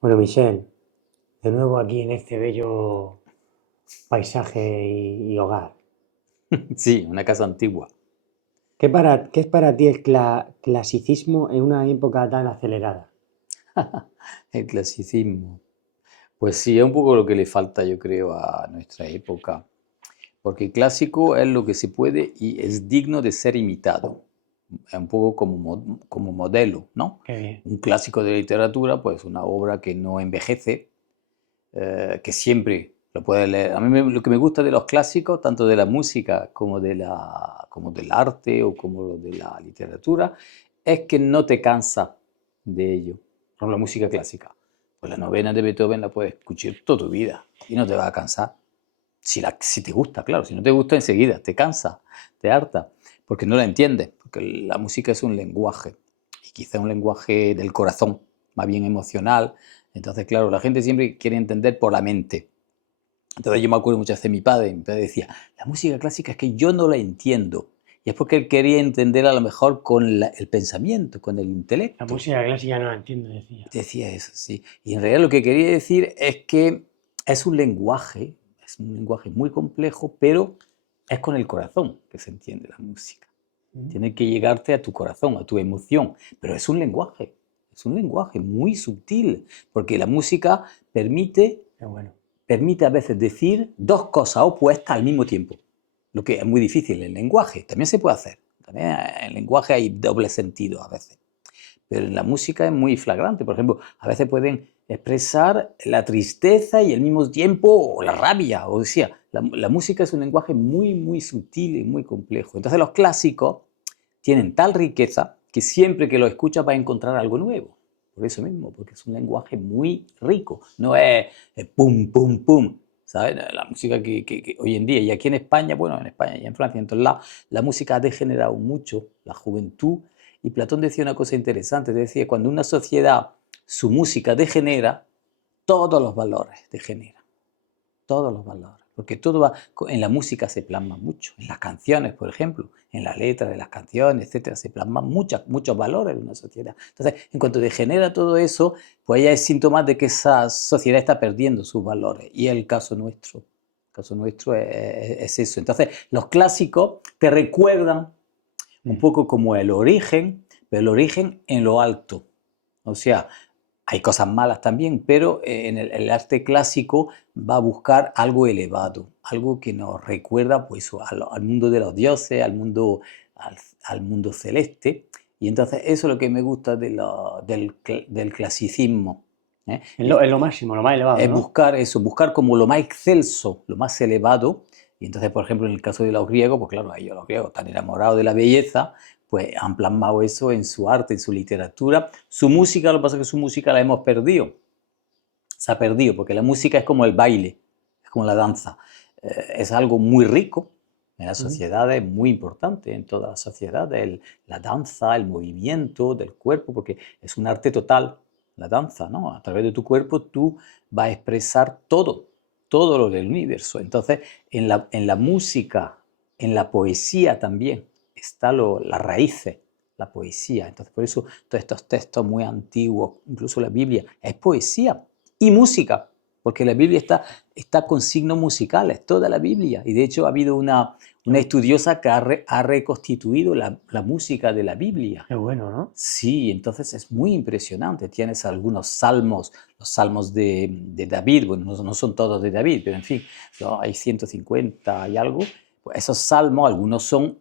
Bueno, Michelle, de nuevo aquí en este bello paisaje y hogar. Sí, una casa antigua. ¿Qué es para ti el clasicismo en una época tan acelerada? El clasicismo. Pues sí, es un poco lo que le falta, yo creo, a nuestra época. Porque clásico es lo que se puede y es digno de ser imitado. Es un poco como, como modelo, ¿no? Qué bien. Un clásico de literatura, pues una obra que no envejece, que siempre lo puedes leer. A mí lo que me gusta de los clásicos, tanto de la música como, como del arte o como de la literatura, es que no te cansa de ello. Por ejemplo, la música clásica. Pues la novena de Beethoven la puedes escuchar toda tu vida y no te va a cansar. Si te gusta, claro. Si no te gusta, enseguida te cansa, te harta, porque no la entiendes. Porque la música es un lenguaje, y quizá un lenguaje del corazón, más bien emocional. Entonces, claro, la gente siempre quiere entender por la mente. Entonces yo me acuerdo muchas veces de mi padre decía, la música clásica es que yo no la entiendo. Y es porque él quería entender a lo mejor con el pensamiento, con el La intelecto. música clásica no la entiendo, decía. Decía eso, sí. Y en realidad lo que quería decir es que es un lenguaje muy complejo, pero es con el corazón que se entiende la música. ¿Mm? Tiene que llegarte a tu corazón, a tu emoción, pero es un lenguaje muy sutil, porque la música Qué bueno. permite a veces decir dos cosas opuestas al mismo tiempo, lo que es muy difícil en el lenguaje. También se puede hacer, también en el lenguaje hay doble sentido a veces, pero en la música es muy flagrante. Por ejemplo, a veces pueden expresar la tristeza y al mismo tiempo o la rabia. O decía, la música es un lenguaje muy, muy sutil y muy complejo. Entonces los clásicos tienen tal riqueza que siempre que lo escuchas vas a encontrar algo nuevo. Por eso mismo, porque es un lenguaje muy rico. No es pum, pum, pum. ¿Sabes? La música que hoy en día, y aquí en España, bueno, en España y en Francia, en todos lados, la música ha degenerado mucho, la juventud. Y Platón decía una cosa interesante, decía, cuando una sociedad, su música degenera, todos los valores degeneran, todos los valores. Porque todo va, en la música se plasma mucho, en las canciones, por ejemplo, en la letra de las canciones, etcétera, se plasman muchos valores de una sociedad. Entonces, en cuanto degenera todo eso, pues ya es síntoma de que esa sociedad está perdiendo sus valores. Y es el caso nuestro. El caso nuestro es eso. Entonces, los clásicos te recuerdan un Mm. poco como el origen, pero el origen en lo alto. O sea, hay cosas malas también, pero en el arte clásico va a buscar algo elevado, algo que nos recuerda pues al mundo de los dioses, al mundo celeste. Y entonces eso es lo que me gusta del clasicismo. ¿Eh? Es lo máximo, lo más elevado, Es ¿no? buscar eso, buscar como lo más excelso, lo más elevado. Y entonces, por ejemplo, en el caso de los griegos, pues claro, ellos los griegos están enamorados de la belleza, pues han plasmado eso en su arte, en su literatura. Su música, lo que pasa es que su música la hemos perdido, se ha perdido, porque la música es como el baile, es como la danza. Es algo muy rico en las ¿Mm? sociedades, muy importante en todas las sociedades, la danza, el movimiento del cuerpo, porque es un arte total, la danza, ¿no? A través de tu cuerpo tú vas a expresar todo, todo lo del universo. Entonces, en la música, en la poesía también, está las raíces, la poesía. Entonces, por eso todos estos textos muy antiguos, incluso la Biblia, es poesía y música, porque la Biblia está con signos musicales, toda la Biblia. Y de hecho ha habido Qué, una estudiosa que ha reconstituido la música de la Biblia. qué bueno, ¿no? Sí, entonces es muy impresionante. Tienes algunos salmos, los salmos de David, bueno, no son todos de David, pero en fin, ¿no? Hay 150 y algo. Pues esos salmos, algunos son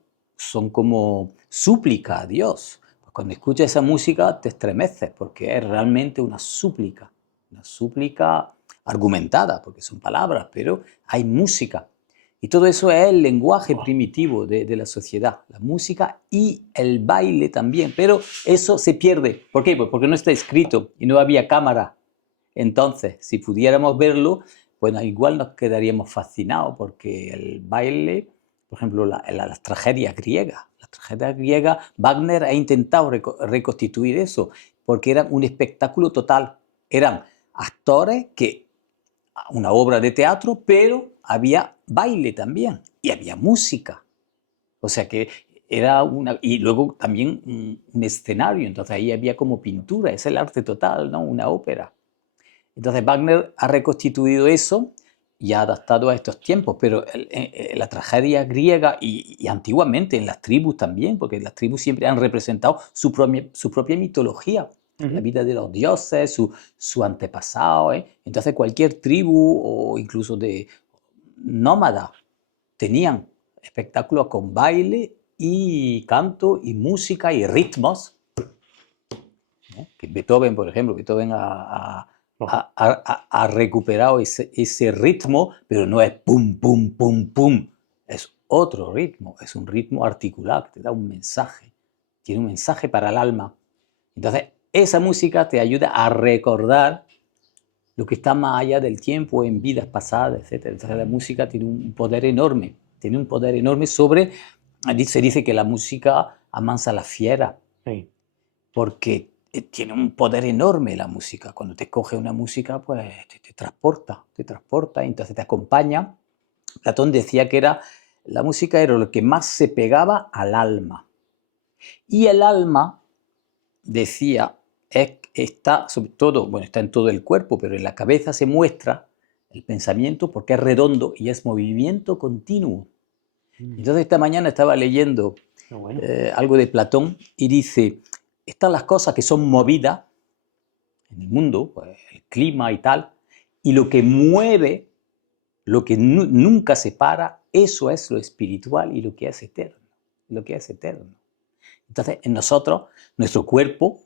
como súplica a Dios. Pues cuando escuchas esa música te estremeces porque es realmente una súplica argumentada, porque son palabras, pero hay música. Y todo eso es el lenguaje Buah. primitivo de la sociedad, la música y el baile también. Pero eso se pierde. ¿Por qué? Pues porque no está escrito y no había cámara. Entonces, si pudiéramos verlo, bueno, igual nos quedaríamos fascinados porque el baile, por ejemplo, las tragedias griegas, Wagner ha intentado reconstituir eso porque eran un espectáculo total. Eran actores que una obra de teatro, pero había baile también y había música. O sea que era una... Y luego también un escenario, entonces ahí había como pintura, es el arte total, ¿no? Una ópera. Entonces Wagner ha reconstituido eso y ha adaptado a estos tiempos, pero la tragedia griega y antiguamente en las tribus también, porque las tribus siempre han representado su propia mitología, la vida de los dioses, su antepasado. Entonces cualquier tribu o incluso de nómada tenían espectáculos con baile y canto y música y ritmos. Que Beethoven, por ejemplo, Beethoven ha recuperado ese ritmo, pero no es pum, pum, pum, pum. Es otro ritmo, es un ritmo articulado que te da un mensaje, tiene un mensaje para el alma. Entonces, esa música te ayuda a recordar lo que está más allá del tiempo, en vidas pasadas, etc. Entonces, la música tiene un poder enorme, sobre... Se dice que la música amansa a la fiera, Sí. porque tiene un poder enorme la música. Cuando te coge una música, pues te transporta, entonces te acompaña. Platón decía que la música era lo que más se pegaba al alma. Y el alma, decía, está sobre todo, bueno, está en todo el cuerpo, pero en la cabeza se muestra el pensamiento porque es redondo y es movimiento continuo. Entonces esta mañana estaba leyendo Bueno. algo de Platón y dice, están las cosas que son movidas en el mundo, pues, el clima y tal, y lo que mueve, lo que nunca se para, eso es lo espiritual y lo que es eterno, Entonces, en nosotros, nuestro cuerpo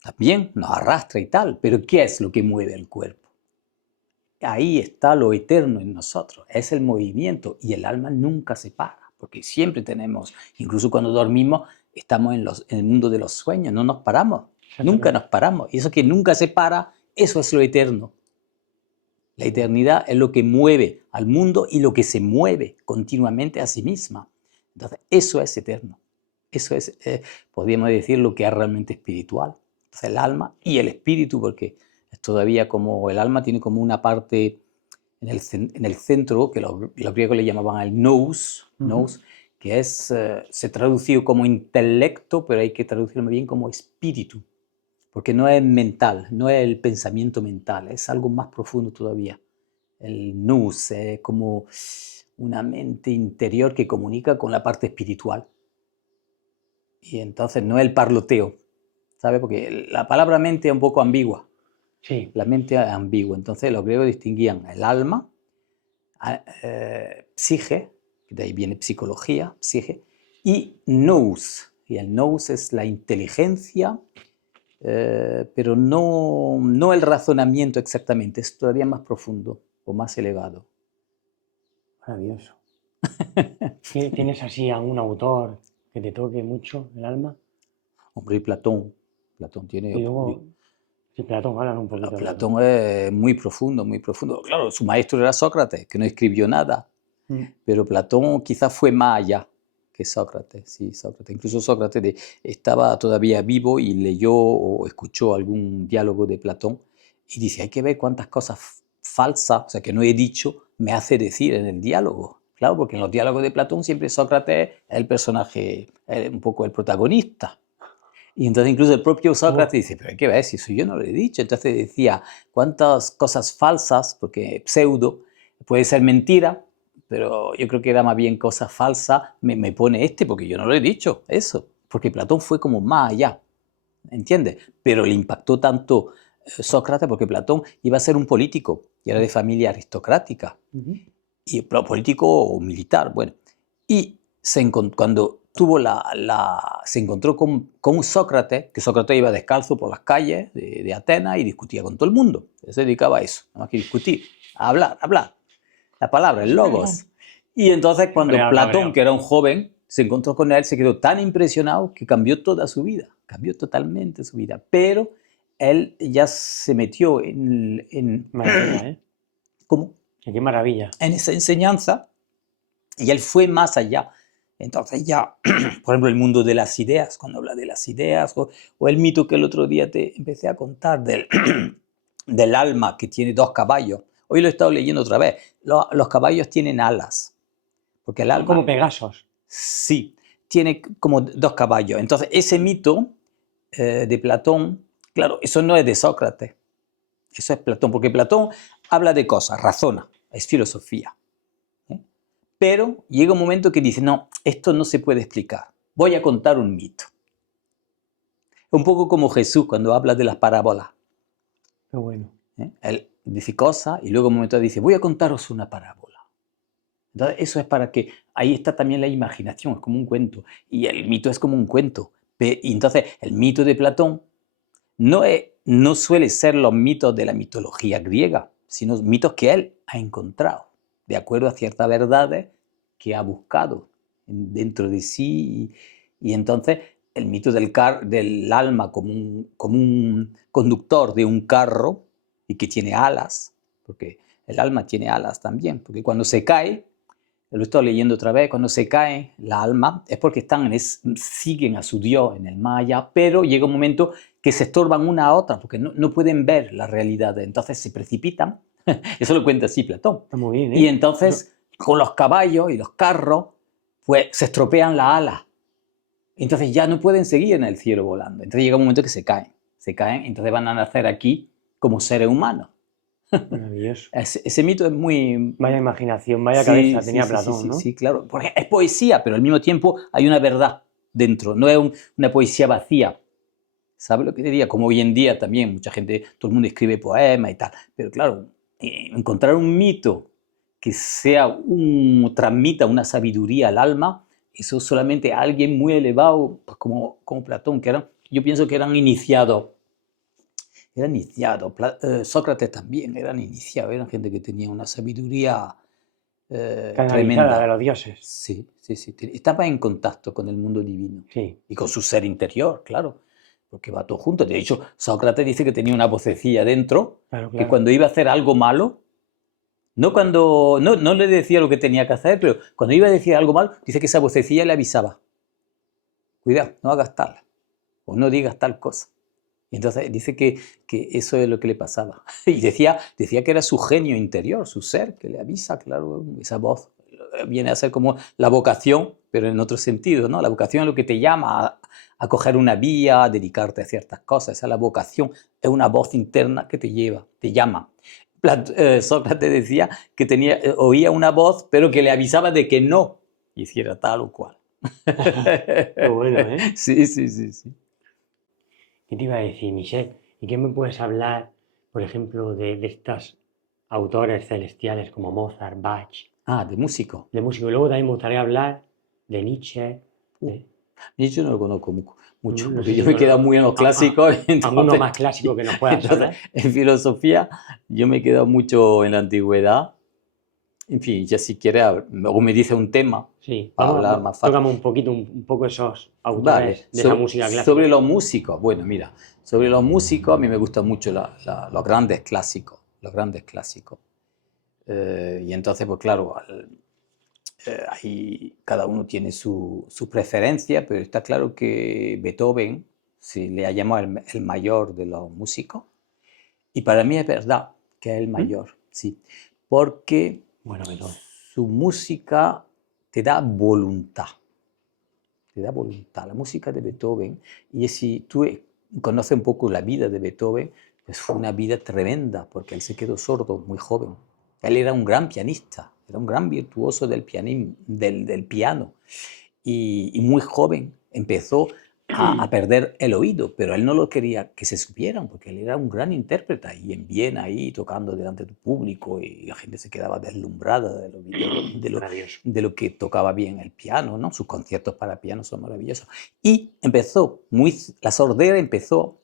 también nos arrastra y tal, pero ¿qué es lo que mueve el cuerpo? Ahí está lo eterno en nosotros, es el movimiento y el alma nunca se para, porque siempre tenemos, incluso cuando dormimos, estamos en el mundo de los sueños, no nos paramos, nunca nos paramos. Y eso que nunca se para, eso es lo eterno. La eternidad es lo que mueve al mundo y lo que se mueve continuamente a sí misma. Entonces, eso es eterno. Eso es, podríamos decir, lo que es realmente espiritual. Entonces, el alma y el espíritu, porque es todavía como el alma tiene como una parte en el centro, que los griegos le llamaban el nous, que se traducido como intelecto, pero hay que traducirlo bien como espíritu, porque no es mental, no es el pensamiento mental, es algo más profundo todavía. El nous es como una mente interior que comunica con la parte espiritual. Y entonces no es el parloteo, ¿sabes? Porque la palabra mente es un poco ambigua. Sí. La mente es ambigua. Entonces los griegos distinguían el alma, psique, de ahí viene psicología, psique, y nous. Y el nous es la inteligencia, pero no el razonamiento exactamente, es todavía más profundo o más elevado. Maravilloso. ¿Tienes así algún autor que te toque mucho el alma? Hombre, Platón tiene... Y luego, sí, Platón, hablan un poquito de Platón. Platón es muy profundo, muy profundo. Claro, su maestro era Sócrates, que no escribió nada, pero Platón quizás fue más allá que Sócrates. Sí, Sócrates. Incluso Sócrates estaba todavía vivo y leyó o escuchó algún diálogo de Platón y dice, hay que ver cuántas cosas falsas, o sea, que no he dicho, me hace decir en el diálogo. Claro, porque en los diálogos de Platón siempre Sócrates es el personaje, un poco el protagonista. Y entonces incluso el propio Sócrates dice, pero hay que ver si eso yo no lo he dicho. Entonces decía, cuántas cosas falsas, porque pseudo puede ser mentira, pero yo creo que era más bien cosas falsas, me pone porque yo no lo he dicho, eso. Porque Platón fue como más allá, ¿entiendes? Pero le impactó tanto Sócrates porque Platón iba a ser un político y era de familia aristocrática, y político o militar, bueno. Y cuando se encontró con Sócrates, que Sócrates iba descalzo por las calles de Atenas y discutía con todo el mundo. Él se dedicaba a eso, nada más que discutir, a hablar. La palabra, el logos. Y entonces cuando Platón, que era un joven, se encontró con él, se quedó tan impresionado que cambió toda su vida, cambió totalmente su vida. Pero él ya se metió Maravilla, ¿eh? ¿Cómo? Qué maravilla. En esa enseñanza, y él fue más allá. Entonces ya, por ejemplo, el mundo de las ideas, cuando habla de las ideas, o el mito que el otro día te empecé a contar del alma que tiene dos caballos. Hoy lo he estado leyendo otra vez. Los caballos tienen alas. Porque el alma... Como Pegasos. Sí, tiene como dos caballos. Entonces, ese mito de Platón, claro, eso no es de Sócrates. Eso es Platón, porque Platón habla de cosas, razona, es filosofía. ¿Eh? Pero llega un momento que dice, no, esto no se puede explicar, voy a contar un mito. Un poco como Jesús cuando habla de las parábolas. Qué bueno. Él dice cosas y luego un momento dice, voy a contaros una parábola. Entonces, eso es para que, ahí está también la imaginación, es como un cuento. Y el mito es como un cuento. Y entonces, el mito de Platón no suele ser los mitos de la mitología griega, sino mitos que él ha encontrado, de acuerdo a ciertas verdades que ha buscado dentro de sí. Y entonces, el mito del alma como un conductor de un carro y que tiene alas, porque el alma tiene alas también, porque cuando se cae, lo estoy leyendo otra vez, cuando se cae la alma es porque siguen a su Dios en el más allá, pero llega un momento que se estorban una a otra porque no pueden ver la realidad, entonces se precipitan. Eso lo cuenta así Platón. Está muy bien, ¿eh? Y entonces con los caballos y los carros pues se estropean las alas. Entonces ya no pueden seguir en el cielo volando. Entonces llega un momento que se caen, entonces van a nacer aquí como seres humanos. Maravilloso. Ese mito es muy... Vaya imaginación, vaya cabeza tenía Platón, ¿no? Sí, claro. Porque es poesía, pero al mismo tiempo hay una verdad dentro. No es una poesía vacía. ¿Sabes lo que te diría? Como hoy en día también, mucha gente, todo el mundo escribe poemas y tal. Pero claro, encontrar un mito que transmita una sabiduría al alma, eso solamente alguien muy elevado, pues como Platón, yo pienso que eran iniciados. Sócrates también eran iniciados, eran gente que tenía una sabiduría Canalizada tremenda. de los dioses. Sí. Estaba en contacto con el mundo divino. Sí. Y con su ser interior, claro, porque va todo junto. De hecho, Sócrates dice que tenía una vocecilla dentro, Claro. que cuando iba a hacer algo malo, no le decía lo que tenía que hacer, pero cuando iba a decir algo malo, dice que esa vocecilla le avisaba. Cuidado, no hagas tal, o no digas tal cosa. Y entonces dice que eso es lo que le pasaba. Y decía que era su genio interior, su ser, que le avisa, claro, esa voz viene a ser como la vocación, pero en otro sentido, ¿no? La vocación es lo que te llama a coger una vía, a dedicarte a ciertas cosas. Esa es la vocación, es una voz interna que te llama. Sócrates decía que oía una voz, pero que le avisaba de que no hiciera tal o cual. Qué bueno, ¿eh? Sí. ¿Qué te iba a decir, Michel? ¿Y qué me puedes hablar, por ejemplo, de estos autores celestiales como Mozart, Bach, De músico. de músico? Y luego también me gustaría hablar de Nietzsche. Yo no lo conozco mucho, No porque sé yo si me he quedado muy en los clásicos. alguno más clásico que nos puedas Entonces, hablar. en filosofía, yo me he quedado mucho en la antigüedad. En fin, ya si quieres, o me dice un tema Sí, para hablar más fácil. tócame un poco esos autores Vale, de esa música clásica. sobre los músicos, bueno, mira, sobre los músicos a mí me gustan mucho los grandes clásicos, y entonces, pues claro, ahí cada uno tiene su preferencia, pero está claro que Beethoven, si le llamamos el mayor de los músicos, y para mí es verdad que es el mayor, sí, porque Bueno, Beethoven. su música te da voluntad. La música de Beethoven, y si tú conoces un poco la vida de Beethoven, pues fue una vida tremenda, porque él se quedó sordo muy joven. Él era un gran pianista, era un gran virtuoso del piano, y muy joven empezó a perder el oído, pero él no lo quería que se supieran, porque él era un gran intérprete, y en Viena ahí tocando delante del público, y la gente se quedaba deslumbrada Maravilloso. de lo que tocaba bien el piano, ¿no? Sus conciertos para piano son maravillosos. Y la sordera empezó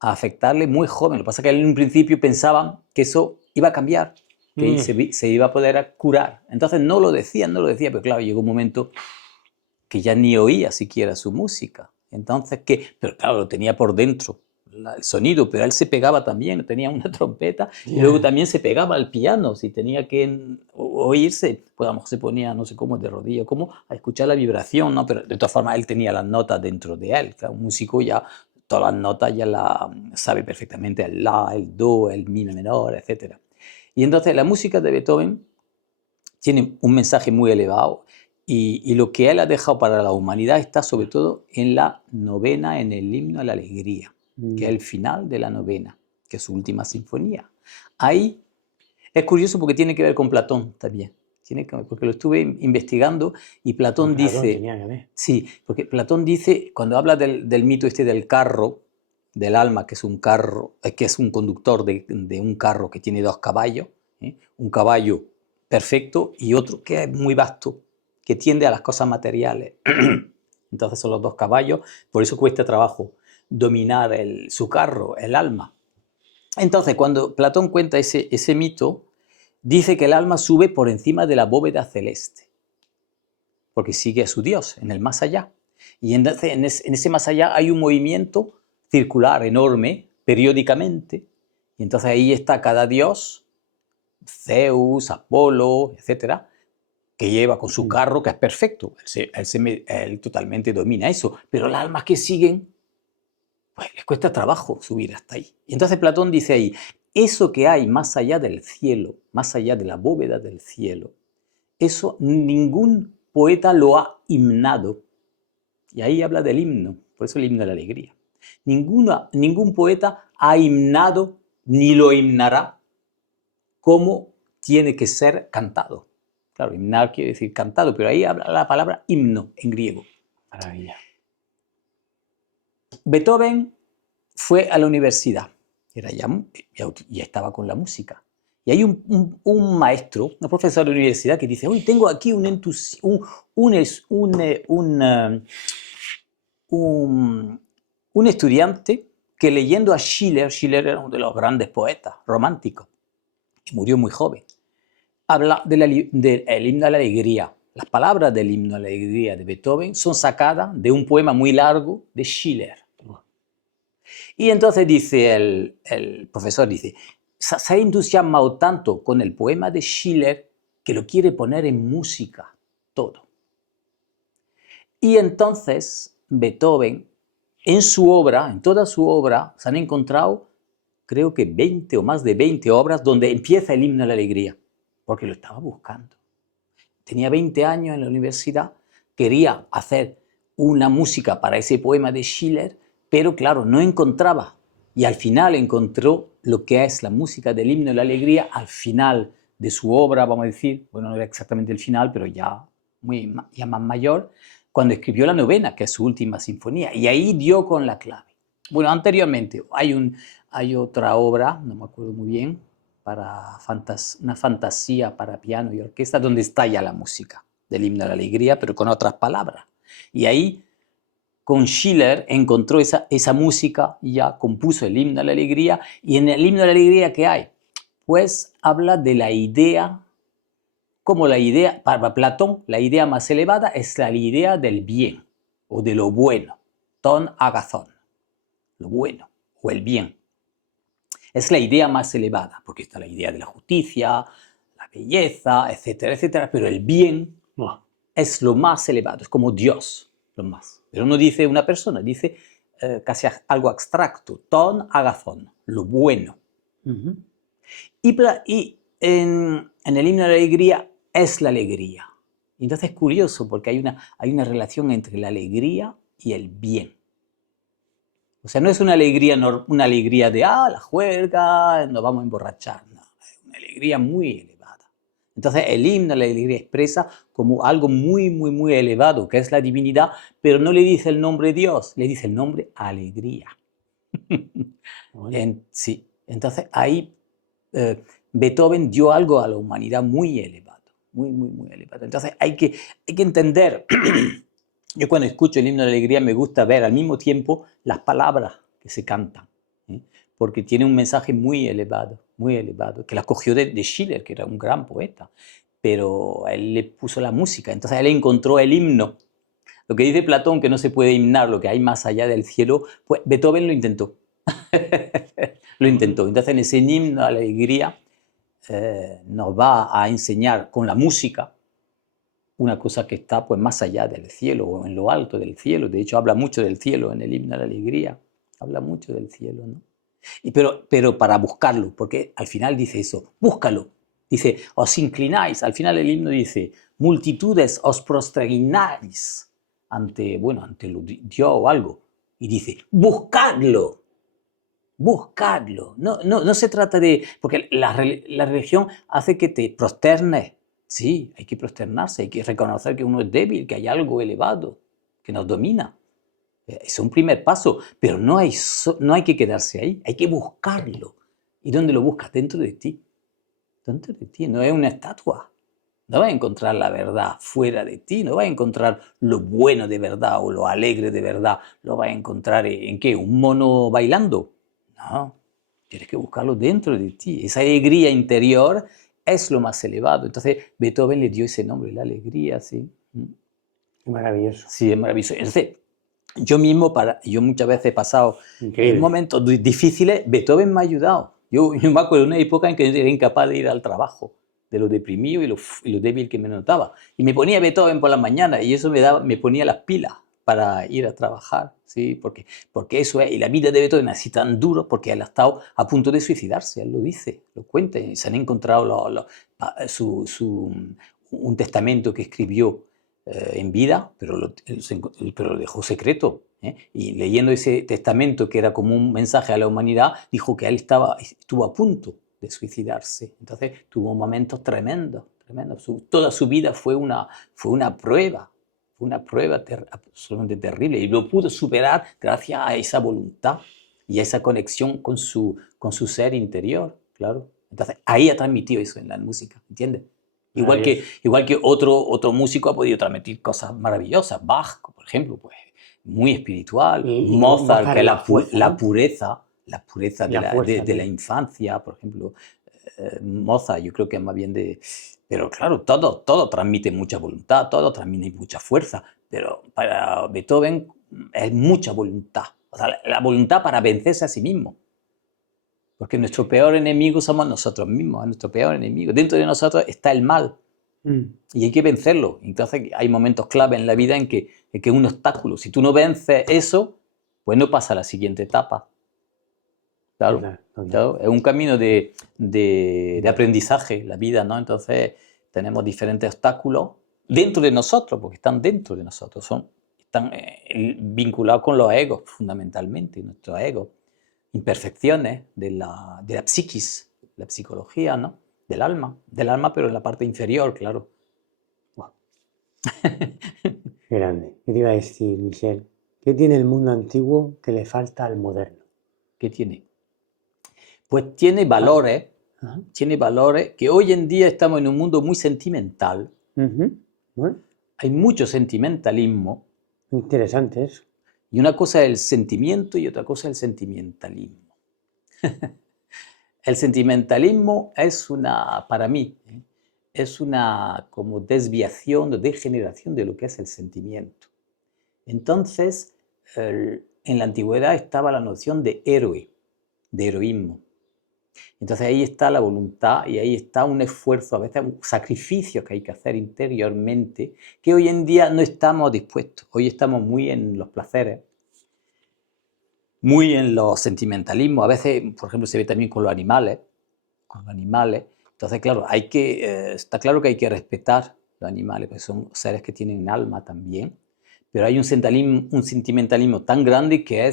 a afectarle muy joven. Lo que pasa es que él en un principio pensaban que eso iba a cambiar, que se iba a poder curar. Entonces no lo decía, pero claro, llegó un momento que ya ni oía siquiera su música. Entonces, pero claro, lo tenía por dentro, el sonido, pero él se pegaba también, tenía una trompeta, y luego también se pegaba al piano, si tenía que oírse, pues a lo mejor se ponía, no sé cómo, de rodillas, como a escuchar la vibración, ¿no? Pero de todas formas él tenía las notas dentro de él, claro, un músico ya, todas las notas ya las sabe perfectamente, el la, el do, el mi menor, etc. Y entonces la música de Beethoven tiene un mensaje muy elevado, y lo que él ha dejado para la humanidad está sobre todo en la novena, en el himno a la alegría, que es el final de la novena, que es su última sinfonía. Ahí es curioso porque tiene que ver con Platón también. Porque lo estuve investigando y Platón dice... tenía que ver. Sí, porque Platón dice, cuando habla del mito este del carro, del alma, que es un carro, que es un conductor de un carro que tiene 2 caballos, un caballo perfecto y otro que es muy vasto, que tiende a las cosas materiales. Entonces son los 2 caballos, por eso cuesta trabajo dominar su carro, el alma. Entonces, cuando Platón cuenta ese mito, dice que el alma sube por encima de la bóveda celeste, porque sigue a su Dios en el más allá. Y entonces en ese más allá hay un movimiento circular enorme, periódicamente, y entonces ahí está cada dios, Zeus, Apolo, etcétera, que lleva con su carro, que es perfecto. Él totalmente domina eso, pero las almas que siguen, pues les cuesta trabajo subir hasta ahí. Y entonces Platón dice ahí, eso que hay más allá del cielo, más allá de la bóveda del cielo, eso ningún poeta lo ha himnado. Y ahí habla del himno, por eso el himno de la alegría. Ningún poeta ha himnado ni lo himnará como tiene que ser cantado. Claro, himnar quiere decir cantado, pero ahí habla la palabra himno en griego. Maravilla. Beethoven fue a la universidad, ya estaba con la música. Y hay un maestro, un profesor de universidad que dice, hoy tengo aquí un estudiante que leyendo a Schiller era uno de los grandes poetas románticos, y murió muy joven, habla del himno a la alegría. Las palabras del himno a la alegría de Beethoven son sacadas de un poema muy largo de Schiller. Y entonces dice el profesor, dice, se ha entusiasmado tanto con el poema de Schiller que lo quiere poner en música, todo. Y entonces Beethoven, en toda su obra, se han encontrado, creo que 20 o más de 20 obras donde empieza el himno a la alegría, porque lo estaba buscando. Tenía 20 años en la universidad, quería hacer una música para ese poema de Schiller, pero claro, no encontraba. Y al final encontró lo que es la música del himno de la alegría al final de su obra, vamos a decir, bueno, no era exactamente el final, pero ya más mayor, cuando escribió la novena, que es su última sinfonía, y ahí dio con la clave. Bueno, anteriormente hay otra obra, no me acuerdo muy bien, para una fantasía para piano y orquesta, donde está ya la música del himno de la alegría, pero con otras palabras. Y ahí, con Schiller, encontró esa música y ya compuso el himno de la alegría. Y en el himno de la alegría, ¿qué hay? Pues habla de la idea, como la idea, para Platón, la idea más elevada es la idea del bien o de lo bueno, ton agazón, lo bueno o el bien. Es la idea más elevada, porque está la idea de la justicia, la belleza, etcétera, etcétera, pero el bien es lo más elevado, es como Dios, lo más. Pero no dice una persona, dice casi algo abstracto, ton agazón, lo bueno. Y en el himno de la alegría es la alegría. Entonces es curioso porque hay una relación entre la alegría y el bien. O sea, no es una alegría de, la juerga, nos vamos a emborrachar. No, es una alegría muy elevada. Entonces, el himno de la alegría expresa como algo muy, muy, muy elevado, que es la divinidad, pero no le dice el nombre Dios, le dice el nombre alegría. Sí. Entonces, ahí Beethoven dio algo a la humanidad muy elevado, muy, muy, muy elevado. Entonces, hay que entender... Yo cuando escucho el himno de la alegría me gusta ver al mismo tiempo las palabras que se cantan, porque tiene un mensaje muy elevado, que la cogió de Schiller, que era un gran poeta, pero él le puso la música, entonces él encontró el himno. Lo que dice Platón, que no se puede himnar lo que hay más allá del cielo, pues Beethoven lo intentó. Lo intentó. Entonces en ese himno de la alegría nos va a enseñar con la música una cosa que está pues más allá del cielo o en lo alto del cielo. De hecho, habla mucho del cielo en el himno de la alegría. Habla mucho del cielo, ¿no? Pero para buscarlo, porque al final dice eso, búscalo. Dice, os inclináis. Al final el himno dice, multitudes os prosternáis ante Dios o algo. Y dice, buscadlo. Buscarlo. No se trata de... Porque la religión hace que te prosternes. Sí, hay que prosternarse, hay que reconocer que uno es débil, que hay algo elevado que nos domina. Es un primer paso, pero no hay que quedarse ahí, hay que buscarlo. ¿Y dónde lo buscas? Dentro de ti. Dentro de ti, no es una estatua. No vas a encontrar la verdad fuera de ti, no vas a encontrar lo bueno de verdad o lo alegre de verdad. Lo vas a encontrar en qué, un mono bailando. No, tienes que buscarlo dentro de ti. Esa alegría interior es lo más elevado. Entonces Beethoven le dio ese nombre, la alegría, sí. Maravilloso. Sí, es maravilloso. Entonces, yo muchas veces he pasado momentos difíciles, Beethoven me ha ayudado. Yo me acuerdo de una época en que yo era incapaz de ir al trabajo, de lo deprimido y lo débil que me notaba. Y me ponía Beethoven por las mañanas y eso me ponía las pilas para ir a trabajar, ¿sí? Porque eso es, y la vida de Beethoven es así tan duro porque él ha estado a punto de suicidarse, él lo dice, lo cuenta, y se han encontrado un testamento que escribió en vida, pero lo dejó secreto. Y leyendo ese testamento, que era como un mensaje a la humanidad, dijo que él estuvo a punto de suicidarse. Entonces tuvo momentos tremendos, tremendos. Toda su vida fue una prueba, absolutamente terrible. Y lo pudo superar gracias a esa voluntad y a esa conexión con su ser interior, claro. Entonces ahí ha transmitido eso en la música, ¿entiendes? Igual que otro músico ha podido transmitir cosas maravillosas. Bach, por ejemplo, pues muy espiritual. Y Mozart, que es la fuerza, la ¿no? pureza La fuerza, de la infancia, por ejemplo. Mozart, yo creo que es más bien de... Pero claro, todo transmite mucha voluntad, todo transmite mucha fuerza, pero para Beethoven es mucha voluntad. O sea, la voluntad para vencerse a sí mismo. Porque nuestro peor enemigo somos nosotros mismos, es nuestro peor enemigo. Dentro de nosotros está el mal y hay que vencerlo. Entonces hay momentos clave en la vida en que es un obstáculo. Si tú no vences eso, pues no pasa a la siguiente etapa. Claro, claro, es un camino de aprendizaje, la vida, ¿no? Entonces tenemos diferentes obstáculos dentro de nosotros, porque están dentro de nosotros, están vinculados con los egos, fundamentalmente, nuestros egos. Imperfecciones de la psiquis, la psicología, ¿no? Del alma, pero en la parte inferior, claro. Wow. Qué grande. ¿Qué te iba a decir, Michel? ¿Qué tiene el mundo antiguo que le falta al moderno? ¿Qué tiene? Pues tiene valores que hoy en día estamos en un mundo muy sentimental. Bueno, Hay mucho sentimentalismo. interesante eso. Y una cosa es el sentimiento y otra cosa es el sentimentalismo. El sentimentalismo es para mí, es una como desviación o degeneración de lo que es el sentimiento. Entonces, en la antigüedad estaba la noción de héroe, de heroísmo. Entonces ahí está la voluntad y ahí está un esfuerzo, a veces un sacrificio que hay que hacer interiormente, que hoy en día no estamos dispuestos. Hoy estamos muy en los placeres, muy en los sentimentalismos. A veces, por ejemplo, se ve también con los animales. Entonces, claro, está claro que hay que respetar los animales, porque son seres que tienen alma también. Pero hay un sentimentalismo tan grande que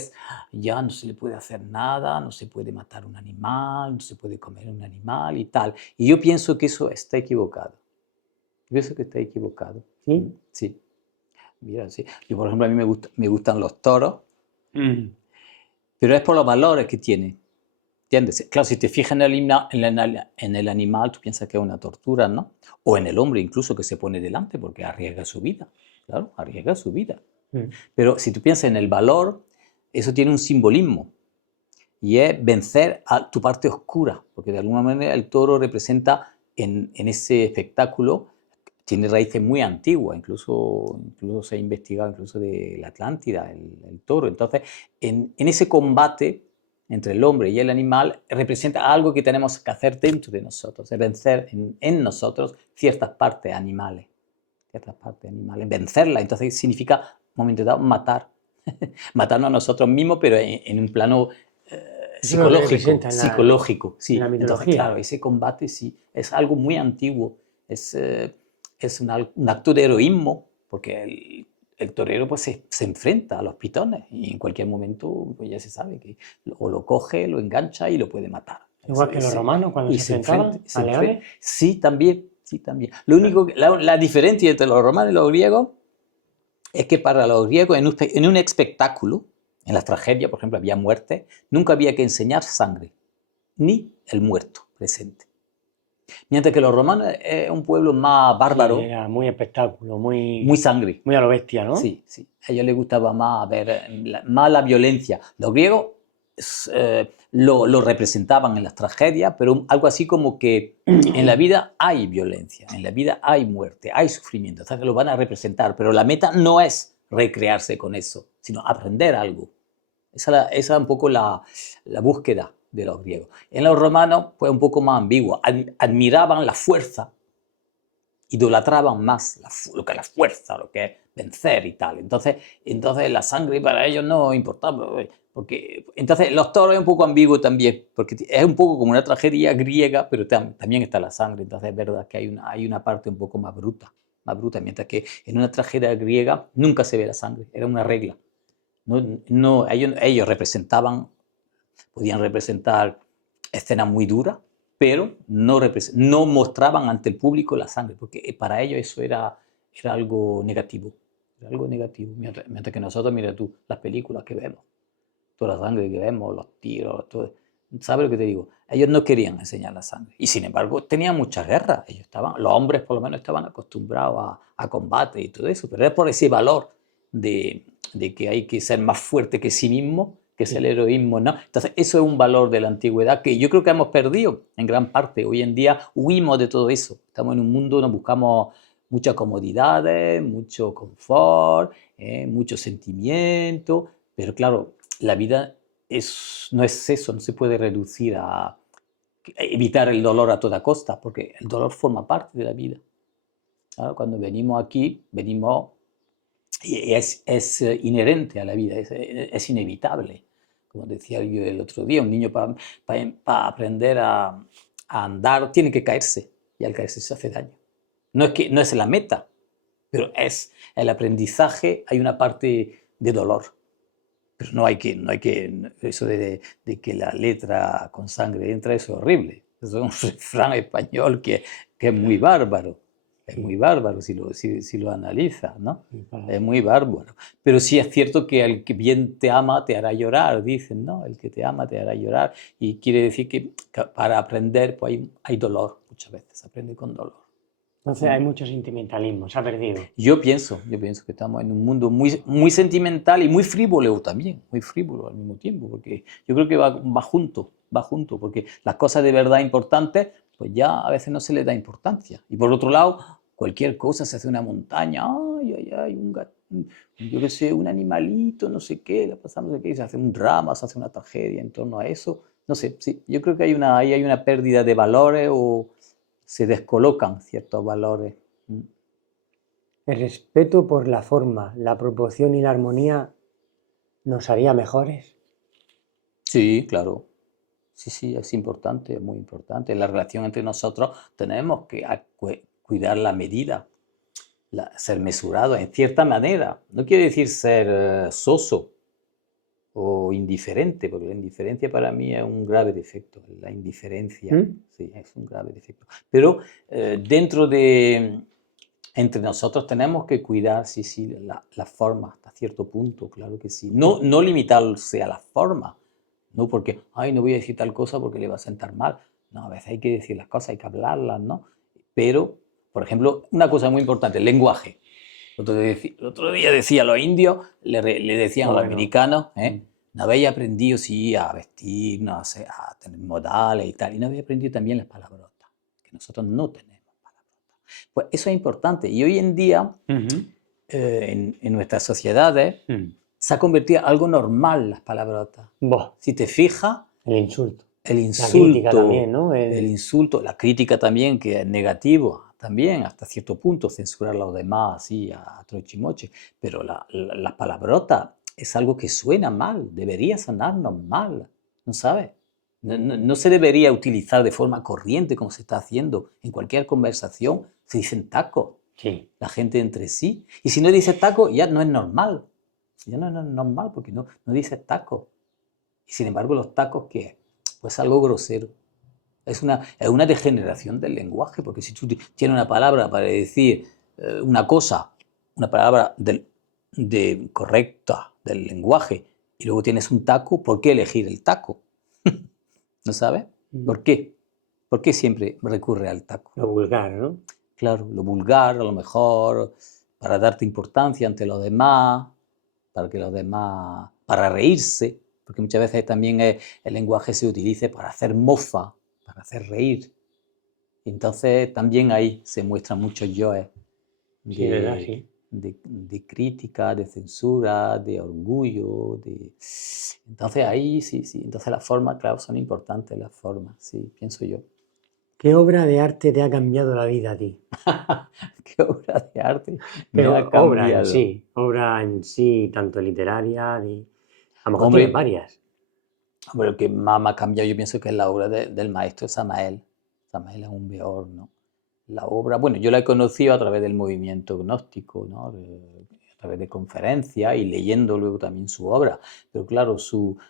ya no se le puede hacer nada, no se puede matar un animal, no se puede comer un animal y tal. Y yo pienso que eso está equivocado. Yo pienso que está equivocado. ¿Sí? Sí. Mira, sí. Yo, por ejemplo, a mí me gustan los toros, pero es por los valores que tiene. ¿Entiendes? Claro, si te fijas en el animal, tú piensas que es una tortura, ¿no? O en el hombre incluso, que se pone delante porque arriesga su vida. Claro, arriesga su vida. Pero si tú piensas en el valor, eso tiene un simbolismo. Y es vencer a tu parte oscura. Porque de alguna manera el toro representa en ese espectáculo, tiene raíces muy antiguas. Incluso se ha investigado incluso de la Atlántida, el toro. Entonces, en ese combate entre el hombre y el animal, representa algo que tenemos que hacer dentro de nosotros, es vencer en nosotros ciertas partes animales, vencerlas. Entonces significa, en un momento dado, matarnos a nosotros mismos, pero en un plano psicológico, sí. En la mitología. Entonces, claro, ese combate sí es algo muy antiguo, es un acto de heroísmo, porque el torero pues se enfrenta a los pitones y en cualquier momento pues ya se sabe que o lo coge, lo engancha y lo puede matar. Igual que los romanos cuando Y se enfrentaban a leones. Sí, también, sí, también. Lo único, la diferencia entre los romanos y los griegos es que para los griegos en un espectáculo, en las tragedias, por ejemplo, había muertes, nunca había que enseñar sangre, ni el muerto presente. Mientras que los romanos es un pueblo más bárbaro. Sí, era muy espectáculo, muy sangre. Muy a lo bestia, ¿no? Sí, sí. A ellos les gustaba más ver más la violencia. Los griegos lo representaban en las tragedias, pero algo así como que en la vida hay violencia, en la vida hay muerte, hay sufrimiento. Entonces lo van a representar, pero la meta no es recrearse con eso, sino aprender algo. Esa es un poco la búsqueda de los griegos. En los romanos fue un poco más ambiguo. Admiraban la fuerza, idolatraban más lo que es la fuerza, lo que es vencer y tal. Entonces la sangre para ellos no importaba. Porque, entonces los toros es un poco ambiguo también, porque es un poco como una tragedia griega, pero también está la sangre. Entonces es verdad que hay una parte un poco más bruta, mientras que en una tragedia griega nunca se ve la sangre, era una regla. Ellos podían representar escenas muy duras, pero no mostraban ante el público la sangre, porque para ellos eso era algo negativo. Mientras que nosotros, mira tú, las películas que vemos, toda la sangre que vemos, los tiros, todo. ¿Sabes lo que te digo? Ellos no querían enseñar la sangre. Y sin embargo, tenían muchas guerras. Los hombres por lo menos estaban acostumbrados a combate y todo eso, pero es por ese valor de que hay que ser más fuerte que sí mismo, que es el heroísmo, ¿no? Entonces, eso es un valor de la antigüedad que yo creo que hemos perdido en gran parte. Hoy en día huimos de todo eso. Estamos en un mundo, nos buscamos muchas comodidades, mucho confort, mucho sentimiento, pero claro, la vida no es eso, no se puede reducir a evitar el dolor a toda costa, porque el dolor forma parte de la vida. Claro, cuando venimos aquí, y es inherente a la vida, es inevitable. Como decía yo el otro día, un niño para aprender a andar tiene que caerse, y al caerse se hace daño. No es la meta, pero es el aprendizaje, hay una parte de dolor. Pero no hay que eso de que la letra con sangre entra, eso es horrible. Eso es un refrán español que es muy bárbaro. Es muy bárbaro si lo analizas, ¿no? Es muy bárbaro. Pero sí es cierto que el que bien te ama te hará llorar, dicen, ¿no? El que te ama te hará llorar. Y quiere decir que para aprender pues hay dolor, muchas veces, se aprende con dolor. Entonces hay mucho sentimentalismo, se ha perdido. Yo pienso que estamos en un mundo muy, muy sentimental y muy frívolo también, muy frívolo al mismo tiempo, porque yo creo que va junto, porque las cosas de verdad importantes, pues ya a veces no se les da importancia. Y por otro lado, cualquier cosa se hace una montaña, un gato, yo qué sé, un animalito, no sé qué, la pasamos no sé qué, y se hace un drama, se hace una tragedia en torno a eso. No sé, sí, yo creo que ahí hay una pérdida de valores o se descolocan ciertos valores. El respeto por la forma, la proporción y la armonía nos haría mejores. Sí, claro. Sí, es importante, es muy importante. En la relación entre nosotros tenemos que cuidar la medida, ser mesurado en cierta manera. No quiere decir ser soso o indiferente, porque la indiferencia para mí es un grave defecto. La indiferencia, sí, es un grave defecto. Pero entre nosotros tenemos que cuidar, sí, la forma hasta cierto punto, claro que sí. No limitarse a la forma, no porque, no voy a decir tal cosa porque le va a sentar mal. No, a veces hay que decir las cosas, hay que hablarlas, ¿no? Pero, por ejemplo, una cosa muy importante, el lenguaje. El otro día decía a los indios, le decían a los americanos, no habéis aprendido, sí, a vestirnos, a tener modales y tal, y no habéis aprendido también las palabrotas, que nosotros no tenemos palabrotas. Pues eso es importante. Y hoy en día, en nuestras sociedades, se ha convertido en algo normal las palabrotas. Si te fijas... El insulto. La crítica también, ¿no? El insulto, la crítica también, que es negativo, también, hasta cierto punto, censurar a los demás, así, a trochimoche. Pero las palabrotas es algo que suena mal, debería sonarnos mal, ¿no sabes? No se debería utilizar de forma corriente como se está haciendo. En cualquier conversación se dicen tacos. Sí. la gente entre sí. Y si no dices taco, ya no es normal. Ya no es normal porque no dices taco. Y sin embargo, los tacos, ¿qué es? Pues algo grosero. Es una degeneración del lenguaje, porque si tú tienes una palabra para decir una cosa, una palabra correcta del lenguaje, y luego tienes un taco, ¿por qué elegir el taco? ¿No sabes? ¿Por qué? ¿Por qué siempre recurre al taco? Lo vulgar, ¿no? Claro, lo vulgar, a lo mejor, para darte importancia ante los demás, para reírse, porque muchas veces también el lenguaje se utiliza para hacer mofa, para hacer reír. Y entonces también ahí se muestran muchos yoes Sí, ¿verdad? Sí. de crítica, de censura, de orgullo. Entonces ahí sí. Entonces las formas, claro, son importantes las formas, sí, pienso yo. ¿Qué obra de arte te ha cambiado la vida a ti? ¿Qué obra de arte me Pero ha cambiado? obra en sí, tanto literaria, a lo mejor tienes Hombre, varias. Pero el que más me ha cambiado yo pienso que es la obra del maestro Samael. Samael es un beor, ¿no? La obra, bueno, yo la he conocido a través del movimiento gnóstico, ¿no? A través de conferencias y leyendo luego también su obra. Pero claro,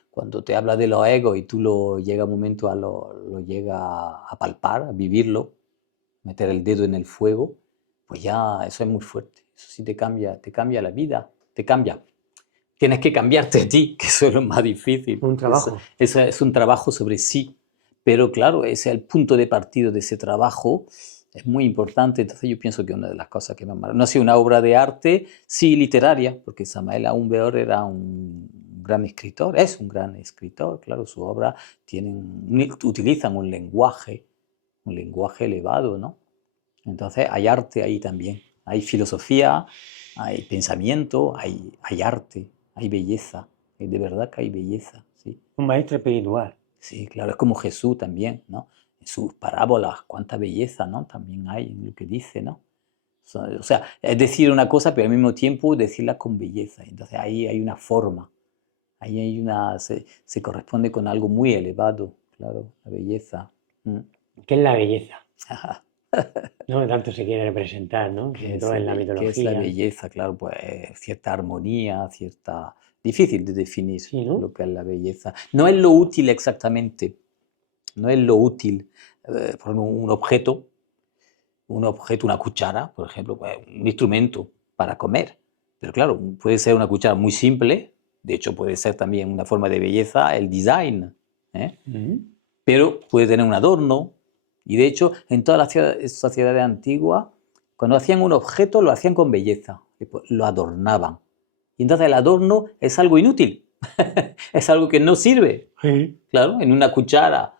cuando te habla de los egos y tú llega un momento lo llega a palpar, a vivirlo, meter el dedo en el fuego, pues ya eso es muy fuerte. Eso sí te cambia la vida, te cambia. Tienes que cambiarte a ti, que eso es lo más difícil. Un trabajo. Eso es un trabajo sobre sí. Pero claro, ese es el punto de partida de ese trabajo. Es muy importante. Entonces yo pienso que una de las cosas que me marcó, no ha sido una obra de arte, sí literaria, porque Samael Aún Weor era un gran escritor, es un gran escritor, claro, su obra utilizan un lenguaje elevado, ¿no? Entonces hay arte ahí también, hay filosofía, hay pensamiento, hay arte, hay belleza, de verdad que hay belleza, sí. Un maestro espiritual. Sí, claro, es como Jesús también, ¿no? En sus parábolas, cuánta belleza, ¿no? También hay en lo que dice, ¿no? O sea, es decir una cosa, pero al mismo tiempo decirla con belleza. Entonces ahí hay una forma, se corresponde con algo muy elevado, claro, la belleza. ¿Qué es la belleza? No tanto se quiere representar, ¿no? Sobre todo en la ¿Qué es la mitología. belleza? Claro, pues cierta armonía, cierta... Difícil de definir Sí, ¿no? lo que es la belleza. No es lo útil exactamente, no es lo útil. Por ejemplo, un objeto, una cuchara, por ejemplo, pues, un instrumento para comer. Pero claro, puede ser una cuchara muy simple, de hecho puede ser también una forma de belleza el design, ¿eh? Pero puede tener un adorno. Y de hecho, en todas las sociedades antiguas, cuando hacían un objeto, lo hacían con belleza, lo adornaban. Y entonces el adorno es algo inútil, es algo que no sirve. Sí. Claro, en una cuchara.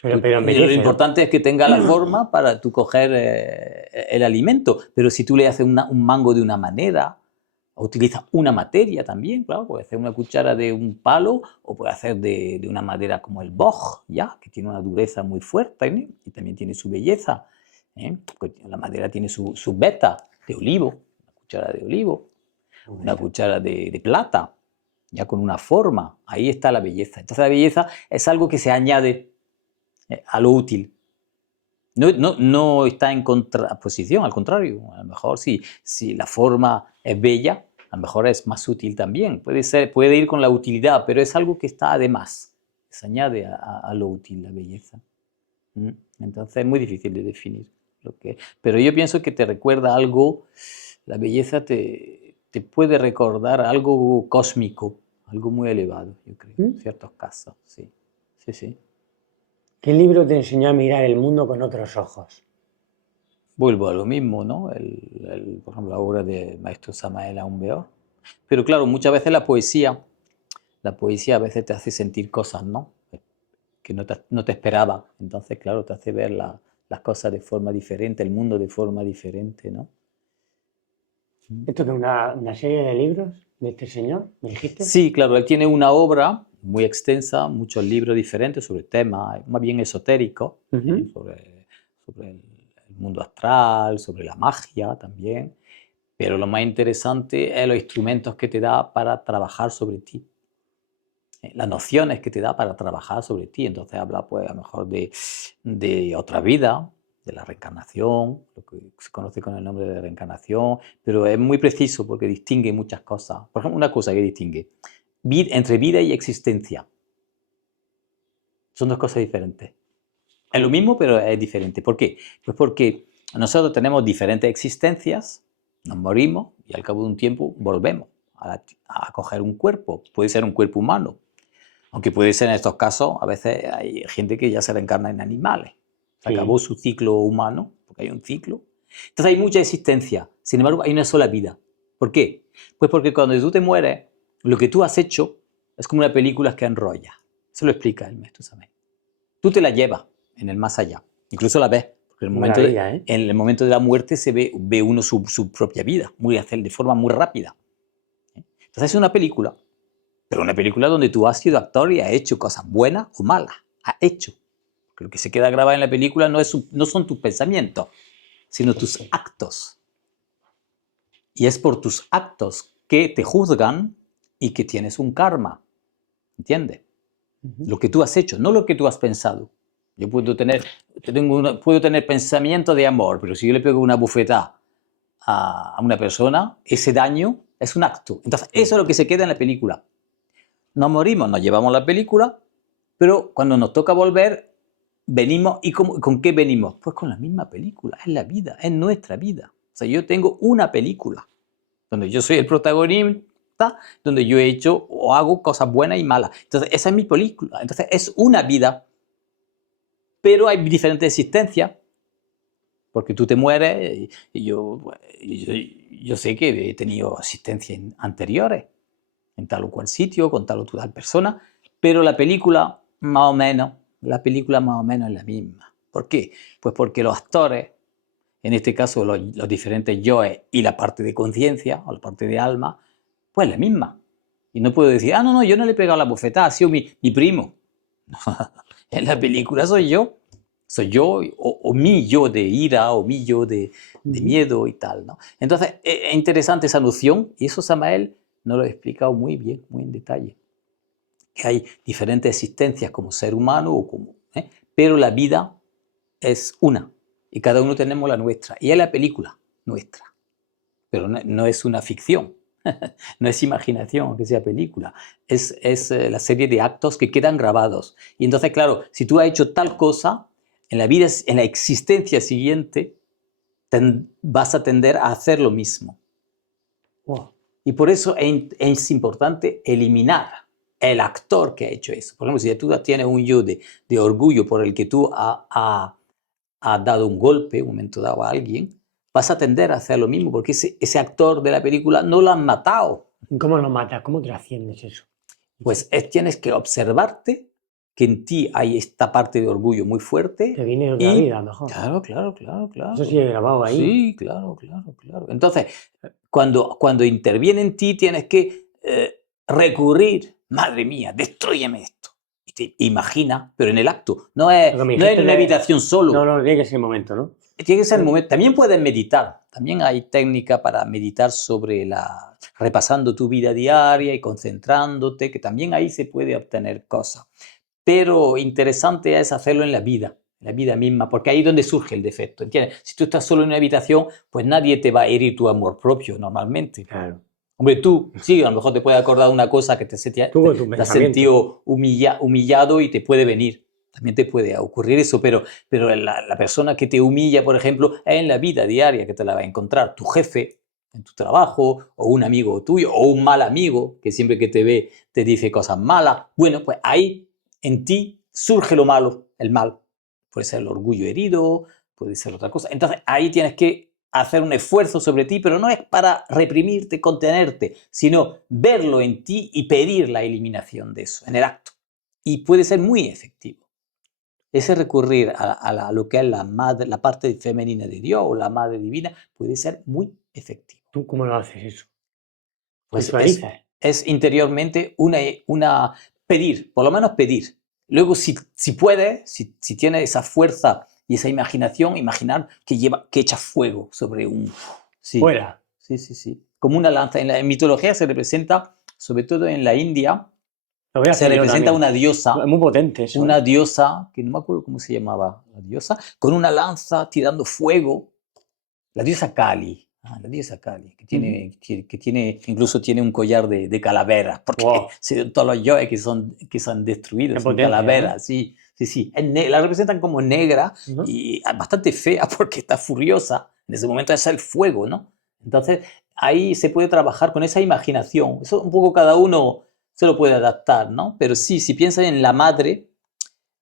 Pero Lo embellece, ¿no? importante es que tenga la forma para tú coger el alimento. Pero si tú le haces un mango de una manera, o utilizas una materia también, claro, puedes hacer una cuchara de un palo o puedes hacer de una madera como el boj, ya, que tiene una dureza muy fuerte, ¿no? Y también tiene su belleza, ¿eh? La madera tiene su veta de olivo, una cuchara de olivo, una cuchara de plata, ya con una forma, ahí está la belleza. Entonces la belleza es algo que se añade a lo útil. No está en contraposición, al contrario, a lo mejor si la forma es bella, a lo mejor es más útil también. Puede ir con la utilidad, pero es algo que está además, se añade a lo útil, la belleza. Entonces es muy difícil de definir. Pero yo pienso que te recuerda algo, la belleza te puede recordar algo cósmico, algo muy elevado, yo creo, en ciertos casos, sí. Sí. ¿Qué libro te enseñó a mirar el mundo con otros ojos? Vuelvo a lo mismo, ¿no? Por ejemplo, la obra del maestro Samael Aún Weor. Pero claro, muchas veces la poesía a veces te hace sentir cosas, ¿no? Que no te esperaba. Entonces, claro, te hace ver las cosas de forma diferente, el mundo de forma diferente, ¿no? ¿Esto que es una serie de libros de este señor, me dijiste? Sí, claro, él tiene una obra muy extensa, muchos libros diferentes sobre temas más bien esotéricos, sobre el mundo astral, sobre la magia también. Pero lo más interesante es los instrumentos que te da para trabajar sobre ti, las nociones que te da para trabajar sobre ti. Entonces habla, pues, a lo mejor de otra vida, de la reencarnación, lo que se conoce con el nombre de reencarnación, pero es muy preciso porque distingue muchas cosas. Por ejemplo, una cosa que distingue entre vida y existencia. Son dos cosas diferentes. Es lo mismo, pero es diferente. ¿Por qué? Pues porque nosotros tenemos diferentes existencias, nos morimos y al cabo de un tiempo volvemos a coger un cuerpo. Puede ser un cuerpo humano, aunque puede ser en estos casos, a veces hay gente que ya se reencarna en animales. Se acabó su ciclo humano, porque hay un ciclo. Entonces hay mucha existencia, sin embargo hay una sola vida. ¿Por qué? Pues porque cuando tú te mueres, lo que tú has hecho es como una película que enrolla. Eso lo explica el maestro Samé. Tú te la llevas en el más allá, incluso la ves, porque en el momento de la muerte se ve uno su propia vida, de forma muy rápida. Entonces es una película, pero una película donde tú has sido actor y has hecho cosas buenas o malas, has hecho. Porque lo que se queda grabado en la película no son tus pensamientos, sino tus actos. Y es por tus actos que te juzgan y que tienes un karma, ¿entiendes? Lo que tú has hecho, no lo que tú has pensado. Yo puedo tener pensamiento de amor, pero si yo le pego una bufetada a una persona, ese daño es un acto. Entonces, eso es lo que se queda en la película. Nos morimos, nos llevamos la película, pero cuando nos toca volver, venimos. ¿Y con qué venimos? Pues con la misma película, es la vida, es nuestra vida. O sea, yo tengo una película, donde yo soy el protagonista, donde yo he hecho o hago cosas buenas y malas. Entonces, esa es mi película. Entonces, es una vida, pero hay diferentes existencias, porque tú te mueres y yo sé que he tenido existencias anteriores, en tal o cual sitio, con tal o tal persona, pero la película más o menos es la misma. ¿Por qué? Pues porque los actores, en este caso los diferentes yoes y la parte de conciencia o la parte de alma, pues es la misma. Y no puedo decir, no, yo no le he pegado la bofetada, ha sido mi primo. En la película soy yo o mi yo de ira o mi yo de miedo y tal, ¿no? Entonces es interesante esa noción y eso Samael nos lo ha explicado muy bien, muy en detalle. Que hay diferentes existencias como ser humano pero la vida es una y cada uno tenemos la nuestra y es la película nuestra, pero no es una ficción. No es imaginación, aunque sea película, es la serie de actos que quedan grabados. Y entonces, claro, si tú has hecho tal cosa, en la vida, en la existencia siguiente, vas a tender a hacer lo mismo. Wow. Y por eso es importante eliminar el actor que ha hecho eso. Por ejemplo, si tú tienes un yo de orgullo por el que tú has dado un golpe, un momento dado a alguien, vas a tender a hacer lo mismo, porque ese actor de la película no lo han matado. ¿Cómo lo matas? ¿Cómo trasciendes eso? Pues tienes que observarte que en ti hay esta parte de orgullo muy fuerte. Te viene otra vida, mejor. Claro. Eso sigue grabado ahí. Sí, claro. Entonces, cuando interviene en ti, tienes que recurrir, madre mía, destrúyeme esto. Y te imagina, pero en el acto, no es en una habitación solo. No, tiene que ser el momento, ¿no? Tiene que ser el momento. También puedes meditar. También hay técnica para meditar repasando tu vida diaria y concentrándote, que también ahí se puede obtener cosas. Pero interesante es hacerlo en la vida misma, porque ahí es donde surge el defecto, ¿entiendes? Si tú estás solo en una habitación, pues nadie te va a herir tu amor propio normalmente. Claro. Hombre, tú, sí, a lo mejor te puede acordar una cosa que te has sentido humillado y te puede venir. También te puede ocurrir eso, pero la persona que te humilla, por ejemplo, es en la vida diaria que te la va a encontrar. Tu jefe en tu trabajo, o un amigo tuyo, o un mal amigo que siempre que te ve te dice cosas malas. Bueno, pues ahí en ti surge lo malo, el mal. Puede ser el orgullo herido, puede ser otra cosa. Entonces ahí tienes que hacer un esfuerzo sobre ti, pero no es para reprimirte, contenerte, sino verlo en ti y pedir la eliminación de eso, en el acto. Y puede ser muy efectivo. Ese recurrir a lo que es la parte femenina de Dios o la madre divina puede ser muy efectivo. ¿Tú cómo lo haces eso? Pues es interiormente pedir, por lo menos pedir. Luego, si puedes, si tienes esa fuerza y esa imaginación, imaginar que echa fuego sobre un... Sí. Fuera. Sí. Como una lanza. En mitología se representa, sobre todo en la India, Lo voy a Se hacer yo representa también. una diosa. Es muy potente eso, ¿eh? Una diosa, que no me acuerdo cómo se llamaba, la diosa, con una lanza tirando fuego. La diosa Kali, la diosa Kali, Ujú. que tiene, incluso tiene un collar de calaveras, porque Wow, todos los yoes que son qué destruidos son potencia, ¿eh? calaveras, sí, sí, sí. La representan como negra Ujú. y bastante fea porque está furiosa. En ese momento es el fuego, ¿no? Entonces ahí se puede trabajar con esa imaginación. Eso un poco cada uno se lo puede adaptar, ¿no? Pero sí, si piensas en la madre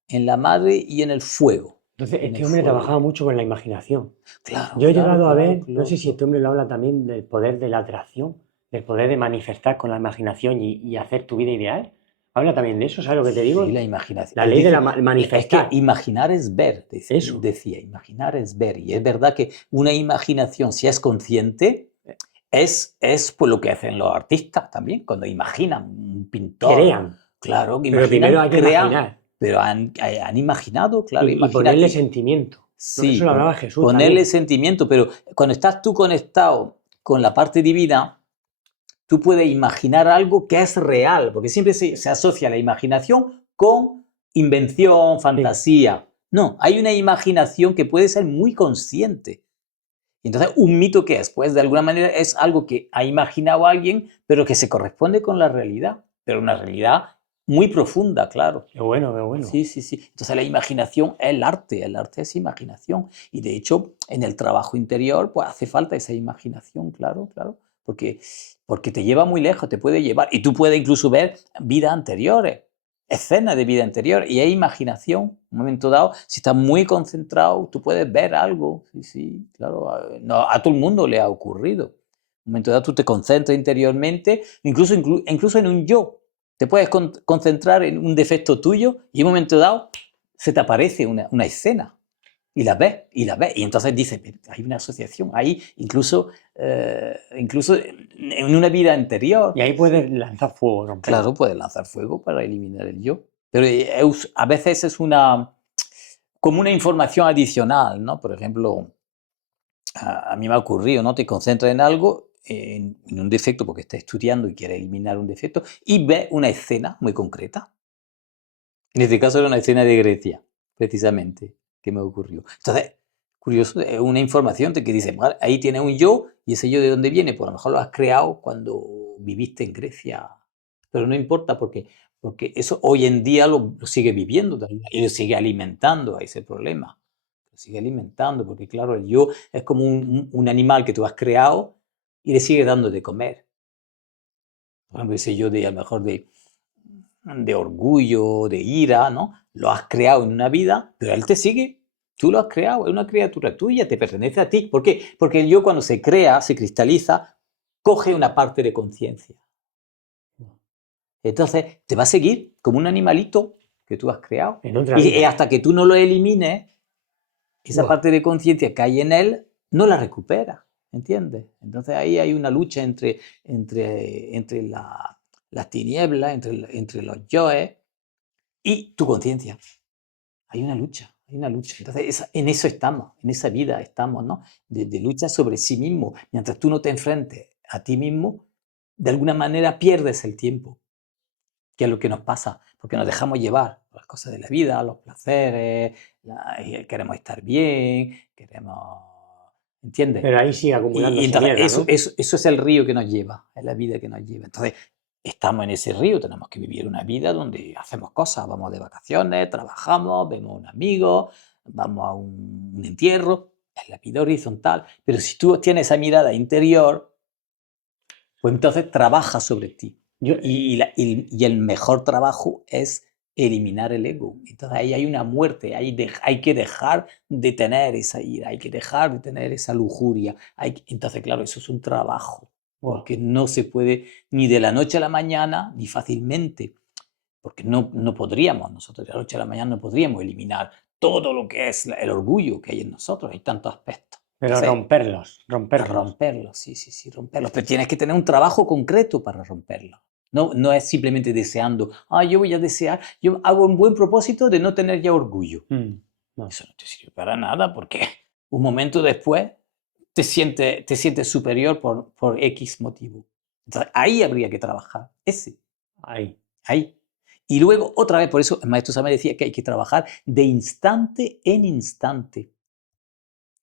y en el fuego. Entonces, En el este hombre fuego. trabajaba mucho con la imaginación. Claro, Yo he claro, llegado a claro, ver, no claro, sé si claro. este hombre lo habla también del poder de la atracción, del poder de manifestar con la imaginación y hacer tu vida ideal. Habla también de eso, ¿sabes lo que te Sí, digo? la imaginación. La Él ley de dice, es que manifestar. imaginar es ver, Eso. decía, imaginar es ver. Y es verdad que una imaginación, si es consciente, es pues lo que hacen los artistas también, cuando imaginan un pintor, Crean. claro, que Pero primero imaginan, hay que crean, imaginar pero han imaginado, claro, y imagina, ponerle y sentimiento. ¿No? sí, Eso lo hablaba Jesús ponerle también. sentimiento, pero cuando estás tú conectado con la parte divina, tú puedes imaginar algo que es real, porque siempre se asocia la imaginación con invención, Sí. fantasía. No, hay una imaginación que puede ser muy consciente. Entonces, ¿un mito qué es? Pues de alguna manera es algo que ha imaginado alguien, pero que se corresponde con la realidad, pero una realidad muy profunda, claro. Qué bueno, qué bueno. Sí, sí, sí. Entonces la imaginación es el arte es imaginación. Y de hecho, en el trabajo interior, pues hace falta esa imaginación, claro, claro, porque te lleva muy lejos, te puede llevar. Y tú puedes incluso ver vidas anteriores, escenas de vida anterior, y hay imaginación. En un momento dado, si estás muy concentrado, tú puedes ver algo. Sí, sí, claro. No, a todo el mundo le ha ocurrido. En un momento dado, tú te concentras interiormente, incluso en un yo. Te puedes concentrar en un defecto tuyo y en un momento dado se te aparece una escena y la ves, y la ves. Y entonces dices, hay una asociación, hay incluso en una vida Y anterior. ahí puedes Sí. lanzar fuego, romperlo. Claro, puedes lanzar fuego para eliminar el yo. Pero a veces es como una información adicional, ¿no? Por ejemplo, a mí me ha ocurrido, ¿no? Te concentras en algo, en un defecto, porque estás estudiando y quieres eliminar un defecto, y ves una escena muy concreta. En este caso era una escena de Grecia, precisamente, que me ocurrió. Entonces, curioso, es una información que dice, "Vale, ahí tienes un yo, y ese yo de dónde viene, pues a lo mejor lo has creado cuando viviste en Grecia, pero no importa porque eso hoy en día lo sigue viviendo también, y lo sigue alimentando a ese problema. Lo sigue alimentando, porque claro, el yo es como un animal que tú has creado y le sigue dando de comer. Por ejemplo, ese yo a lo mejor de orgullo, de ira, ¿no? Lo has creado en una vida, pero él te sigue. Tú lo has creado, es una criatura tuya, te pertenece a ti. ¿Por qué? Porque el yo cuando se crea, se cristaliza, coge una parte de conciencia. Entonces te va a seguir como un animalito que tú has creado. En otra Y vida. hasta que tú no lo elimines, esa Buah. parte de conciencia que hay en él no la recupera. ¿Entiendes? Entonces ahí hay una lucha entre las tinieblas, entre los yoes y tu conciencia. Hay una lucha, hay una lucha. Entonces, en eso estamos, en esa vida estamos, ¿no? De lucha sobre sí mismo. Mientras tú no te enfrentes a ti mismo, de alguna manera pierdes el tiempo, que es lo que nos pasa, porque nos dejamos llevar por las cosas de la vida, los placeres, y queremos estar bien, queremos... ¿Entiendes? Pero ahí sigue Y acumulándose entonces mierda, ¿no? eso es el río que nos lleva, es la vida que nos lleva. Entonces, estamos en ese río, tenemos que vivir una vida donde hacemos cosas, vamos de vacaciones, trabajamos, vemos a un amigo, vamos a un entierro, es la vida horizontal. Pero si tú tienes esa mirada interior, pues entonces trabaja sobre ti. Yo, Y el mejor trabajo es eliminar el ego. Entonces ahí hay una muerte, hay que dejar de tener esa ira, hay que dejar de tener esa lujuria. Entonces, claro, eso es un trabajo, buah. porque no se puede ni de la noche a la mañana, ni fácilmente, porque no podríamos, nosotros de la noche a la mañana no podríamos eliminar todo lo que es el orgullo que hay en nosotros, hay tantos aspectos. Pero Entonces, romperlos, a romperlos. romperlos, sí, sí, sí, romperlos. Pero tienes que tener un trabajo concreto para romperlos. No es simplemente deseando, yo voy a desear, yo hago un buen propósito de no tener ya orgullo. Mm, no. Eso no te sirve para nada porque un momento después te sientes superior por X motivo. Entonces ahí habría que trabajar, Ahí. ahí. Y luego, otra vez, por eso el maestro Sama decía que hay que trabajar de instante en instante.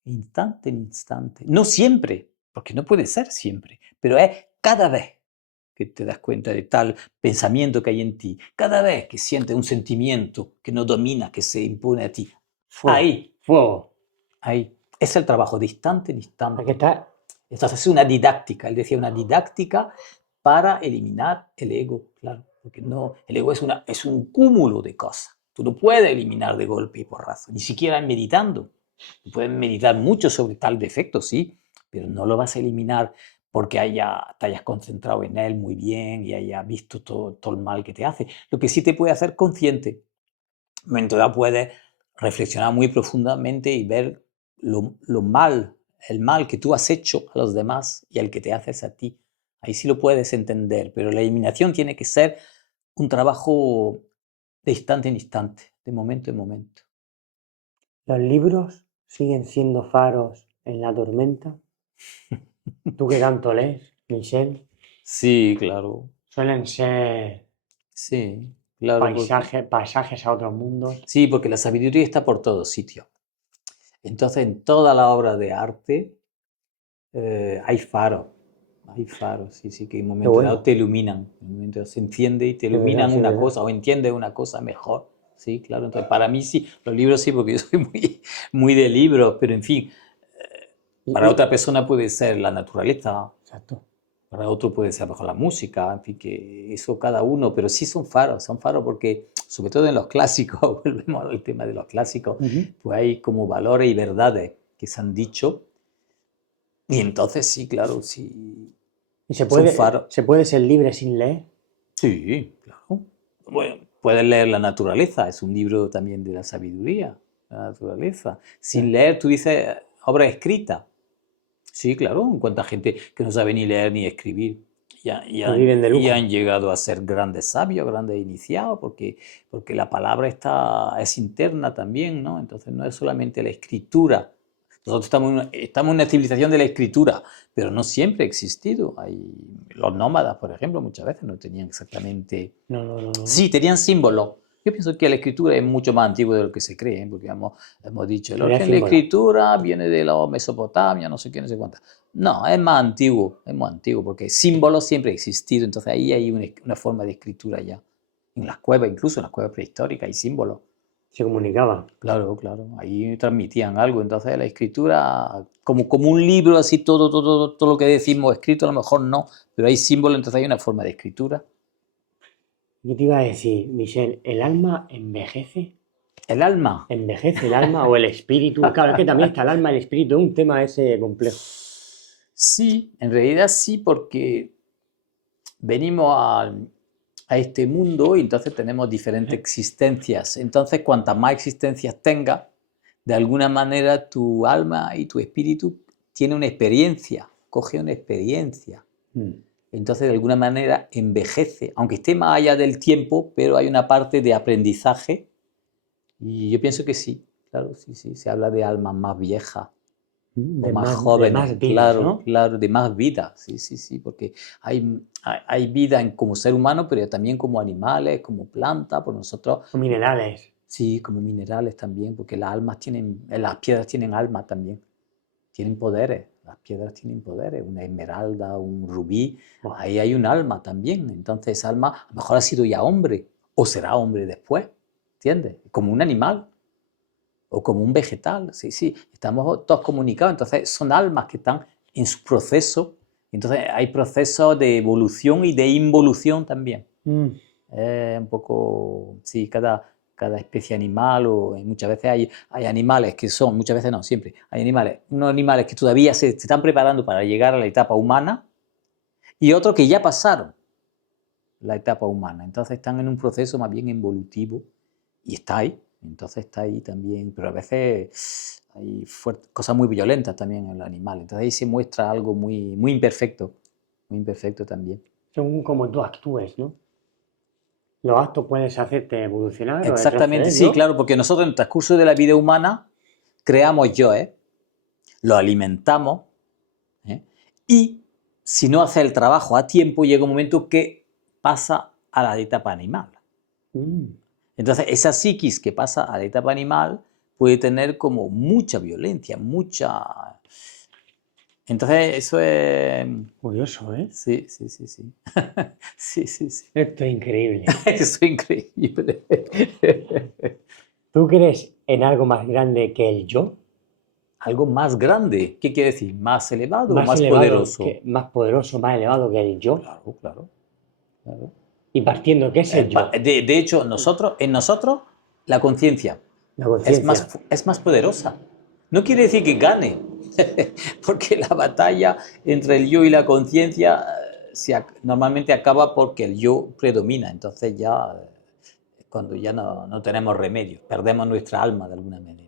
Instante en instante. No siempre, porque no puede ser siempre, pero es cada vez que te das cuenta de tal pensamiento que hay en ti, cada vez que sientes un sentimiento que no domina, que se impone a ti. Fuego, Ahí, fuego. ahí. Es el trabajo de instante en Hay que instante. estar... Entonces es una didáctica, él decía una didáctica para eliminar el ego, claro, porque no, el ego es un cúmulo de cosas. Tú no puedes eliminar de golpe y porrazo, ni siquiera meditando. Tú puedes meditar mucho sobre tal defecto, sí, pero no lo vas a eliminar porque te hayas concentrado en él muy bien y hayas visto todo el mal que te hace. Lo que sí te puede hacer consciente. En un momento dado puedes reflexionar muy profundamente y ver el mal que tú has hecho a los demás y el que te haces a ti. Ahí sí lo puedes entender, pero la eliminación tiene que ser un trabajo de instante en instante, de momento en momento. Los libros siguen siendo faros en la tormenta. Tú que tanto lees, Michel, Sí, claro. suelen ser Sí, claro, paisajes a otros mundos. sí, porque la sabiduría está por todos sitios. Entonces, en toda la obra de arte hay faros. Hay faros, sí, sí, que en un Qué momento dado bueno, te iluminan. En un momento dado se enciende y te sí, es verdad, iluminan sí, es una verdad. cosa o entiendes una cosa mejor. Sí, claro. Entonces, para mí sí, los libros sí, porque yo soy muy de libros, pero en fin, para otra persona puede ser la naturaleza, Exacto. para otro puede ser mejor la música, en fin, que eso cada uno, pero sí son faros porque, sobre todo en los clásicos, volvemos al tema de los clásicos, Ujú. pues hay como valores y verdades que se han dicho, y entonces sí, claro, sí, ¿Y son faros. se puede ser libre sin leer? Sí, claro. Bueno, puedes leer La naturaleza, es un libro también de la sabiduría, la naturaleza. Sin leer, tú dices obra escrita. Sí, claro, cuánta gente que no sabe ni leer ni escribir Y viven de y lujo. han llegado a ser grandes sabios, grandes iniciados, porque la palabra es interna también, ¿no? Entonces no es solamente la escritura. Nosotros estamos en una civilización de la escritura, pero no siempre ha existido. Los nómadas, por ejemplo, muchas veces no tenían exactamente. No, no, no, no, no. Sí, tenían símbolos. Yo pienso que la escritura es mucho más antigua de lo que se cree, ¿eh? Porque hemos dicho, el Tener origen de la símbolos. escritura viene de la Mesopotamia, no sé qué, no sé cuántas. No, es más antiguo, porque símbolos siempre han existido, entonces ahí hay una forma de escritura ya. En las cuevas, incluso en las cuevas prehistóricas, hay símbolos. Se comunicaban. Claro, claro, ahí transmitían algo. Entonces la escritura, como un libro, así todo lo que decimos escrito, a lo mejor no, pero hay símbolos, entonces hay una forma de escritura. ¿Qué te iba a decir, Michel? ¿El alma envejece? El alma. ¿Envejece el alma o el espíritu? Claro, es que también está el alma y el espíritu, es un tema ese complejo. Sí, en realidad sí, porque venimos a este mundo y entonces tenemos diferentes existencias. Entonces, cuantas más existencias tengas, de alguna manera tu alma y tu espíritu tiene una experiencia, coge una experiencia. Mm. Entonces, de alguna manera envejece, aunque esté más allá del tiempo, pero hay una parte de aprendizaje y yo pienso que sí, claro, sí, sí, se habla de almas más viejas o más De jóvenes, más vidas, claro, ¿no? claro, de más vida, sí, sí, sí, porque hay vida como ser humano, pero también como animales, como plantas, por nosotros, O minerales. sí, como minerales también, porque las piedras tienen alma también, tienen poderes, las piedras tienen poderes, una esmeralda, un rubí, Buah. ahí hay un alma también, entonces esa alma a lo mejor ha sido ya hombre, o será hombre después, ¿entiendes? Como un animal, o como un vegetal, sí, sí, estamos todos comunicados, entonces son almas que están en su proceso, entonces hay procesos de evolución y de involución también. Mm. Un poco, sí, cada especie animal, o muchas veces hay animales que son, muchas veces no, siempre, hay unos animales que todavía se están preparando para llegar a la etapa humana y otros que ya pasaron la etapa humana, entonces están en un proceso más bien evolutivo y está ahí, entonces está ahí también, pero a veces hay cosas muy violentas también en el animal, entonces ahí se muestra algo muy imperfecto también. Según como tú actúes, ¿no? Los actos puedes hacerte evolucionar o Exactamente, retroceder, sí, ¿no? claro, porque nosotros en el transcurso de la vida humana creamos yoes, lo alimentamos, ¿eh? Y si no hace el trabajo a tiempo, llega un momento que pasa a la etapa animal. Mm. Entonces, esa psiquis que pasa a la etapa animal puede tener como mucha violencia, mucha... Entonces, eso es... Curioso, ¿eh? Sí, sí, sí, sí. Sí, sí, sí. Esto es increíble. Eso es increíble. ¿Tú crees en algo más grande que el yo? Algo más grande, ¿qué quiere decir? ¿Más elevado o Más más elevado, poderoso? más poderoso, más elevado que el yo. Claro, claro, claro. Y partiendo, ¿qué es el yo? De hecho, en nosotros, la conciencia La conciencia. es más poderosa. No quiere decir que gane, porque la batalla entre el yo y la conciencia normalmente acaba porque el yo predomina. Entonces ya, cuando ya no tenemos remedio, perdemos nuestra alma de alguna manera.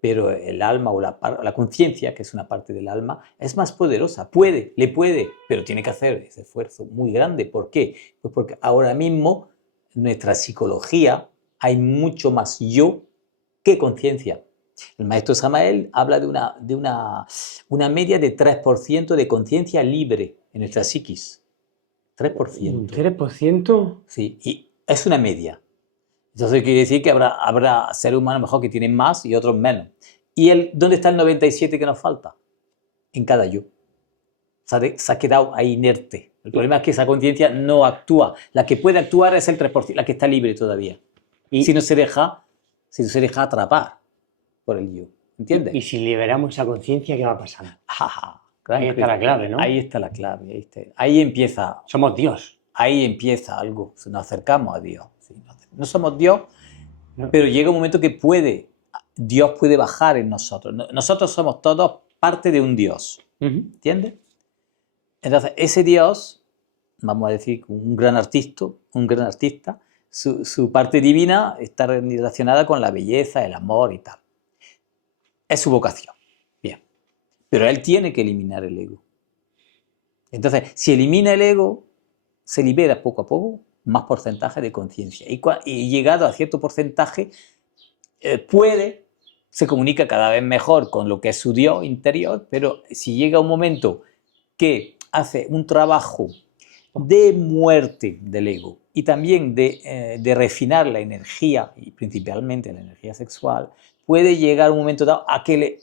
Pero el alma o la conciencia, que es una parte del alma, es más poderosa, le puede, pero tiene que hacer ese esfuerzo muy grande. ¿Por qué? Pues porque ahora mismo en nuestra psicología hay mucho más yo que conciencia. El maestro Samael habla una media de 3% de conciencia libre en nuestra psiquis. ¿Un 3%. 3%? Sí, y es una media. Entonces quiere decir que habrá seres humanos mejor que tienen más y otros menos. ¿Dónde está el 97 que nos falta? En cada yo. Se ha quedado ahí inerte. El problema es que esa conciencia no actúa. La que puede actuar es el 3%, la que está libre todavía. Y, Si no se deja atrapar por el yo. ¿Entiendes? y si liberamos esa conciencia, ¿qué va a pasar? Gran Ahí está la clave, ¿no? Ahí está la clave. Ahí empieza. Somos Dios. Ahí empieza algo. Nos acercamos a Dios. Sí, no somos Dios, ¿No? pero llega un momento que Dios puede bajar en nosotros. Nosotros somos todos parte de un Dios. ¿Entiendes? Entonces, ese Dios, vamos a decir, un gran artista, su parte divina está relacionada con la belleza, el amor y tal. Es su vocación. Bien. Pero él tiene que eliminar el ego. Entonces, si elimina el ego, se libera poco a poco más porcentaje de conciencia. Y llegado a cierto porcentaje, se comunica cada vez mejor con lo que es su Dios interior, pero si llega un momento que hace un trabajo de muerte del ego y también de refinar la energía, y principalmente la energía sexual, puede llegar un momento dado a que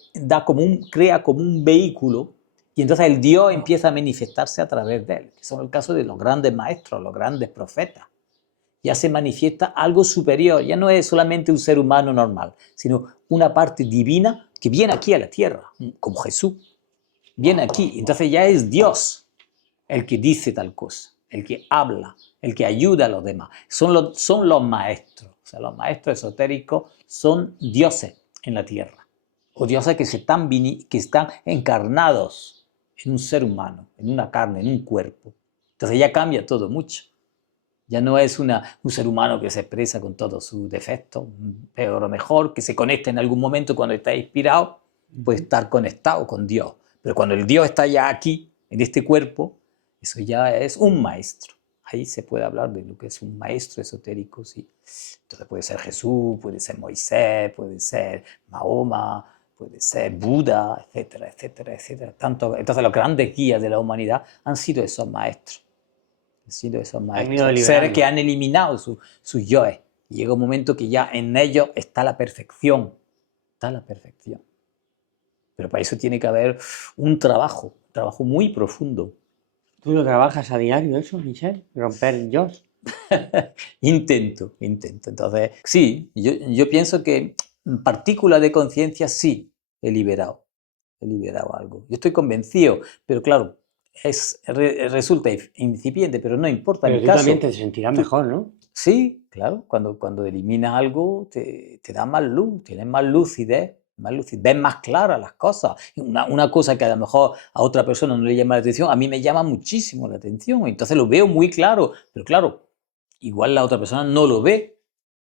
crea como un vehículo y entonces el Dios empieza a manifestarse a través de él, que son el caso de los grandes maestros, los grandes profetas. Ya se manifiesta algo superior, ya no es solamente un ser humano normal, sino una parte divina que viene aquí a la tierra, como Jesús. Viene aquí, entonces ya es Dios el que dice tal cosa, el que habla, el que ayuda a los demás. Son los maestros, o sea, los maestros esotéricos son dioses en la tierra, o dioses que están encarnados en un ser humano, en una carne, en un cuerpo. Entonces ya cambia todo mucho. Ya no es un ser humano que se expresa con todos sus defectos, peor o mejor, que se conecta en algún momento cuando está inspirado, puede estar conectado con Dios. Pero cuando el Dios está ya aquí, en este cuerpo, eso ya es un maestro. Ahí se puede hablar de lo que es un maestro esotérico, sí. Entonces puede ser Jesús, puede ser Moisés, puede ser Mahoma, puede ser Buda, etcétera, etcétera, etcétera. Entonces los grandes guías de la humanidad han sido esos maestros. Han sido esos maestros, seres que han eliminado sus yoes. Y llega un momento que ya en ellos está la perfección. Está la perfección. Pero para eso tiene que haber un trabajo muy profundo. ¿Tú lo trabajas a diario eso, Michel? ¿Romper yo? Intento. Entonces, sí, yo pienso que partículas de conciencia sí he liberado algo. Yo estoy convencido, pero claro, resulta incipiente, pero no importa. Pero en mi tú caso, también te sentirás mejor, ¿no? Sí, claro, cuando eliminas algo te da más luz, tienes más lucidez, ves más claras las cosas. Una cosa que a lo mejor a otra persona no le llama la atención, a mí me llama muchísimo la atención, entonces lo veo muy claro, pero claro, igual la otra persona no lo ve.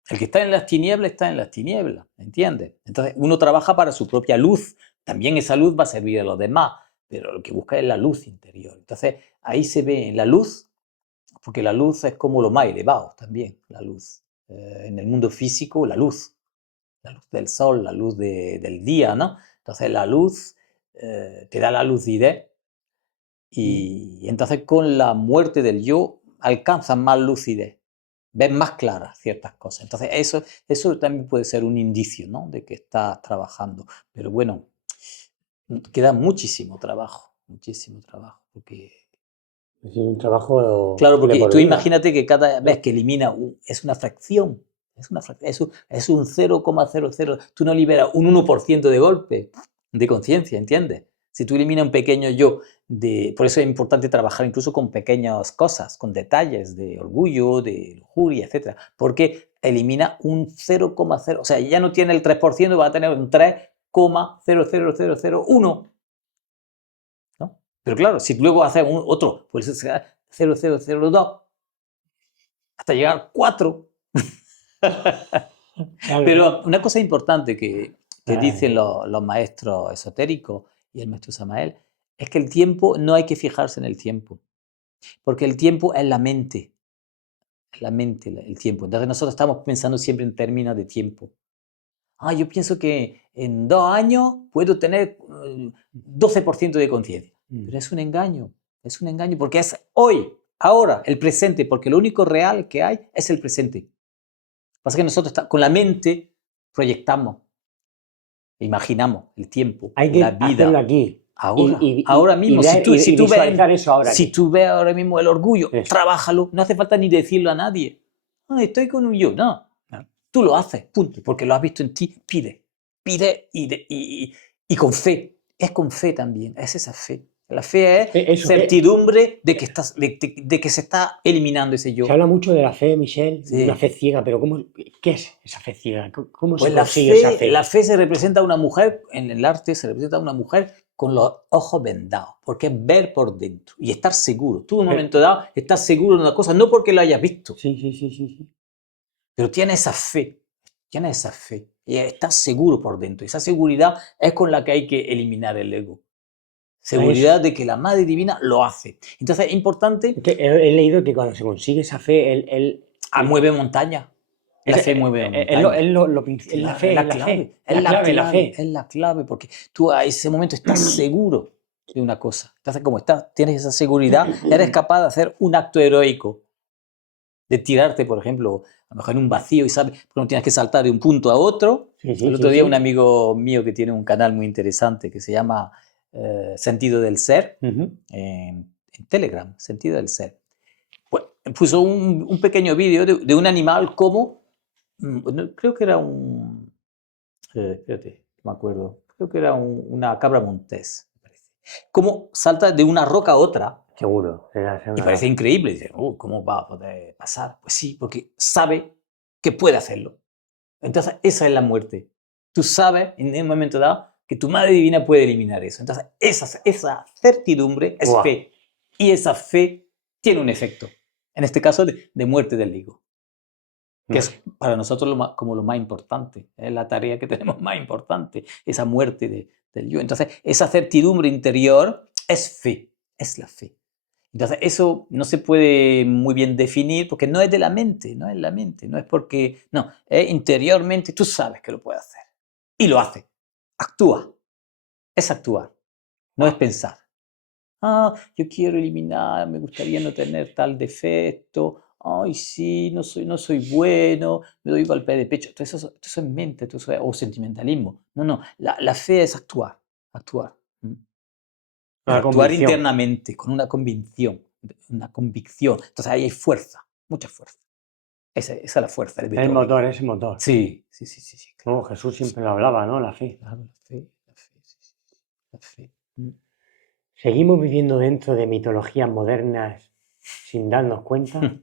El que está en las tinieblas está en las tinieblas, ¿entiendes? Entonces uno trabaja para su propia luz, también esa luz va a servir a los demás, pero lo que busca es la luz interior. Entonces ahí se ve en la luz, porque la luz es como lo más elevado también, la luz. En el mundo físico, la luz del sol, la luz del día, ¿no? Entonces la luz te da la lucidez y entonces con la muerte del yo alcanzas más lucidez. ves más claras ciertas cosas. Entonces, eso también puede ser un indicio, ¿no? De que estás trabajando. Pero bueno, queda muchísimo trabajo, porque... Es un trabajo Claro, de porque por tú vida. imagínate que cada vez que elimina es una fracción, es un 0,00, tú no liberas un 1% de golpe de conciencia, ¿entiendes? Si tú eliminas un pequeño yo, por eso es importante trabajar incluso con pequeñas cosas, con detalles de orgullo, de lujuria, etcétera, porque elimina un 0,0, o sea, ya no tiene el 3%, va a tener un 3,00001. ¿No? Pero claro, si luego haces otro, pues eso será 0,002 hasta llegar a 4. Claro, claro. Pero una cosa importante que dicen Ay, los maestros esotéricos y el maestro Samael es que el tiempo no hay que fijarse en el tiempo, porque el tiempo es la mente el tiempo. Entonces nosotros estamos pensando siempre en términos de tiempo. Yo pienso que en 2 años puedo tener 12% de conciencia. Pero es un engaño porque es hoy, ahora, el presente, porque lo único real que hay es el presente. Pasa que nosotros con la mente proyectamos, imaginamos el tiempo, hay la que hacerlo vida. aquí. Ahora mismo, Ver y visualizar eso ahora si aquí. tú ves ahora mismo el orgullo, Eso. trabájalo, no hace falta ni decirlo a nadie. Estoy con un yo, no. Tú lo haces, punto, porque lo has visto en ti, pide y con fe. Es con fe también, es esa fe. La fe es Eso que certidumbre de que se está eliminando ese se yo. habla mucho de la fe, Michelle, de una Sí. fe ciega, pero ¿qué es esa fe ciega? ¿Cómo se Pues consigue esa la fe? fe se representa a una mujer, en el arte se representa a una mujer con los ojos vendados, porque es ver por dentro y estar seguro. Tú en un momento dado estás seguro de una cosa, no porque lo hayas visto, Sí, sí, sí, sí, sí. pero tienes esa fe y estás seguro por dentro. Y esa seguridad es con la que hay que eliminar el ego. Eso. Seguridad de que la Madre Divina lo hace. Entonces es importante, He leído que cuando se consigue esa fe, mueve montaña. La fe mueve montaña. es la Claro, es fe, es la la fe, clave, es la clave, la es fe. la clave, porque tú a ese momento estás seguro de una cosa. Entonces, como tienes esa seguridad, eres capaz de hacer un acto heroico, de tirarte, por ejemplo, a lo mejor en un vacío y sabes, porque no tienes que saltar de un punto a otro. Sí, El sí, otro sí, día un sí. amigo mío que tiene un canal muy interesante que se llama Sentido del Ser, Ujú. en Telegram, Sentido del Ser. Pues puso un pequeño vídeo de un animal como, creo que era espérate, no me acuerdo, creo que era una cabra montés, me parece. Cómo salta de una roca a otra Seguro, será y una parece cabra. increíble. Dice, ¿cómo va a poder pasar? Pues sí, porque sabe que puede hacerlo. Entonces, esa es la muerte. Tú sabes en un momento dado que tu Madre Divina puede eliminar eso. Entonces, esa certidumbre es Buah. fe. Y esa fe tiene un efecto. En este caso, de muerte del ego, que No sé. es para nosotros como lo más importante, es la tarea que tenemos más importante, esa muerte del yo. Entonces, esa certidumbre interior es fe, es la fe. Entonces, eso no se puede muy bien definir porque no es de la mente, no es la mente, no es porque, no, es interiormente, tú sabes que lo puedes hacer. Y lo hace, actúa, es actuar, no es Buah. pensar. Yo quiero eliminar, me gustaría no tener tal defecto, ay, sí, no soy bueno, me doy golpe de pecho. Todo eso es mente, o sentimentalismo. No, la fe es actuar, actuar. Pero Una actuar convicción. internamente, con una convicción, una convicción. Entonces ahí hay fuerza, mucha fuerza. Esa es la fuerza de El todo. motor, ese motor. Sí, No, Jesús siempre lo hablaba, ¿no? La fe. claro, sí, la fe. ¿Seguimos viviendo dentro de mitologías modernas sin darnos cuenta?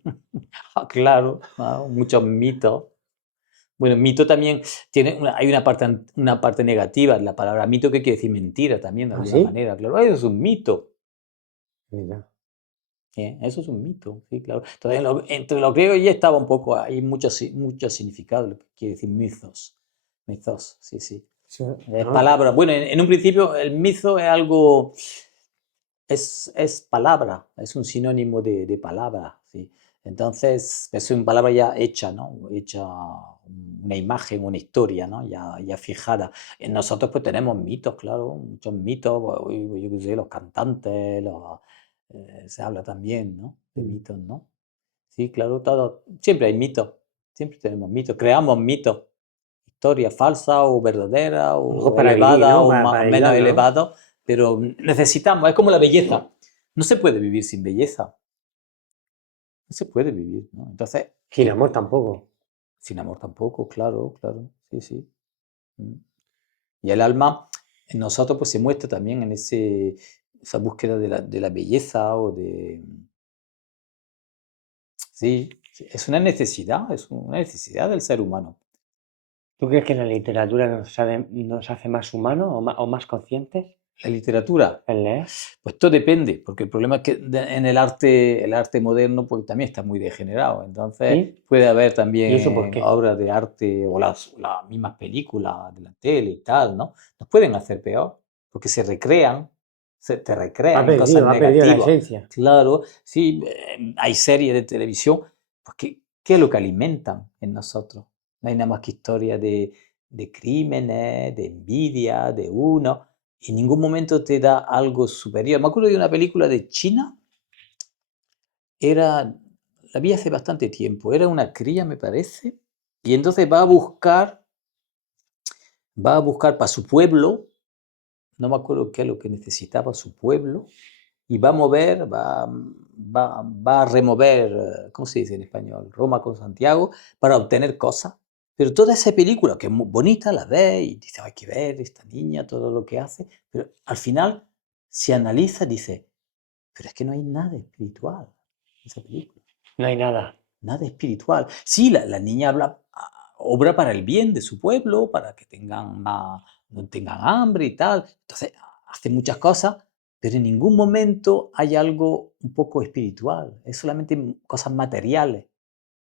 Claro, muchos mitos. Bueno, mito también hay una parte negativa. La palabra mito que quiere decir mentira también, de ¿Ah, alguna sí? manera. Claro, eso es un mito. Mira. Eso es un mito, sí, claro. Entonces, entre los griegos ya estaba un poco, hay mucho significado, lo que quiere decir mitos. Mitos, sí. Es No, palabra. Bueno, en un principio el mito es algo, es palabra, es un sinónimo de palabra, ¿sí? Entonces, es una palabra ya hecha, ¿no? Hecha una imagen, una historia, ¿no? Ya fijada. En nosotros pues tenemos mitos, claro, muchos mitos, pues, yo qué sé, los cantantes, se habla también, ¿no? De mm, mitos, ¿no? Sí, claro, todo. Siempre hay mitos, siempre tenemos mitos, creamos mitos, historias falsas o verdaderas A lo mejor o para vivir, elevadas ¿no? o Para menos ayudarnos, ¿no? elevadas, pero necesitamos, es como la belleza. No se puede vivir sin belleza, no se puede vivir, ¿no? Entonces, Sin amor tampoco. sin amor tampoco, claro, claro, sí, sí. Mm. Y el alma en nosotros pues se muestra también en esa búsqueda de la belleza o de... Sí, sí, es una necesidad del ser humano. ¿Tú crees que la literatura nos hace más humanos o más conscientes La literatura, en leer? pues todo depende, porque el problema es que en el arte moderno pues también está muy degenerado, entonces ¿Sí? puede haber ¿Y eso por también qué? obras de arte o las mismas películas de la tele y tal, ¿no? Nos pueden hacer peor, porque se recrean, te recrean en cosas Ha perdido la negativas. esencia. Claro, sí, hay series de televisión, pues ¿qué es lo que alimentan en nosotros? No hay nada más que historias de crímenes, de envidia, de uno. En ningún momento te da algo superior. Me acuerdo de una película de China, era, la vi hace bastante tiempo, era una cría, me parece, y entonces va a buscar para su pueblo, no me acuerdo qué es lo que necesitaba su pueblo, y va a mover, va a remover, ¿cómo se dice en español? Roma con Santiago, para obtener cosas. Pero toda esa película, que es muy bonita, la ve y dice, hay que ver esta niña, todo lo que hace, pero al final se analiza, dice, pero es que no hay nada espiritual en esa película, No hay nada. nada espiritual. Sí, la niña obra para el bien de su pueblo, para que no tengan hambre y tal. Entonces, hace muchas cosas, pero en ningún momento hay algo un poco espiritual, es solamente cosas materiales.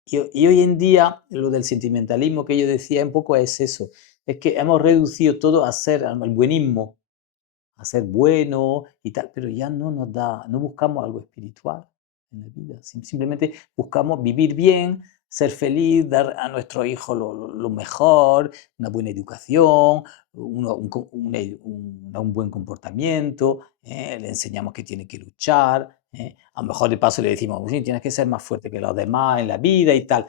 Y hoy en día, lo del sentimentalismo que yo decía, un poco es eso, es que hemos reducido todo a ser al buenismo, a ser bueno y tal, pero ya no buscamos algo espiritual en la vida, simplemente buscamos vivir bien, ser feliz, dar a nuestros hijos lo mejor, una buena educación, un buen comportamiento, le enseñamos que tiene que luchar, a lo mejor de paso le decimos, "Sí, tienes que ser más fuerte que los demás en la vida y tal",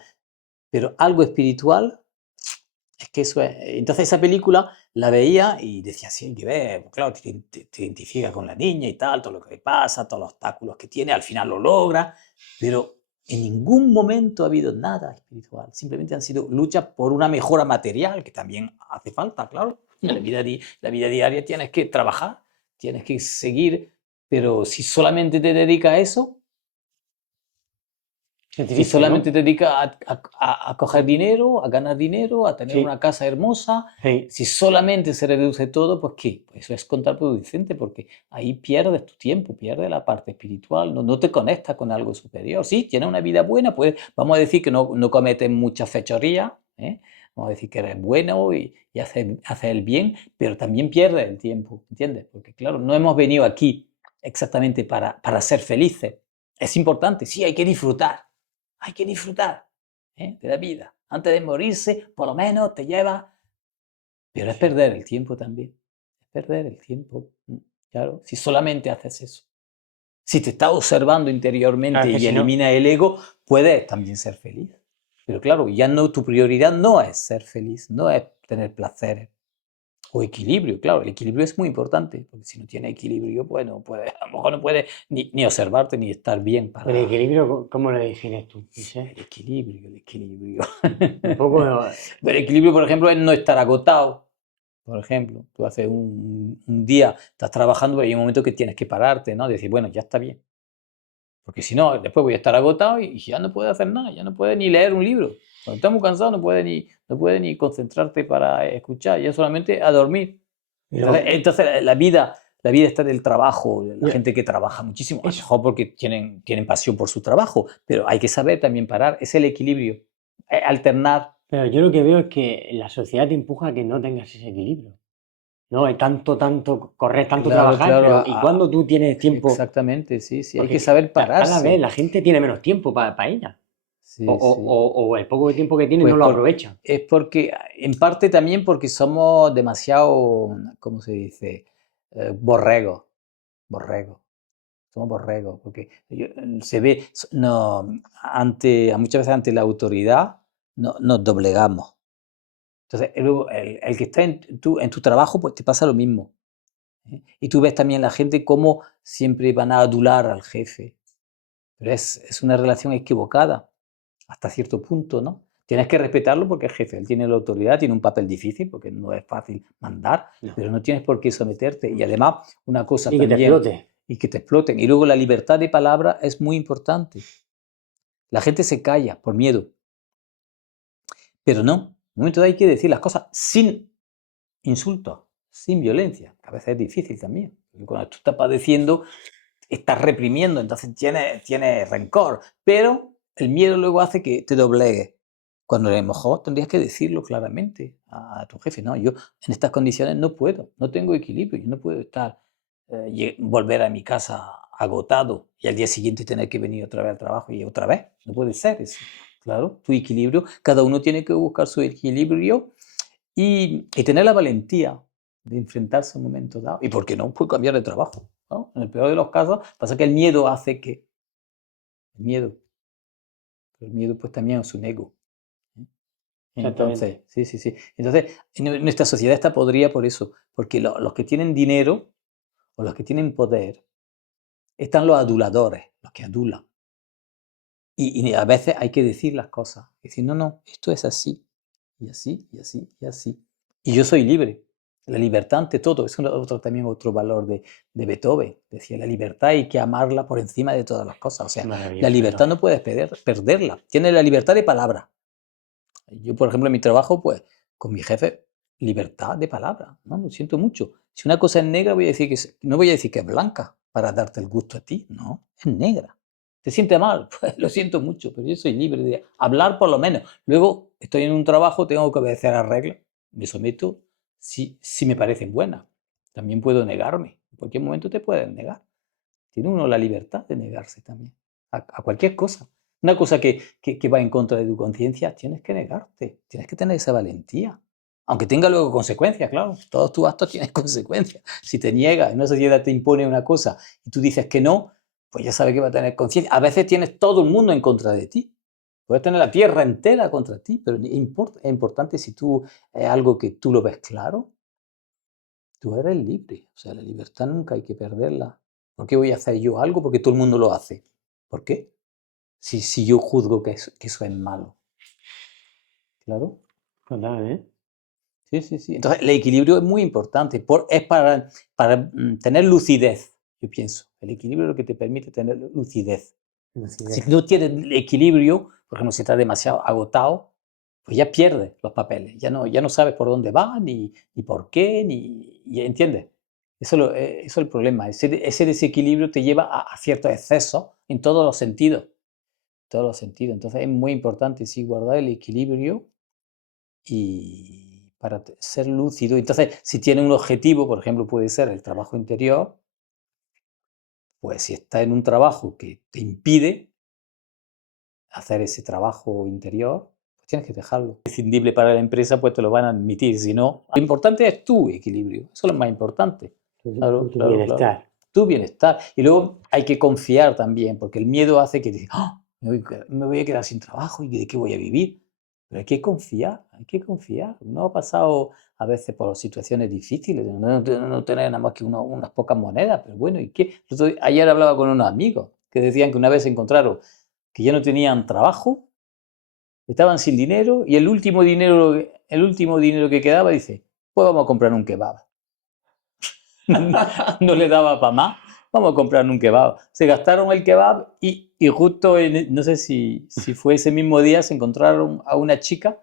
pero algo espiritual es que eso es. Entonces esa película la veía y decía, sí, hay que ver, pues claro, te identifica con la niña y tal, todo lo que le pasa, todos los obstáculos que tiene, al final lo logra, pero en ningún momento ha habido nada espiritual, simplemente han sido luchas por una mejora material, que también hace falta, claro. En la vida diaria tienes que trabajar, tienes que seguir, pero si solamente te dedicas a eso, Es si triste, solamente ¿no? te dedicas a coger dinero, a ganar dinero, a tener una Sí, casa hermosa, sí. si solamente se reduce todo, pues ¿qué? Pues eso es contraproducente porque ahí pierdes tu tiempo, pierdes la parte espiritual, no te conectas con algo superior. Sí, tienes una vida buena, pues vamos a decir que no cometes muchas fechorías, ¿eh? Vamos a decir que eres bueno y haces el bien, pero también pierdes el tiempo, ¿entiendes? Porque claro, no hemos venido aquí exactamente para ser felices. Es importante, sí, hay que disfrutar, de la vida. Antes de morirse, por lo menos te lleva, pero es Sí. perder el tiempo también. Es perder el tiempo, claro, si solamente haces eso. Si te estás observando Claro, interiormente es que y si no, elimina el ego, puedes también ser feliz. Pero claro, ya no, tu prioridad no es ser feliz, no es tener placeres. O equilibrio, claro, el equilibrio es muy importante, porque si no tienes equilibrio, pues no puedes, a lo mejor no puedes ni observarte ni estar bien el para equilibrio, ¿cómo lo defines tú? No sé. el equilibrio, el equilibrio. Un poco, El equilibrio, por ejemplo, es no estar agotado. Por ejemplo, tú haces un día, estás trabajando, pero hay un momento que tienes que pararte, ¿no? Decir, bueno, ya está bien. Porque si no, después voy a estar agotado y ya no puedes hacer nada, ya no puedes ni leer un libro. Cuando estás muy cansado no puedes ni concentrarte para escuchar, ya solamente a dormir. lo, Entonces la vida está del trabajo, la yo- gente que trabaja muchísimo, a lo eso. mejor porque tienen pasión por su trabajo, pero hay que saber también parar, es el equilibrio, alternar. Pero yo lo que veo es que la sociedad te empuja a que no tengas ese equilibrio. No, hay tanto correr, tanto Claro, trabajar, claro, pero ¿y cuándo tú tienes tiempo? exactamente, sí, sí, hay que Porque saber cada vez pararse. la gente tiene menos tiempo para ella. Sí, sí. O el poco tiempo que tiene no Pues lo aprovecha. es porque, en parte también porque somos demasiado, ¿cómo se dice? Borregos, borregos. somos borregos, porque se ve, no, muchas veces ante la autoridad nos doblegamos. Entonces, luego, el que está en tu trabajo, pues te pasa lo mismo. ¿Eh? Y tú ves también la gente cómo siempre van a adular al jefe. Pero es una relación equivocada, hasta cierto punto, ¿no? Tienes que respetarlo porque es jefe, él tiene la autoridad, tiene un papel difícil porque no es fácil mandar, No. pero no tienes por qué someterte. Y además, una cosa Y que te también, explote. y que te exploten. Y luego la libertad de palabra es muy importante. La gente se calla por miedo, pero no. En un momento dado hay que decir las cosas sin insultos, sin violencia, que a veces es difícil también. Porque cuando tú estás padeciendo, estás reprimiendo, entonces tienes rencor, pero el miedo luego hace que te doblegues. Cuando a lo mejor tendrías que decirlo claramente a tu jefe, no, yo en estas condiciones no puedo, no tengo equilibrio, yo no puedo estar, volver a mi casa agotado y al día siguiente tener que venir otra vez al trabajo y otra vez, no puede ser eso. Claro, tu equilibrio, cada uno tiene que buscar su equilibrio y tener la valentía de enfrentarse a un momento dado. Y por qué no, puede cambiar de trabajo, ¿no? En el peor de los casos, pasa que el miedo hace que... El miedo pues también es un ego. ¿Eh? Entonces, Exactamente. sí, sí, sí. Entonces, nuestra sociedad está podrida por eso, porque los que tienen dinero o los que tienen poder, están los aduladores, los que adulan. Y a veces hay que decir las cosas, decir, no, no, esto es así, y así, y así, y así. Y yo soy libre. La libertad ante todo, es también otro valor de Beethoven. Decía, la libertad hay que amarla por encima de todas las cosas. O sea, la Maravilloso, libertad Beethoven. no puedes perderla. Tienes la libertad de palabra. Yo, por ejemplo, en mi trabajo, pues, con mi jefe, libertad de palabra, ¿no? Lo siento mucho. Si una cosa es negra, voy a decir no voy a decir que es blanca para darte el gusto a ti, no, es negra. ¿Te sientes mal? Pues lo siento mucho, pero yo soy libre de hablar por lo menos. Luego, estoy en un trabajo, tengo que obedecer a reglas, me someto si me parecen buenas. También puedo negarme, en cualquier momento te pueden negar. Tiene uno la libertad de negarse también a cualquier cosa. Una cosa que va en contra de tu conciencia, tienes que negarte, tienes que tener esa valentía. Aunque tenga luego consecuencias, claro, todos tus actos tienen consecuencias. Si te niegas, en una sociedad te impone una cosa y tú dices que no, pues ya sabes que va a tener conciencia. A veces tienes todo el mundo en contra de ti. Puedes tener la tierra entera contra ti, pero es importante si tú es algo que tú lo ves claro, tú eres libre. O sea, la libertad nunca hay que perderla. ¿Por qué voy a hacer yo algo? Porque todo el mundo lo hace. ¿Por qué? Si yo juzgo que eso es malo. Claro. Total, ¿eh? Sí, sí, sí. Entonces, el equilibrio es muy importante. Es para tener lucidez, yo pienso. El equilibrio es lo que te permite tener lucidez. Si Lucidez. no tienes equilibrio, por ejemplo, si estás demasiado agotado, pues ya pierdes los papeles. Ya no sabes por dónde va, ni por qué, ¿entiendes? Eso es el problema. Ese desequilibrio te lleva a ciertos excesos en todos los sentidos. Todos los sentidos. Entonces es muy importante, sí, guardar el equilibrio y para ser lúcido. Entonces, si tiene un objetivo, por ejemplo, puede ser el trabajo interior, pues si está en un trabajo que te impide hacer ese trabajo interior, pues tienes que dejarlo. Es prescindible para la empresa, pues te lo van a admitir. Si no, lo importante es tu equilibrio. Eso es lo más importante. Claro, Tu claro, claro. bienestar. Tu bienestar. Y luego hay que confiar también, porque el miedo hace que dices, "Ah, me voy a quedar sin trabajo y de qué voy a vivir". Pero hay que confiar, hay que confiar. Uno ha pasado a veces por situaciones difíciles, de no tener nada más que unas pocas monedas, pero bueno, ¿y qué? Ayer hablaba con unos amigos que decían que una vez se encontraron que ya no tenían trabajo, estaban sin dinero y el último dinero que quedaba dice, pues vamos a comprar un kebab. No le daba para más, vamos a comprar un kebab. Se gastaron el kebab y justo, no sé si fue ese mismo día, se encontraron a una chica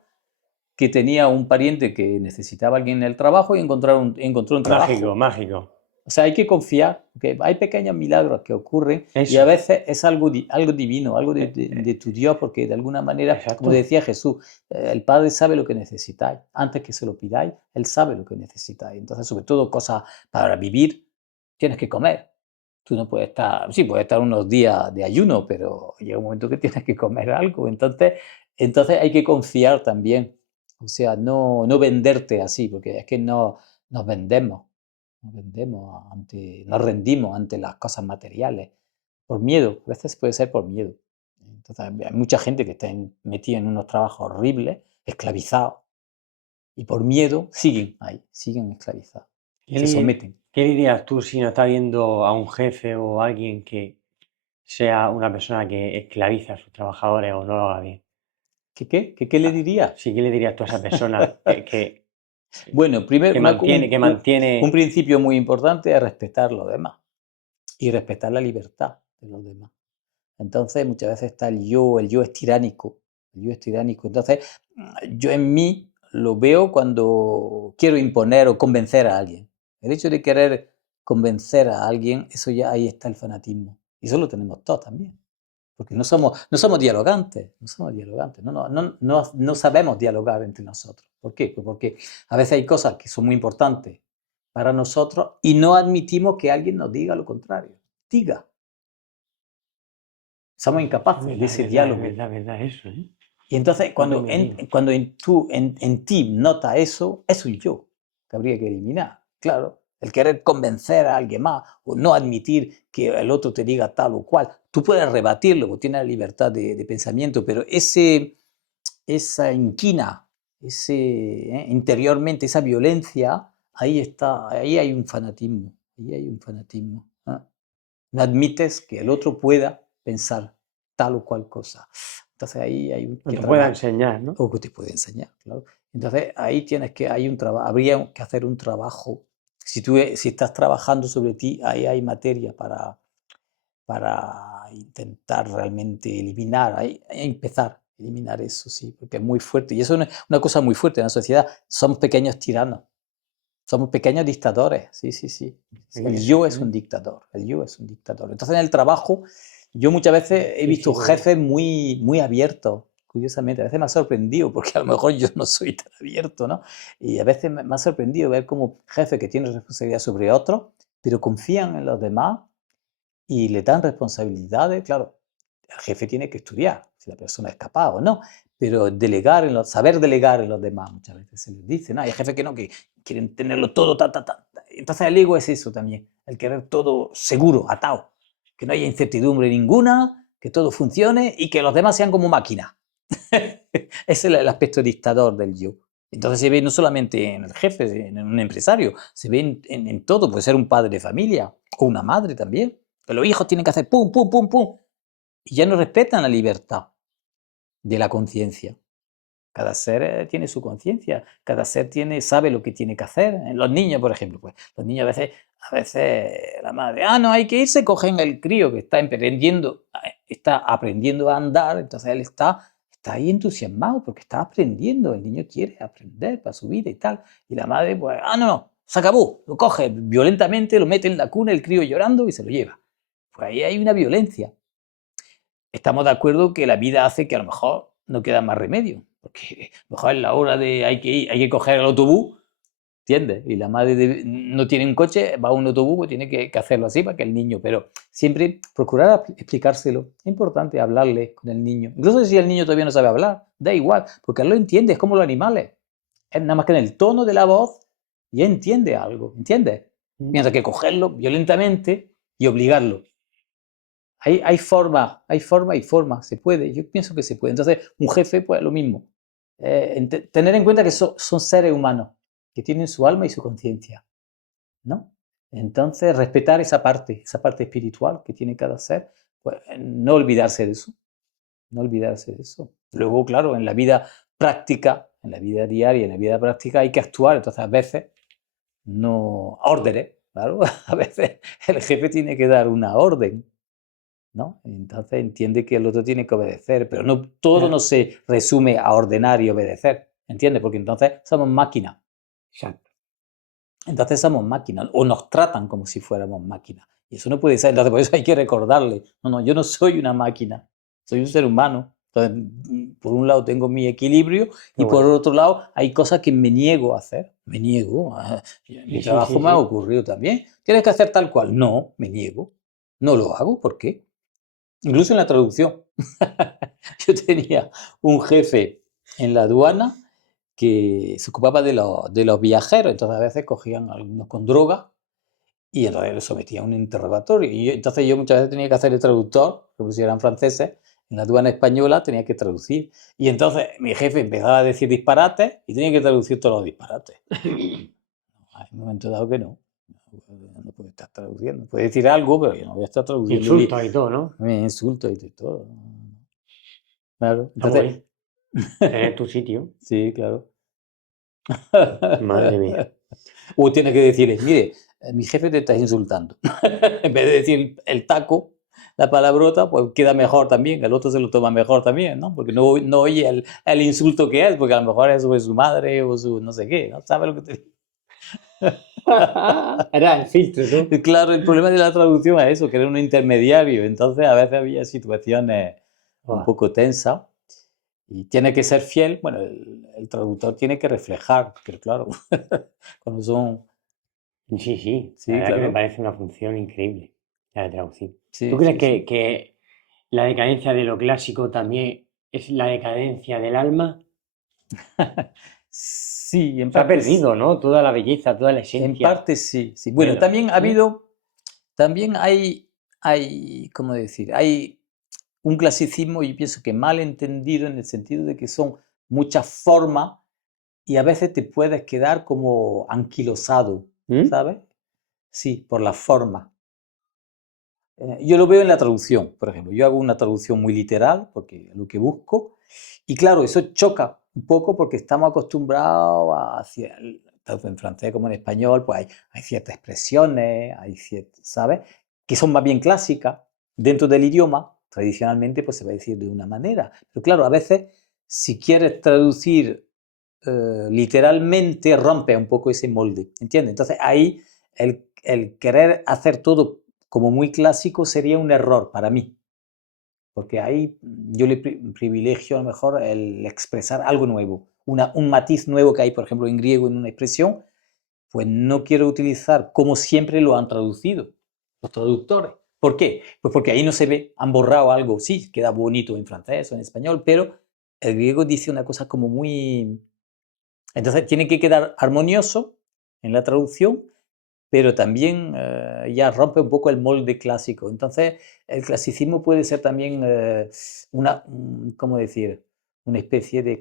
que tenía un pariente que necesitaba a alguien en el trabajo y encontró un Mágico, trabajo. mágico. O sea, hay que confiar, porque hay pequeños milagros que ocurren y a Eso. veces es algo divino, algo de tu Dios, porque de alguna manera, como Exacto. decía Jesús, el Padre sabe lo que necesitáis. Antes que se lo pidáis, Él sabe lo que necesitáis. Entonces, sobre todo cosas para vivir, tienes que comer. Tú no puedes estar, sí, puedes estar unos días de ayuno, pero llega un momento que tienes que comer algo. Entonces hay que confiar también. O sea, no venderte así, porque es que no nos vendemos. Nos rendimos ante las cosas materiales. Por miedo, a veces puede ser por miedo. Entonces, hay mucha gente que está metida en unos trabajos horribles, esclavizados, y por miedo siguen ahí, siguen esclavizados, se someten. ¿Qué dirías tú si no está viendo a un jefe o alguien que sea una persona que esclaviza a sus trabajadores o no lo haga bien? ¿Qué le diría? Sí, ¿qué le dirías tú a esa persona que Bueno, primero, un mantiene... principio muy importante es respetar los demás y respetar la libertad de los demás. Entonces, muchas veces está el yo es tiránico, el yo es tiránico. Entonces, yo en mí lo veo cuando quiero imponer o convencer a alguien. El hecho de querer convencer a alguien, eso ya ahí está el fanatismo. Y eso lo tenemos todos también. Porque no somos dialogantes, no sabemos dialogar entre nosotros. ¿Por qué? Pues porque a veces hay cosas que son muy importantes para nosotros y no admitimos que alguien nos diga lo contrario. Diga. Somos incapaces de ese diálogo. Es verdad eso, ¿eh? Y entonces, cuando permitimos. en ti nota eso, es un yo que habría que eliminar. Claro, el querer convencer a alguien más o no admitir que el otro te diga tal o cual. Tú puedes rebatirlo, porque tienes la libertad de pensamiento, pero esa inquina, interiormente, esa violencia, ahí está, ahí hay un fanatismo, ahí hay un fanatismo. No admites que el otro pueda pensar tal o cual cosa. Entonces ahí hay No que te pueda trabajar, enseñar, ¿no? o que te puede enseñar, claro. Entonces ahí hay un trabajo, habría que hacer un trabajo. Si estás trabajando sobre ti, ahí hay materia para intentar realmente eliminar, empezar a eliminar eso, sí, porque es muy fuerte. Y eso es una cosa muy fuerte en la sociedad. Somos pequeños tiranos. Somos pequeños dictadores, sí, sí, sí. El yo es un Exactamente. dictador, el yo es un dictador. Entonces en el trabajo, yo muchas veces he Sí, visto sí, que... jefes muy, muy abiertos, curiosamente. A veces me ha sorprendido, porque a lo mejor yo no soy tan abierto, ¿no? Y a veces me ha sorprendido ver cómo jefes que tienen responsabilidad sobre otros, pero confían en los demás y le dan responsabilidades. Claro, el jefe tiene que estudiar si la persona es capaz o no, pero saber delegar en los demás muchas veces se les dice, ¿no? Hay jefes que no, que quieren tenerlo todo, ta, ta, ta. Entonces el ego es eso también, el querer todo seguro, atado, que no haya incertidumbre ninguna, que todo funcione y que los demás sean como máquinas. Ese es el aspecto dictador del yo. Entonces se ve no solamente en el jefe, en un empresario, se ve en todo, puede ser un padre de familia o una madre también, que los hijos tienen que hacer pum, pum, pum, pum, y ya no respetan la libertad de la conciencia. Cada ser tiene su conciencia, cada ser sabe lo que tiene que hacer. Los niños, por ejemplo, pues los niños a veces la madre, no, hay que irse, cogen el crío que está aprendiendo a andar, entonces él está ahí entusiasmado porque está aprendiendo, el niño quiere aprender para su vida y tal. Y la madre, pues, no, se acabó, lo coge violentamente, lo mete en la cuna, el crío llorando y se lo lleva. Pues ahí hay una violencia. Estamos de acuerdo que la vida hace que a lo mejor no queda más remedio, porque a lo mejor es la hora de hay que coger el autobús, ¿entiendes? Y la madre no tiene un coche, va a un autobús, pues tiene que hacerlo así para que el niño, pero siempre procurar explicárselo. Es importante hablarle con el niño. Incluso si el niño todavía no sabe hablar, da igual, porque él lo entiende, es como los animales. Es nada más que en el tono de la voz ya entiende algo, ¿entiendes? Mientras que cogerlo violentamente y obligarlo. Hay forma y forma, se puede, yo pienso que se puede. Entonces, un jefe, pues lo mismo. Tener en cuenta que son seres humanos, que tienen su alma y su conciencia, ¿no? Entonces, respetar esa parte espiritual que tiene cada ser, pues no olvidarse de eso, no olvidarse de eso. Luego, claro, en la vida práctica, en la vida diaria, en la vida práctica hay que actuar, entonces a veces no órdenes, claro, a veces el jefe tiene que dar una orden, ¿no? Entonces entiende que el otro tiene que obedecer, pero no todo no se resume a ordenar y obedecer, ¿entiendes? Porque entonces somos máquinas. Exacto. Entonces somos máquinas, o nos tratan como si fuéramos máquinas. Y eso no puede ser, entonces por eso hay que recordarle, no, yo no soy una máquina, soy un ser humano. Entonces, por un lado tengo mi equilibrio Qué y por bueno. otro lado hay cosas que me niego a hacer. Me niego. En mi Sí, sí, trabajo sí, me ha sí. ocurrido también. ¿Tienes que hacer tal cual? No, me niego. No lo hago. ¿Por qué? Incluso en la traducción. Yo tenía un jefe en la aduana que se ocupaba de los viajeros, entonces a veces cogían algunos con droga y entonces lo sometía a un interrogatorio. Y entonces yo muchas veces tenía que hacer el traductor, porque si eran franceses, en la aduana española tenía que traducir. Y entonces mi jefe empezaba a decir disparates y tenía que traducir todos los disparates. Hay un momento dado que no. No puede estar traduciendo. Puede decir algo, pero yo no voy a estar traduciendo. Insultos y todo, ¿no? Me insultos y todo. Claro. Está muy Entonces, bien. Tener tu sitio. sí, claro. Madre mía. O tienes que decirles, mire, mi jefe te está insultando. En vez de decir el taco, la palabrota, pues queda mejor también, el otro se lo toma mejor también, ¿no? Porque no oye el insulto que es, porque a lo mejor es sobre su madre o su no sé qué, ¿no? ¿Sabes lo que te digo? Era el filtro, ¿no? Claro, el problema de la traducción es eso, que era un intermediario, entonces a veces había situaciones un Buah. poco tensas y tiene que ser fiel, bueno, el traductor tiene que reflejar, pero claro, cuando son... Sí, sí. La Sí, verdad que me claro, parece una función increíble, la de traducir. ¿Tú sí, crees sí, sí. que la decadencia de lo clásico también es la decadencia del alma? Sí, en Se ha parte sí. perdido, ¿no? Toda la belleza, toda la En esencia parte sí, sí. de Bueno, lo... también ha ¿no? habido, también ¿cómo decir? Hay un clasicismo, y pienso que mal entendido en el sentido de que son muchas formas y a veces te puedes quedar como anquilosado, ¿Mm? ¿sabes? Sí, por la forma. Yo lo veo en la traducción, por ejemplo. Yo hago una traducción muy literal, porque es lo que busco, y claro, eso choca un poco porque estamos acostumbrados a, tanto en francés como en español, pues hay ciertas expresiones, hay ciertas, ¿sabes? Que son más bien clásicas. Dentro del idioma, tradicionalmente, pues se va a decir de una manera. Pero claro, a veces, si quieres traducir literalmente, rompe un poco ese molde, ¿entiendes? Entonces ahí el querer hacer todo como muy clásico sería un error para mí, porque ahí yo le privilegio a lo mejor el expresar algo nuevo, un matiz nuevo que hay, por ejemplo, en griego en una expresión, pues no quiero utilizar como siempre lo han traducido los traductores. ¿Por qué? Pues porque ahí no se ve, han borrado algo, sí, queda bonito en francés o en español, pero el griego dice una cosa como muy... Entonces tiene que quedar armonioso en la traducción, pero también ya rompe un poco el molde clásico. Entonces, el clasicismo puede ser también ¿cómo decir? Una especie de,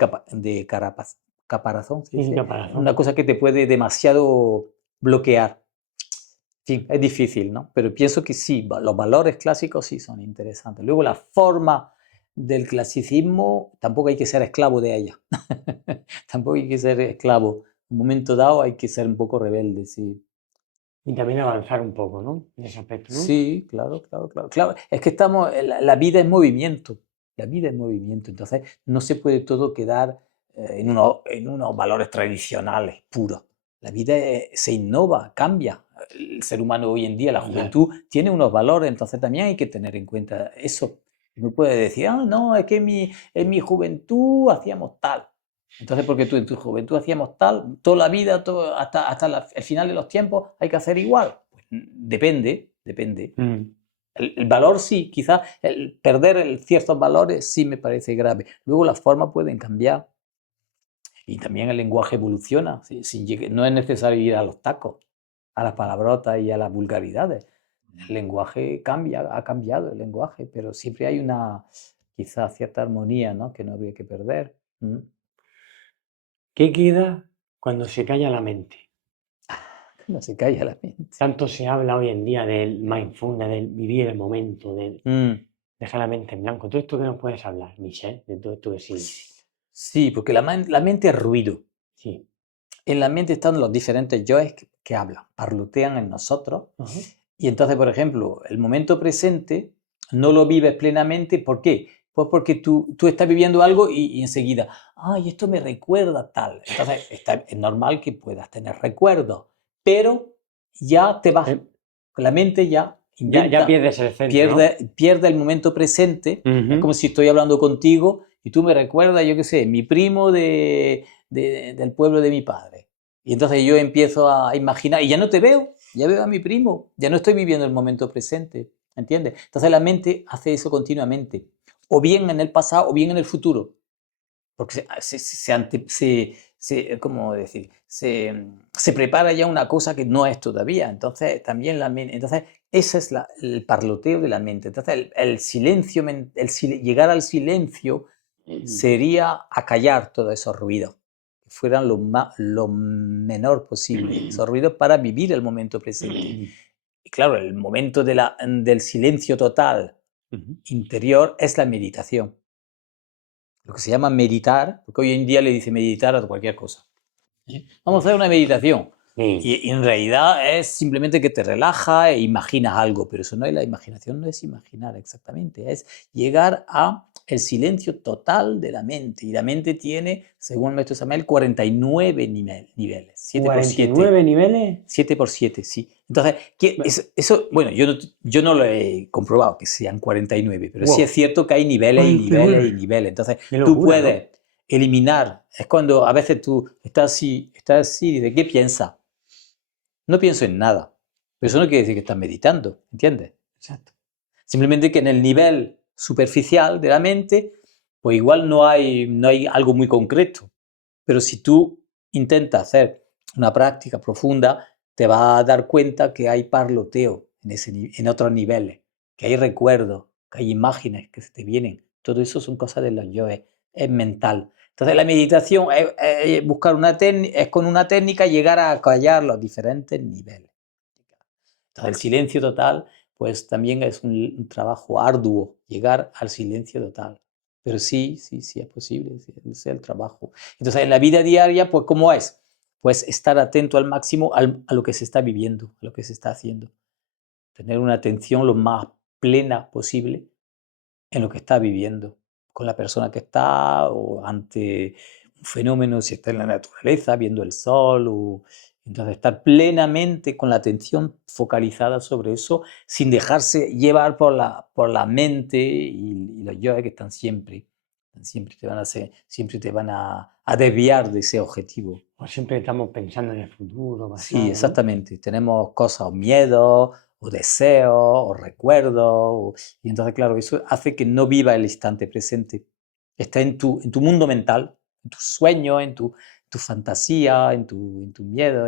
caparazón, ¿se Sí, sí, dice? Una caparazón. cosa que te puede demasiado bloquear. Sí, es difícil, ¿no? Pero pienso que sí, los valores clásicos sí son interesantes. Luego, la forma del clasicismo, tampoco hay que ser esclavo de ella. Tampoco hay que ser esclavo. En un momento dado hay que ser un poco rebelde, sí. Y también avanzar un poco, ¿no? En ese aspecto, ¿no? Sí, claro, claro, claro. Claro, es que estamos, la vida es movimiento, la vida es movimiento, entonces no se puede todo quedar en unos valores tradicionales puros. La vida se innova, cambia. El ser humano hoy en día, la Ya. juventud, tiene unos valores, entonces también hay que tener en cuenta eso. No puede decir, ah, no, es que en mi juventud hacíamos tal. Entonces, porque tú en tu juventud hacíamos tal, toda la vida, hasta el final de los tiempos, hay que hacer igual. Depende, depende. Mm. El valor sí, quizás el perder ciertos valores sí me parece grave. Luego las formas pueden cambiar y también el lenguaje evoluciona. No es necesario ir a los tacos, a las palabrotas y a las vulgaridades. El lenguaje cambia, ha cambiado el lenguaje, pero siempre hay una quizás cierta armonía, ¿no? Que no habría que perder. ¿Mm? ¿Qué queda cuando se calla la mente? No se calla la mente. Tanto se habla hoy en día del mindfulness, del vivir el momento, del Mm. dejar la mente en blanco. Todo esto que nos puedes hablar, Michelle, de todo esto de silencio. Sí, porque la mente es ruido. Sí. En la mente están los diferentes yoes que hablan, parlotean en nosotros. Ajá. Y entonces, por ejemplo, el momento presente no lo vives plenamente. ¿Por qué? Pues porque tú estás viviendo algo y enseguida, ay, esto me recuerda tal. Entonces, es normal que puedas tener recuerdos, pero ya te vas. Eh, La mente ya ya inventa, pierdes el centro, ¿no? pierde el momento presente. Es Ujú. como si estoy hablando contigo y tú me recuerdas, yo qué sé, mi primo del pueblo de mi padre. Y entonces yo empiezo a imaginar, y ya no te veo, ya veo a mi primo, ya no estoy viviendo el momento presente, ¿entiendes? Entonces la mente hace eso continuamente, o bien en el pasado o bien en el futuro. porque ¿cómo decir? Se prepara ya una cosa que no es todavía. Entonces, también la mente. Entonces, ese es el parloteo de la mente. Entonces, el silencio, llegar al silencio sería acallar todos esos ruidos, que fueran lo menor posible, esos ruidos para vivir el momento presente. Y claro, el momento del silencio total interior es la meditación. Lo que se llama meditar, porque hoy en día le dice meditar a cualquier cosa. Vamos a hacer una meditación. Sí. Y en realidad es simplemente que te relaja e imaginas algo, pero eso no es la imaginación, no es imaginar exactamente, es llegar a el silencio total de la mente. Y la mente tiene, según el maestro Samael, 49 niveles. 7 por 7. ¿49 niveles? 7 por 7, sí. Entonces, eso, bueno, yo no lo he comprobado que sean 49, pero sí es cierto que hay niveles y niveles y niveles. Entonces, tú puedes eliminar. Es cuando a veces tú estás así y ¿de qué piensas? No pienso en nada. Pero eso no quiere decir que estás meditando, ¿entiendes? Exacto. Simplemente que en el nivel superficial de la mente, pues igual no hay algo muy concreto. Pero si tú intentas hacer una práctica profunda, te vas a dar cuenta que hay parloteo en otros niveles, que hay recuerdos, que hay imágenes que se te vienen. Todo eso son cosas de los yoes, es mental. Entonces la meditación es buscar es con una técnica llegar a callar los diferentes niveles. Entonces el silencio total, pues también es un trabajo arduo, llegar al silencio total. Pero sí es posible, ese es el trabajo. Entonces en la vida diaria, pues ¿cómo es? Pues estar atento al máximo a lo que se está viviendo, a lo que se está haciendo. Tener una atención lo más plena posible en lo que está viviendo, con la persona que está o ante un fenómeno, si está en la naturaleza, viendo el sol, entonces estar plenamente con la atención focalizada sobre eso, sin dejarse llevar por la mente y los yoes que siempre te van a desviar de ese objetivo. Pues siempre estamos pensando en el futuro, pasado, Sí, exactamente. ¿No? Tenemos cosas, o miedos, o deseos, o recuerdos, y entonces, claro, eso hace que no viva el instante presente. Está en tu mundo mental, en tus sueños, en tu fantasía, en tu miedo,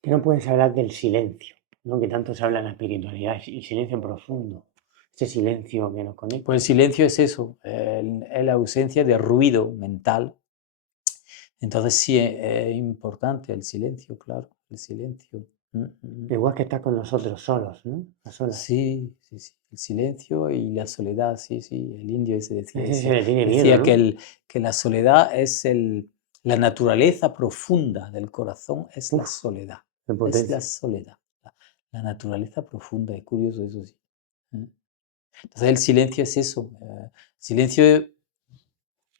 Que no puedes hablar del silencio, ¿no? Que tanto se habla en la espiritualidad, el silencio profundo, ese silencio que nos conecta. Pues el silencio es eso, es la ausencia de ruido mental. Entonces sí, es importante el silencio, claro, el silencio. Igual que estar con nosotros solos, ¿no? A solas. Sí. El silencio y la soledad, sí. El indio ese decía Ese eso. se le tiene Decía miedo, ¿no? que la soledad es la naturaleza profunda del corazón, es la Uf, soledad. qué Es potencia. la soledad. La naturaleza profunda, es curioso eso sí. Entonces el silencio es eso. Silencio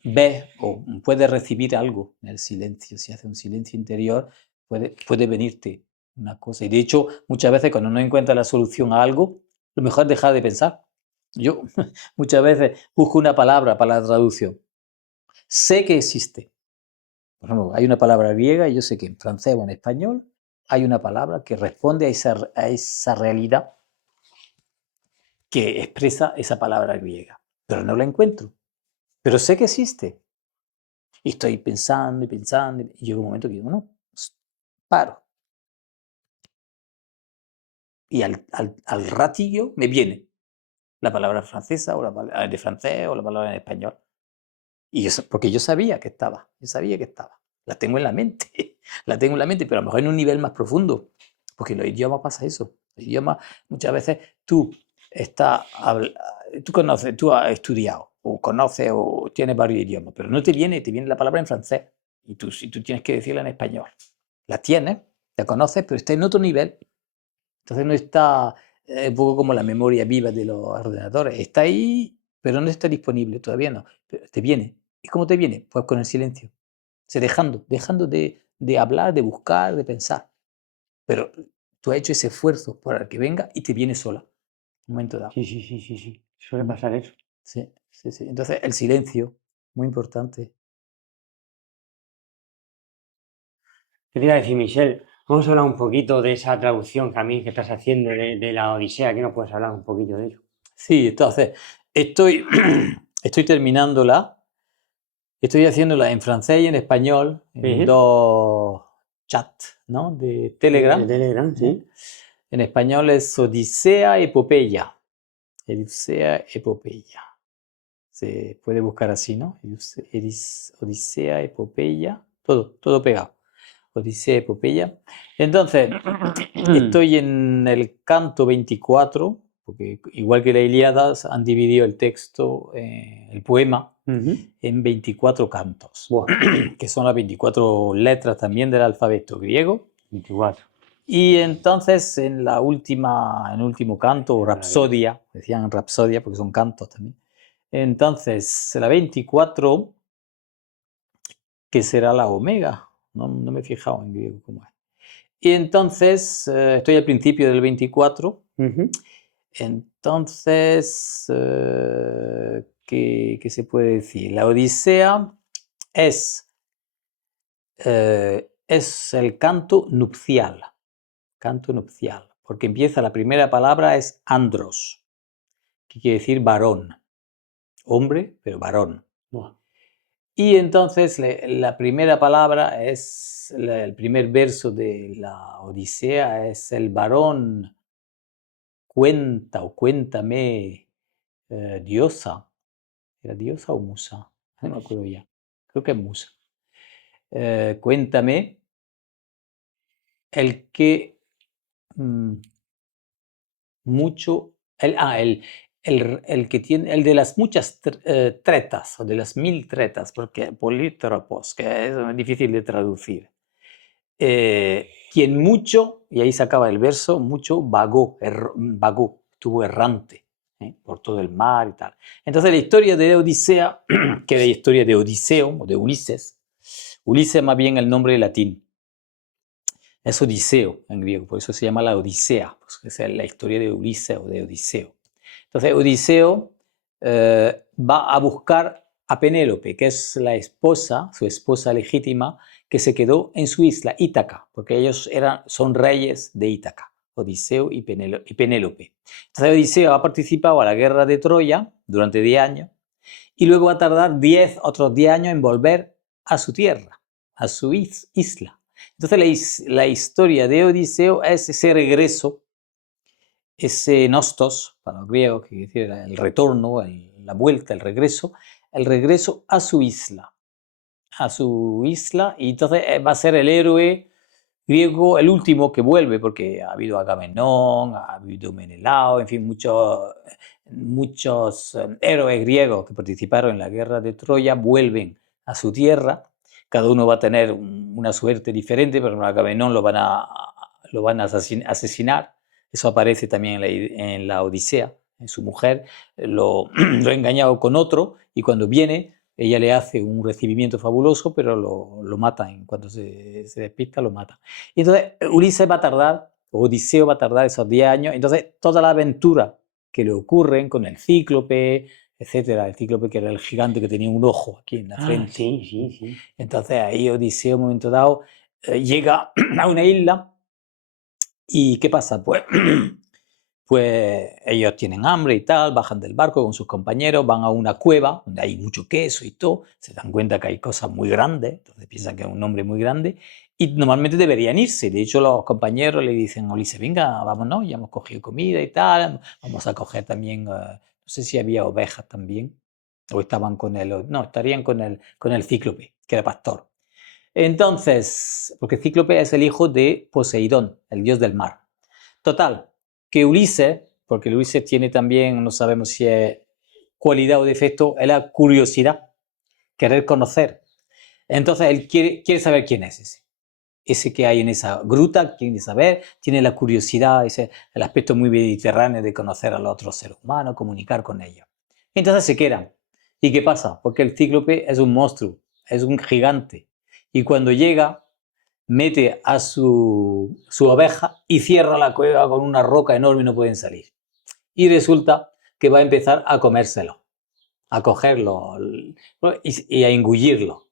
ves o puedes recibir algo en el silencio. Si hace un silencio interior, puede venirte una cosa. Y de hecho, muchas veces cuando no encuentras la solución a algo, lo mejor es dejar de pensar. Yo muchas veces busco una palabra para la traducción. Sé que existe. Por ejemplo, hay una palabra griega y yo sé que en francés o en español hay una palabra que responde a esa realidad que expresa esa palabra griega. Pero no la encuentro. Pero sé que existe. Y estoy pensando y llega un momento que digo, no, paro. Y al ratillo me viene la palabra francesa o la palabra de francés o la palabra en español. Y eso, porque yo sabía que estaba. La tengo en la mente, pero a lo mejor en un nivel más profundo. Porque los idiomas pasa eso. Los idiomas, muchas veces tú conoces, tú has estudiado, o conoces, o tienes varios idiomas, pero no te viene la palabra en francés. Y si tú tienes que decirla en español. La tienes, la conoces, pero está en otro nivel. Entonces no está, un poco como la memoria viva de los ordenadores. Está ahí, pero no está disponible, todavía no. Pero te viene. ¿Y cómo te viene? Pues con el silencio. Dejando de hablar, de buscar, de pensar. Pero tú has hecho ese esfuerzo para que venga y te viene sola. Un momento dado. Sí. Suele pasar eso. Sí. Entonces el silencio, muy importante. ¿Qué te iba a decir, Michelle? Vamos a hablar un poquito de esa traducción que estás haciendo de la Odisea. ¿Qué nos puedes hablar un poquito de ello? Sí, entonces estoy terminándola Estoy haciéndola en francés y en español, en Ujú. dos chats, ¿no? De De Telegram. Telegram, sí. En español es Odisea Epopeya. Odisea Epopeya. Se puede buscar así, ¿no? Odisea Epopeya. Todo pegado. Odisea Epopeya. Entonces, estoy en el canto 24, porque igual que la Ilíada, han dividido el texto, el poema, Ujú. en 24 cantos, Buah, que son las 24 letras también del alfabeto griego. 24. Y entonces en en el último canto, o Qué maravilla. rapsodia, decían rapsodia porque son cantos también. Entonces, la 24, que será la omega, no me he fijado en griego cómo es. Y entonces, estoy al principio del 24, Ujú. entonces, ¿qué se puede decir? La Odisea es el canto nupcial, porque empieza la primera palabra es andros, que quiere decir varón, hombre, pero varón. Buah. Y entonces la primera palabra es, el primer verso de la Odisea es el varón cuenta o cuéntame, diosa. ¿Era diosa o musa? No me acuerdo ya. Creo que es musa. Cuéntame el que mm, mucho, el que tiene, el de las muchas tretas, o de las 1000 tretas, porque polítropos, que es difícil de traducir. Quien mucho, y ahí se acaba el verso, mucho vagó, estuvo errante, por todo el mar y tal. Entonces la historia de Odisea, que es la historia de Odiseo, o de Ulises, Ulises es más bien el nombre latín, es Odiseo en griego, por eso se llama la Odisea, pues, es la historia de Ulises o de Odiseo. Entonces Odiseo va a buscar a Penélope, que es la esposa, su esposa legítima, que se quedó en su isla, Ítaca, porque ellos son reyes de Ítaca, Odiseo y Penélope. Entonces Odiseo ha participado a la guerra de Troya durante 10 años y luego va a tardar otros 10 años en volver a su tierra, a su isla. Entonces la historia de Odiseo es ese regreso, ese nostos, para los griegos, que quiere decir el retorno, la vuelta, el regreso a su isla, y entonces va a ser el héroe griego el último que vuelve, porque ha habido Agamenón, ha habido Menelao, en fin, muchos héroes griegos que participaron en la guerra de Troya vuelven a su tierra. Cada uno va a tener una suerte diferente, pero a Agamenón lo van a asesinar. Eso aparece también en la Odisea, en su mujer. Lo ha engañado con otro y cuando viene ella le hace un recibimiento fabuloso, pero lo mata. En cuanto se despista, lo mata. Y entonces Ulises va a tardar, Odiseo va a tardar esos 10 años. Entonces toda la aventura que le ocurren con el cíclope, etcétera, el cíclope que era el gigante que tenía un ojo aquí en la Ah, frente. sí, sí, sí. Entonces ahí Odiseo, en un momento dado, llega a una isla y ¿qué pasa? Pues ellos tienen hambre y tal, bajan del barco con sus compañeros, van a una cueva donde hay mucho queso y todo, se dan cuenta que hay cosas muy grandes, entonces piensan que es un hombre muy grande y normalmente deberían irse. De hecho, los compañeros le dicen a Ulises, venga, vámonos, ya hemos cogido comida y tal, vamos a coger también, no sé si había ovejas también, o estaban no, estarían con el cíclope, que era pastor. Entonces, porque Cíclope es el hijo de Poseidón, el dios del mar. Total, que Ulises, porque Ulises tiene también, no sabemos si es cualidad o defecto, es la curiosidad, querer conocer. Entonces él quiere saber quién es ese que hay en esa gruta, quiere saber, tiene la curiosidad, el aspecto muy mediterráneo de conocer a los otros seres humanos, comunicar con ellos. Entonces se quedan. ¿Y qué pasa? Porque el cíclope es un monstruo, es un gigante. Y cuando llega, mete a su oveja y cierra la cueva con una roca enorme y no pueden salir. Y resulta que va a empezar a comérselo, a cogerlo y a engullirlo.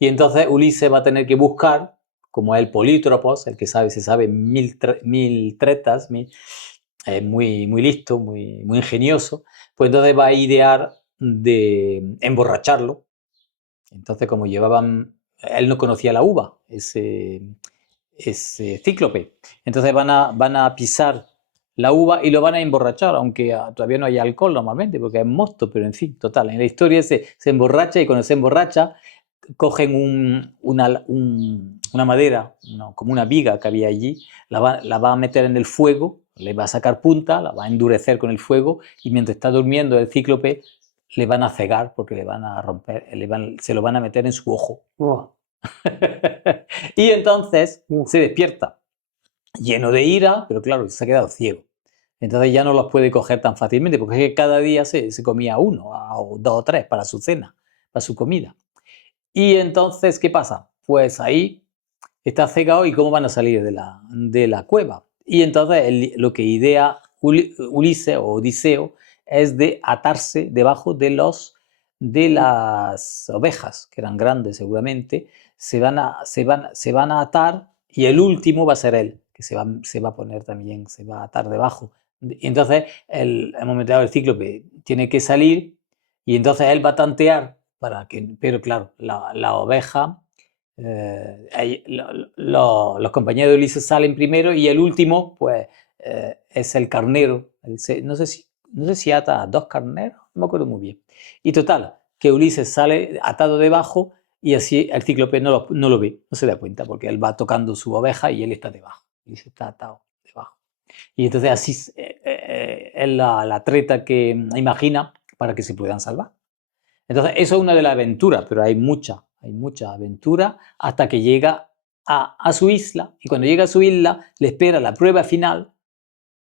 Y entonces Ulises va a tener que buscar, como el Polítropos, el que se sabe 1000 tretas, muy listo, muy ingenioso, pues entonces va a idear de emborracharlo Entonces, como llevaban, él no conocía la uva, ese cíclope. Entonces van a pisar la uva y lo van a emborrachar, aunque todavía no hay alcohol normalmente, porque es mosto, pero en fin, total. En la historia se emborracha y cuando se emborracha cogen una madera, como una viga que había allí, la va a meter en el fuego, le va a sacar punta, la va a endurecer con el fuego y mientras está durmiendo el cíclope le van a cegar porque le van a romper, se lo van a meter en su ojo. Oh, Y entonces se despierta lleno de ira, pero claro, se ha quedado ciego. Entonces ya no los puede coger tan fácilmente, porque es que cada día se comía uno, o dos o tres para su cena, para su comida. Y entonces, ¿qué pasa? Pues ahí está cegado y cómo van a salir de la cueva. Y entonces lo que idea Ulises o Odiseo es de atarse debajo de las ovejas, que eran grandes seguramente, se van a atar y el último va a ser él, que se va a poner también, se va a atar debajo. Y entonces, el momento dado el cíclope tiene que salir y entonces él va a tantear pero claro, la oveja, los compañeros de Ulises salen primero y el último, pues, es el carnero. No sé si ata a dos carneros, no me acuerdo muy bien. Y total, que Ulises sale atado debajo y así el cíclope no lo ve, no se da cuenta, porque él va tocando su oveja y él está debajo. Ulises está atado debajo. Y entonces así es la treta que imagina para que se puedan salvar. Entonces, eso es una de las aventuras, pero hay mucha aventura hasta que llega a su isla. Y cuando llega a su isla, le espera la prueba final,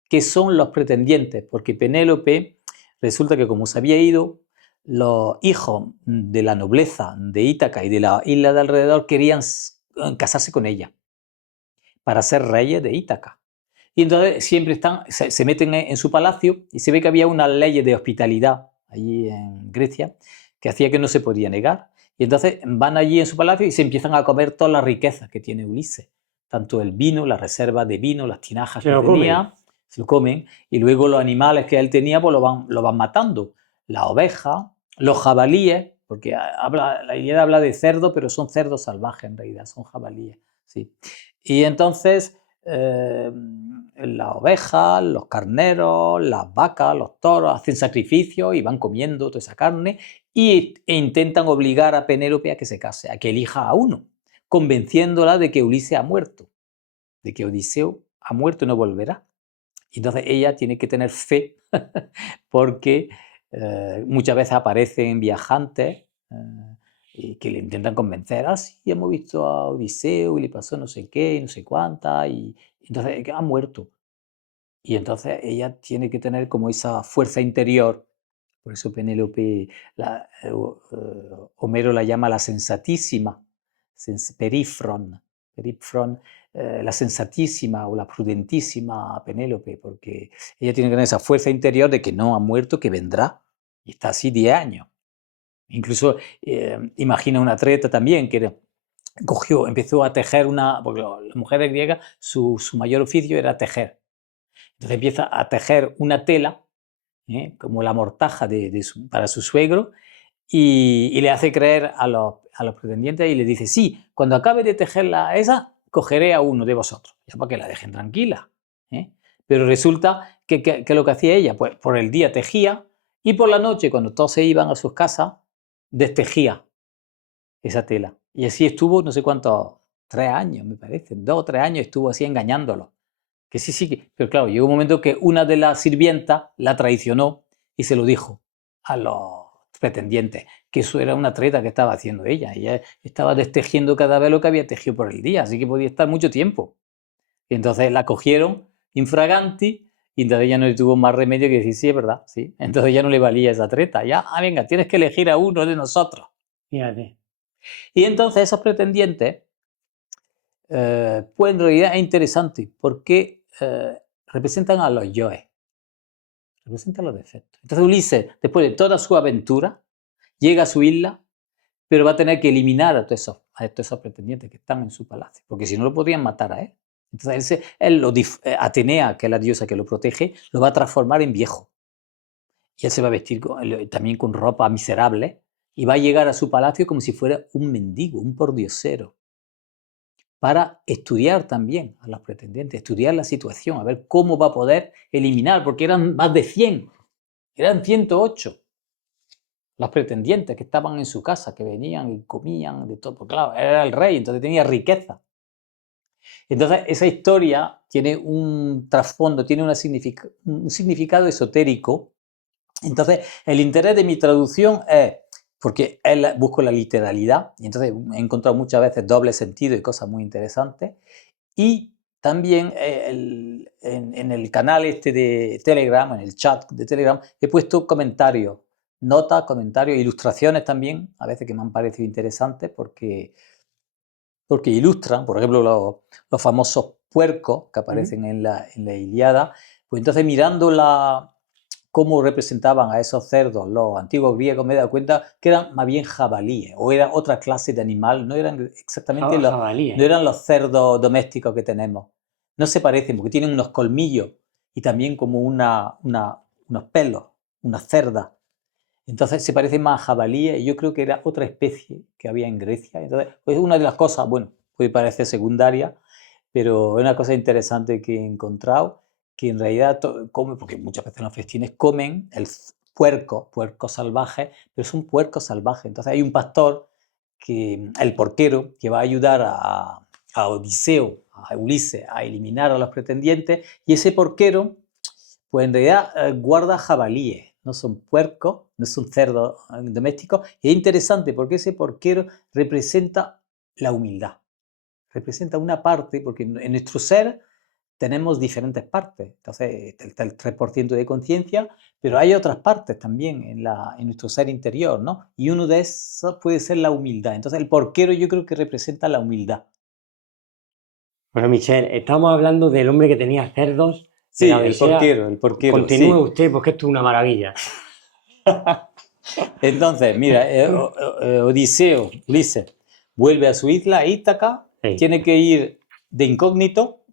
que son los pretendientes, porque Penélope resulta que como se había ido, los hijos de la nobleza de Ítaca y de la isla de alrededor querían casarse con ella para ser reyes de Ítaca. Y entonces siempre se meten en su palacio y se ve que había unas leyes de hospitalidad allí en Grecia que hacía que no se podía negar. Y entonces van allí en su palacio y se empiezan a comer todas las riquezas que tiene Ulises. Tanto el vino, las reservas de vino, las tinajas que tenía, se lo comen. Y luego los animales que él tenía, pues lo van matando. La oveja, los jabalíes, porque la Ilíada habla de cerdo, pero son cerdos salvajes en realidad, son jabalíes. Sí. Y entonces las ovejas, los carneros, las vacas, los toros hacen sacrificios y van comiendo toda esa carne e intentan obligar a Penélope a que se case, a que elija a uno, convenciéndola de que Ulises ha muerto, de que Odiseo ha muerto y no volverá. Y entonces ella tiene que tener fe porque muchas veces aparecen viajantes y que le intentan convencer, sí, hemos visto a Odiseo y le pasó no sé qué, no sé cuánta, y entonces ha muerto. Y entonces ella tiene que tener como esa fuerza interior, por eso Penélope, Homero la llama la sensatísima, perifron, la sensatísima o la prudentísima Penélope, porque ella tiene que tener esa fuerza interior de que no ha muerto, que vendrá, y está así 10 años. Incluso imagina una treta también, que empezó a tejer porque las mujeres griegas, su mayor oficio era tejer. Entonces empieza a tejer una tela, como la mortaja para su suegro, y le hace creer a los pretendientes y le dice, sí, cuando acabe de tejerla esa, cogeré a uno de vosotros, ya para que la dejen tranquila. Pero resulta que lo que hacía ella, pues por el día tejía y por la noche, cuando todos se iban a sus casas, destejía esa tela. Y así estuvo, no sé cuántos, 3 años, me parece, 2 o 3 años estuvo así engañándolo. Que sí, pero claro, llegó un momento que una de las sirvientas la traicionó y se lo dijo a los pretendientes, que eso era una treta que estaba haciendo ella. Ella estaba destejiendo cada vez lo que había tejido por el día, así que podía estar mucho tiempo. Y entonces la cogieron infraganti y entonces ella no tuvo más remedio que decir, sí, es verdad, sí. Entonces ya no le valía esa treta, ya, venga, tienes que elegir a uno de nosotros. Fíjate. Y entonces esos pretendientes, pues en realidad es interesante porque representan a los yoes, representan los defectos. Entonces Ulises, después de toda su aventura, llega a su isla, pero va a tener que eliminar a todos esos pretendientes que están en su palacio, porque si no lo podrían matar a él. Entonces Atenea, que es la diosa que lo protege, lo va a transformar en viejo. Y él se va a vestir también con ropa miserable y va a llegar a su palacio como si fuera un mendigo, un pordiosero, para estudiar también a los pretendientes, estudiar la situación, a ver cómo va a poder eliminar, porque eran más de 100, eran 108 los pretendientes que estaban en su casa, que venían y comían de todo, porque claro, era el rey, entonces tenía riqueza. Entonces esa historia tiene un trasfondo, tiene un significado esotérico. Entonces el interés de mi traducción es, porque busco la literalidad, y entonces he encontrado muchas veces doble sentido y cosas muy interesantes, y también en el canal este de Telegram, en el chat de Telegram, he puesto comentarios, notas, comentarios, ilustraciones también, a veces que me han parecido interesantes porque ilustran, por ejemplo, los famosos puercos que aparecen en la Ilíada. Pues entonces mirando cómo representaban a esos cerdos los antiguos griegos, me he dado cuenta que eran más bien jabalíes, o era otra clase de animal, no eran exactamente no eran los cerdos domésticos que tenemos. No se parecen porque tienen unos colmillos y también como unos pelos, unas cerdas. Entonces se parece más a jabalíes y yo creo que era otra especie que había en Grecia. Entonces, pues una de las cosas, bueno, puede parecer secundaria, pero es una cosa interesante que he encontrado, que en realidad come, porque muchas veces en los festines comen puercos salvajes, pero son puercos salvajes. Entonces hay un pastor, el porquero, que va a ayudar a Odiseo, a Ulises, a eliminar a los pretendientes, y ese porquero, pues en realidad guarda jabalíes, no son puercos, no son cerdos domésticos, y es interesante porque ese porquero representa la humildad, representa una parte, porque en nuestro ser tenemos diferentes partes, entonces está el 3% de conciencia, pero hay otras partes también en nuestro ser interior, ¿no? Y uno de esos puede ser la humildad, entonces el porquero yo creo que representa la humildad. Bueno, Michel, estamos hablando del hombre que tenía cerdos de Sí, la Odisea. el porquero, Continúe sí. usted, porque esto es una maravilla. Entonces, mira, Odiseo, Ulises, vuelve a su isla, Ítaca, Sí. tiene que ir de incógnito,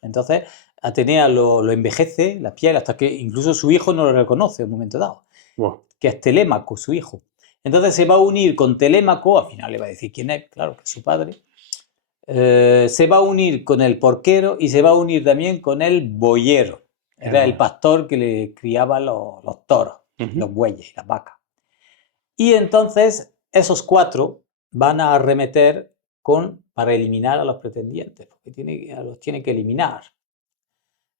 entonces Atenea lo envejece, la piel, hasta que incluso su hijo no lo reconoce en un momento dado, Wow. que es Telémaco, su hijo. Entonces se va a unir con Telémaco, al final le va a decir quién es, claro, que es su padre, se va a unir con el porquero y se va a unir también con el boyero, era el pastor que le criaba los toros, los bueyes y las vacas. Y entonces esos 4 van a arremeter para eliminar a los pretendientes, porque los tiene que eliminar.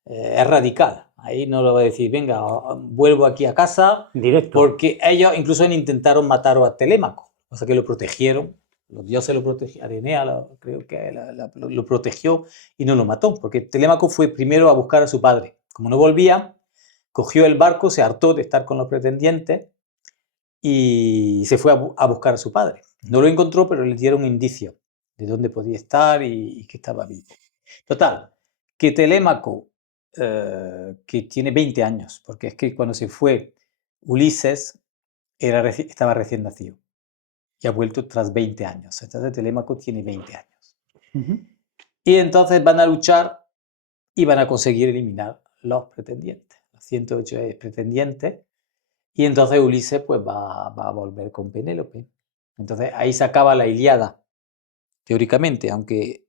Es radical. Ahí no lo va a decir, venga, vuelvo aquí a casa. Directo. Porque ellos incluso intentaron matar a Telémaco, o sea que lo protegieron. Los dioses lo protegieron, Atenea creo que lo protegió y no lo mató, porque Telémaco fue primero a buscar a su padre. Como no volvía, cogió el barco, se hartó de estar con los pretendientes y se fue a buscar a su padre. No lo encontró, pero le dieron indicios de dónde podía estar y que estaba vivo. Total, que Telémaco, que tiene 20 años, porque es que cuando se fue Ulises estaba recién nacido y ha vuelto tras 20 años. Entonces Telémaco tiene 20 años. Y entonces van a luchar y van a conseguir eliminar los pretendientes, los 108 pretendientes. Y entonces Ulises pues va a volver con Penélope. Entonces ahí se acaba la Ilíada, teóricamente, aunque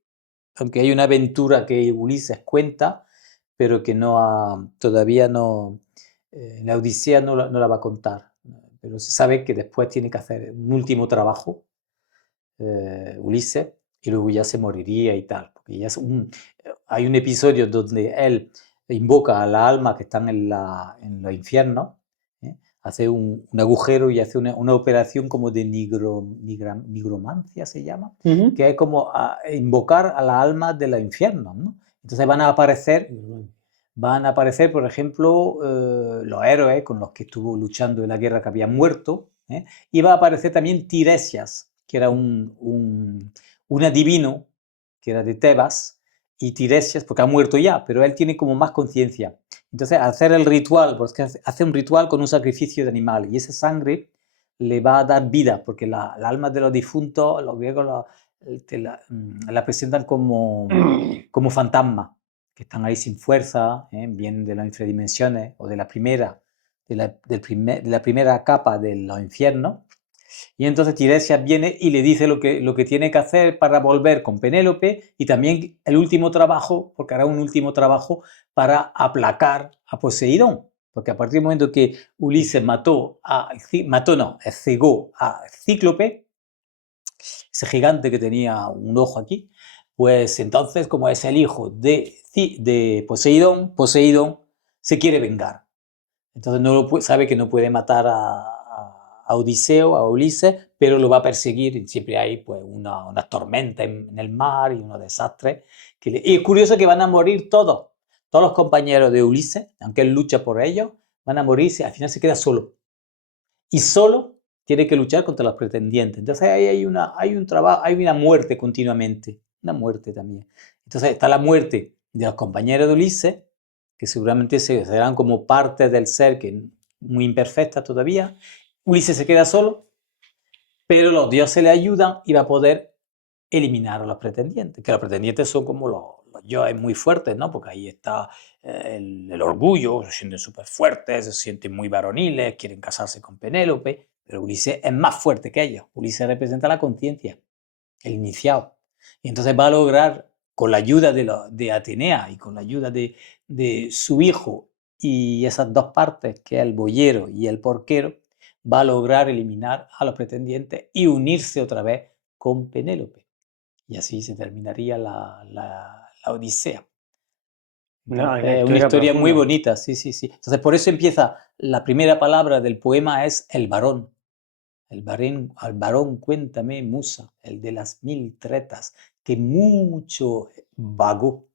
hay una aventura que Ulises cuenta, pero que todavía no, la Odisea no la va a contar. Pero se sabe que después tiene que hacer un último trabajo, Ulises, y luego ya se moriría y tal. Porque ya hay un episodio donde él invoca a las almas que están en los infiernos, ¿eh? Hace un agujero y hace una operación como de nigromancia, se llama, que es como invocar a las almas de los infiernos, ¿no? Entonces van a aparecer, por ejemplo, los héroes con los que estuvo luchando en la guerra que habían muerto, ¿eh? Y va a aparecer también Tiresias, que era un adivino, que era de Tebas, y Tiresias, porque ha muerto ya, pero él tiene como más conciencia. Entonces, hacer el ritual, porque hace un ritual con un sacrificio de animal, y esa sangre le va a dar vida, porque las almas de los difuntos, los griegos la presentan como fantasmas, que están ahí sin fuerza, vienen de las infradimensiones o de la primera, de la primera capa de los infiernos. Y entonces Tiresias viene y le dice lo que tiene que hacer para volver con Penélope y también el último trabajo, porque hará un último trabajo para aplacar a Poseidón. Porque a partir del momento que Ulises cegó a Cíclope, ese gigante que tenía un ojo aquí, pues entonces, como es el hijo de Poseidón, Poseidón se quiere vengar. Entonces sabe que no puede matar a Odiseo, a Ulises, pero lo va a perseguir y siempre hay pues, una tormenta en el mar y unos desastres. Y es curioso que van a morir todos los compañeros de Ulises, aunque él lucha por ellos, van a morirse, al final se queda solo. Y solo tiene que luchar contra los pretendientes. Entonces ahí hay un trabajo, hay una muerte continuamente, una muerte también. Entonces está la muerte de los compañeros de Ulises, que seguramente serán como parte del ser que muy imperfecta todavía. Ulises se queda solo, pero los dioses le ayudan y va a poder eliminar a los pretendientes, que los pretendientes son como los yoes muy fuertes, ¿no? Porque ahí está el orgullo, se sienten súper fuertes, se sienten muy varoniles, quieren casarse con Penélope, pero Ulises es más fuerte que ellos. Ulises representa la conciencia, el iniciado. Y entonces va a lograr, con la ayuda de Atenea y con la ayuda de su hijo y esas dos partes, que es el boyero y el porquero, va a lograr eliminar a los pretendientes y unirse otra vez con Penélope. Y así se terminaría la Odisea. Entonces, una historia muy bonita, sí, sí, sí. Entonces, por eso empieza, la primera palabra del poema es el varón. Al varón cuéntame, musa, el de las 1000 tretas, que mucho vagó.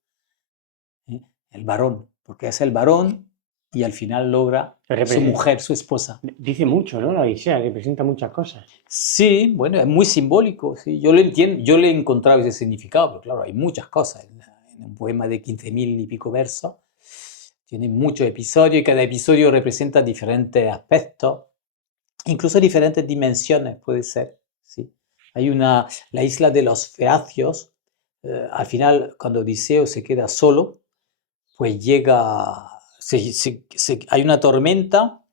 El varón, porque es el varón y al final logra su mujer, su esposa. Dice mucho, ¿no? La Odisea, representa muchas cosas. Sí, bueno, es muy simbólico, sí. Yo lo entiendo, yo le he encontrado ese significado, pero claro, hay muchas cosas. En un poema de 15.000 y pico versos, tiene muchos episodios y cada episodio representa diferentes aspectos, incluso diferentes dimensiones, puede ser, sí. Hay la isla de los Feacios, al final, cuando Odiseo se queda solo, pues hay una tormenta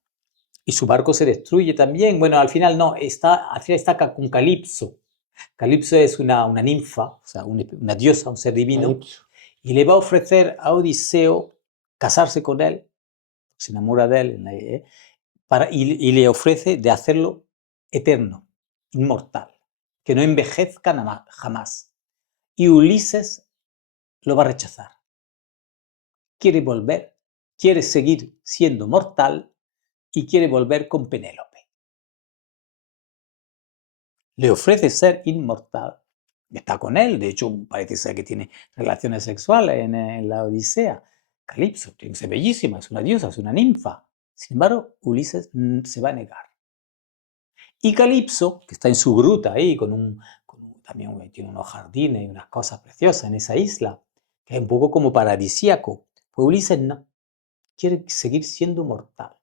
y su barco se destruye también. Bueno, al final no, al final está con Calipso. Calipso es una ninfa, o sea, una diosa, un ser divino, Calipso. Y le va a ofrecer a Odiseo casarse con él, se enamora de él, y le ofrece de hacerlo eterno, inmortal, que no envejezca jamás. Y Ulises lo va a rechazar. Quiere volver, quiere seguir siendo mortal y quiere volver con Penélope. Le ofrece ser inmortal. Está con él, de hecho parece ser que tiene relaciones sexuales en la Odisea. Calipso tiene que ser bellísima, es una diosa, es una ninfa. Sin embargo, Ulises se va a negar. Y Calipso, que está en su gruta ahí, también tiene unos jardines y unas cosas preciosas en esa isla, que es un poco como paradisíaco, pues Ulises no, quiere seguir siendo mortal.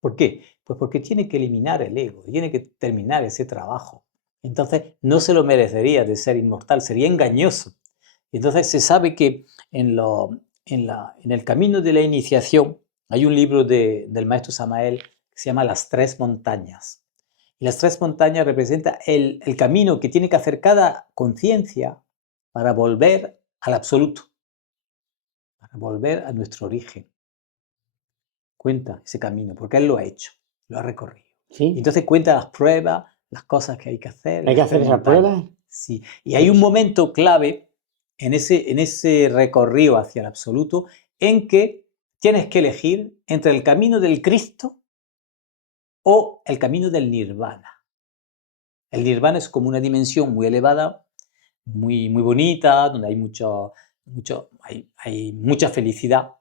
¿Por qué? Pues porque tiene que eliminar el ego, tiene que terminar ese trabajo. Entonces no se lo merecería de ser inmortal, sería engañoso. Y entonces se sabe que en el camino de la iniciación hay un libro del maestro Samael que se llama Las Tres Montañas. Y las tres montañas representan el camino que tiene que hacer cada conciencia para volver al absoluto, para volver a nuestro origen. Cuenta ese camino, porque él lo ha hecho, lo ha recorrido. ¿Sí? Y entonces cuenta las pruebas, las cosas que hay que hacer. ¿Hay que hacer esas pruebas? Sí. Y hay un momento clave en ese recorrido hacia el absoluto en que tienes que elegir entre el camino del Cristo o el camino del Nirvana. El Nirvana es como una dimensión muy elevada, muy, muy bonita, donde hay mucha felicidad,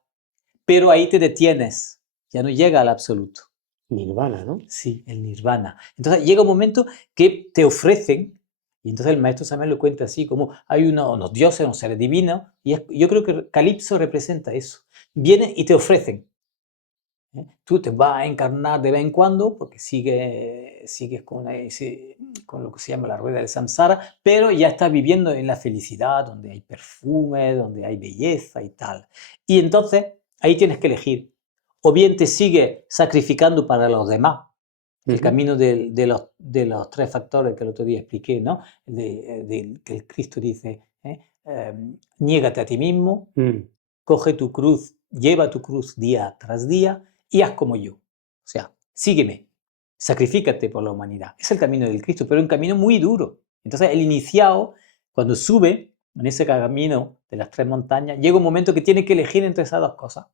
pero ahí te detienes, ya no llega al absoluto. Nirvana, ¿no? Sí, el nirvana. Entonces llega un momento que te ofrecen, y entonces el maestro Samuel lo cuenta así, como hay unos dioses, unos seres divinos, y yo creo que Calipso representa eso. Vienen y te ofrecen. Tú te vas a encarnar de vez en cuando, porque sigues con lo que se llama la rueda del samsara, pero ya estás viviendo en la felicidad, donde hay perfume, donde hay belleza y tal. Y entonces ahí tienes que elegir. o bien te sigue sacrificando para los demás. El Ujú. camino de los tres factores que el otro día expliqué, ¿no? Que el Cristo dice, niégate a ti mismo, Mm. coge tu cruz, lleva tu cruz día tras día y haz como yo. O sea, sígueme, sacrifícate por la humanidad. Es el camino del Cristo, pero es un camino muy duro. Entonces, el iniciado, cuando sube en ese camino de las tres montañas, llega un momento que tiene que elegir entre esas dos cosas.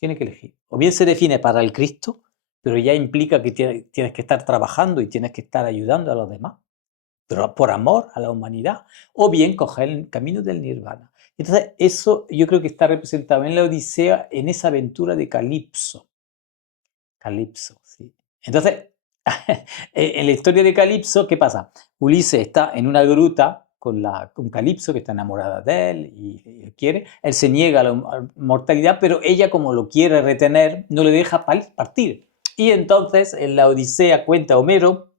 Tiene que elegir. O bien se define para el Cristo, pero ya implica que tienes que estar trabajando y tienes que estar ayudando a los demás, pero por amor a la humanidad, o bien coger el camino del nirvana. Entonces, eso yo creo que está representado en la Odisea, en esa aventura de Calipso. Calipso, sí. Entonces, en la historia de Calipso, ¿qué pasa? Ulises está en una gruta con Calipso, que está enamorada de él y le quiere. Él se niega a la mortalidad, pero ella, como lo quiere retener, no le deja partir. Y entonces, en la Odisea cuenta Homero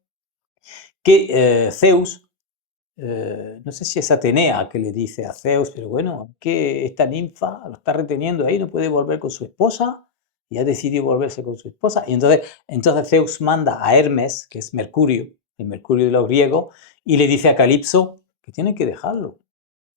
que Zeus, no sé si es Atenea que le dice a Zeus, pero bueno, que esta ninfa lo está reteniendo ahí, no puede volver con su esposa, y ha decidido volverse con su esposa. Y entonces Zeus manda a Hermes, que es Mercurio, el Mercurio de los griegos, y le dice a Calipso que tiene que dejarlo,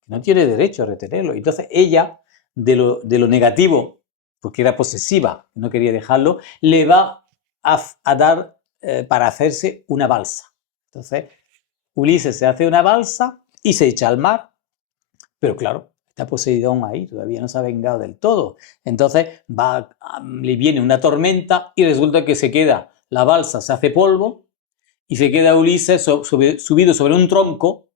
que no tiene derecho a retenerlo. Y entonces ella, de lo negativo, porque era posesiva, no quería dejarlo, le va a dar para hacerse una balsa. Entonces Ulises se hace una balsa y se echa al mar, pero claro, está Poseidón ahí, todavía no se ha vengado del todo. Entonces le viene una tormenta y resulta que se queda, la balsa se hace polvo y se queda Ulises subido sobre un tronco,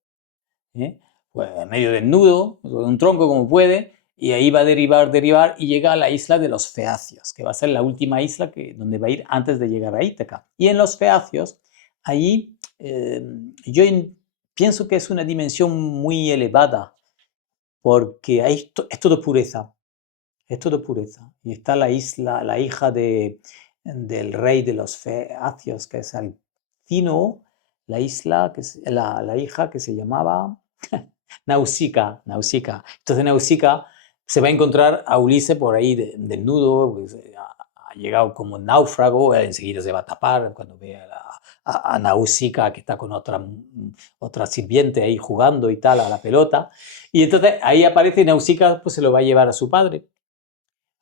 pues medio desnudo, sobre un tronco como puede, y ahí va a derivar y llega a la isla de los Feacios, que va a ser la última isla donde va a ir antes de llegar a Ítaca. Y en los Feacios, allí yo pienso que es una dimensión muy elevada, porque es todo pureza, es todo pureza. Y está la isla, la hija del rey de los Feacios, que es Alcino, la isla, la hija que se llamaba Nausicaa, Nausicaa. Entonces Nausicaa se va a encontrar a Ulises por ahí desnudo, pues, ha llegado como náufrago, enseguida se va a tapar cuando ve a Nausicaa que está con otra sirviente ahí jugando y tal a la pelota. Y entonces ahí aparece Nausicaa, pues se lo va a llevar a su padre,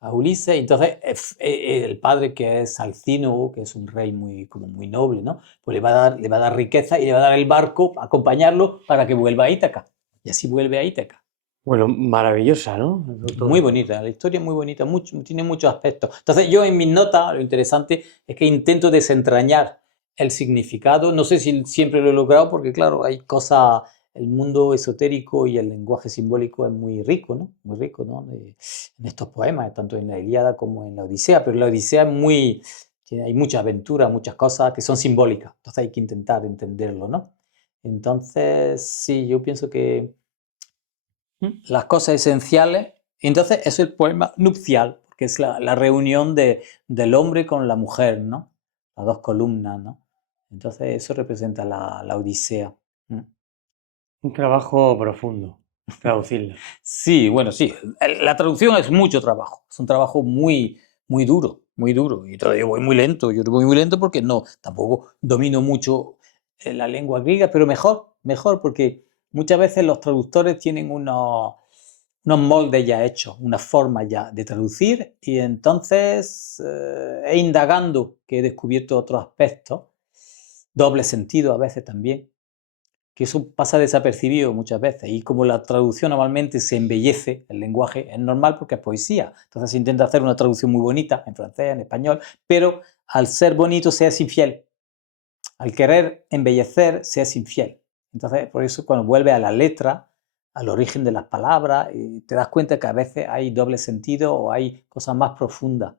a Ulises. Entonces el padre, que es Alcino, que es un rey como muy noble, ¿no? Pues le va a dar riqueza y le va a dar el barco, acompañarlo para que vuelva a Ítaca. Y así vuelve a Ítaca. Bueno, maravillosa, ¿no? Muy bonita, la historia es muy bonita, tiene muchos aspectos. Entonces yo en mis notas, lo interesante es que intento desentrañar el significado. No sé si siempre lo he logrado porque claro, hay cosas, el mundo esotérico y el lenguaje simbólico es muy rico, ¿no? Muy rico, ¿no? En estos poemas, tanto en la Ilíada como en la Odisea, pero la Odisea hay mucha aventura, muchas cosas que son simbólicas, entonces hay que intentar entenderlo, ¿no? Entonces, sí, yo pienso que las cosas esenciales. Entonces es el poema nupcial, que es la reunión del hombre con la mujer, ¿no? Las dos columnas, ¿no? Entonces eso representa la Odisea. Un trabajo profundo, traducirlo. Sí, bueno, sí. La traducción es mucho trabajo. Es un trabajo muy, muy duro, muy duro. Y todavía voy muy lento. Yo voy muy lento porque tampoco domino mucho la lengua griega, pero mejor, porque muchas veces los traductores tienen unos moldes ya hechos, una forma ya de traducir, y entonces indagando que he descubierto otros aspectos, doble sentido a veces también, que eso pasa desapercibido muchas veces. Y como la traducción normalmente se embellece, el lenguaje es normal porque es poesía. Entonces se intenta hacer una traducción muy bonita en francés, en español, pero al ser bonito se es infiel. Al querer embellecer se es infiel. Entonces, por eso cuando vuelve a la letra, al origen de las palabras, te das cuenta que a veces hay doble sentido o hay cosas más profundas.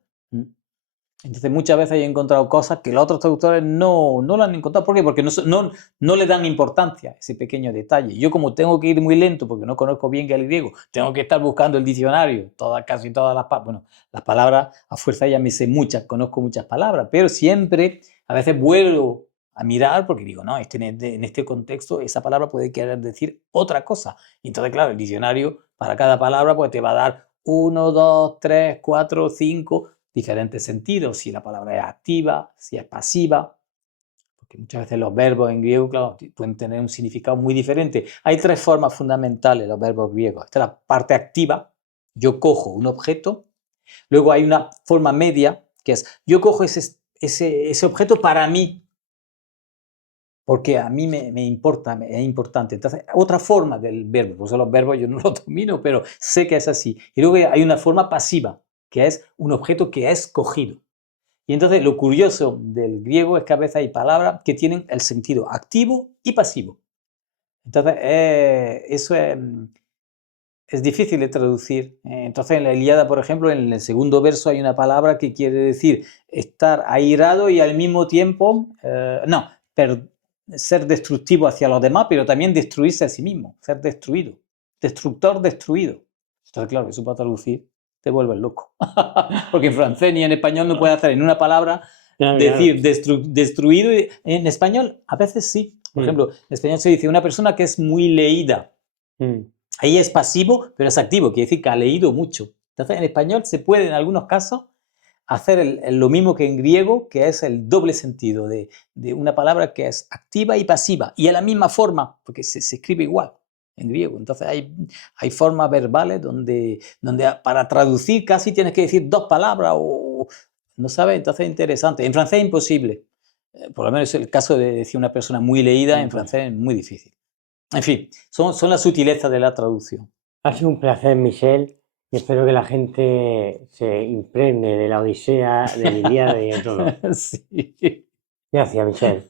Entonces muchas veces he encontrado cosas que los otros traductores no lo han encontrado. ¿Por qué? Porque no le dan importancia a ese pequeño detalle. Yo como tengo que ir muy lento porque no conozco bien el griego, tengo que estar buscando el diccionario, casi todas las palabras. Bueno, las palabras, a fuerza ya me sé muchas, conozco muchas palabras, pero siempre a veces vuelvo a mirar porque digo, no, en este contexto esa palabra puede querer decir otra cosa. Y entonces, claro, el diccionario para cada palabra pues te va a dar 1, 2, 3, 4, 5 diferentes sentidos, si la palabra es activa, si es pasiva, porque muchas veces los verbos en griego, claro, pueden tener un significado muy diferente. Hay tres formas fundamentales los verbos griegos. Esta es la parte activa, yo cojo un objeto. Luego hay una forma media, que es yo cojo ese objeto para mí, porque a mí me importa, es importante. Entonces, otra forma del verbo, por eso los verbos yo no los domino, pero sé que es así. Y luego hay una forma pasiva, que es un objeto que es cogido. Y entonces lo curioso del griego es que a veces hay palabras que tienen el sentido activo y pasivo. Entonces, eso es difícil de traducir. Entonces, en la Ilíada, por ejemplo, en el segundo verso hay una palabra que quiere decir estar airado y al mismo tiempo, ser destructivo hacia los demás, pero también destruirse a sí mismo, ser destruido. Destructor, destruido. Entonces, claro, eso para traducir te vuelves loco. Porque en francés ni en español no puedes hacer en una palabra decir destruido. En español, a veces sí. Por ejemplo, en español se dice una persona que es muy leída. Ahí es pasivo, pero es activo, quiere decir que ha leído mucho. Entonces, en español se puede, en algunos casos, hacer lo mismo que en griego, que es el doble sentido de una palabra que es activa y pasiva, y a la misma forma, porque se escribe igual en griego. Entonces, hay formas verbales donde para traducir casi tienes que decir dos palabras, o no sabes, entonces es interesante. En francés es imposible. Por lo menos el caso de decir una persona muy leída, en francés es muy difícil. En fin, son las sutilezas de la traducción. Ha sido un placer, Michel, y espero que la gente se impregne de la Odisea, de la Ilíada y de todo. Sí. Gracias, Michel.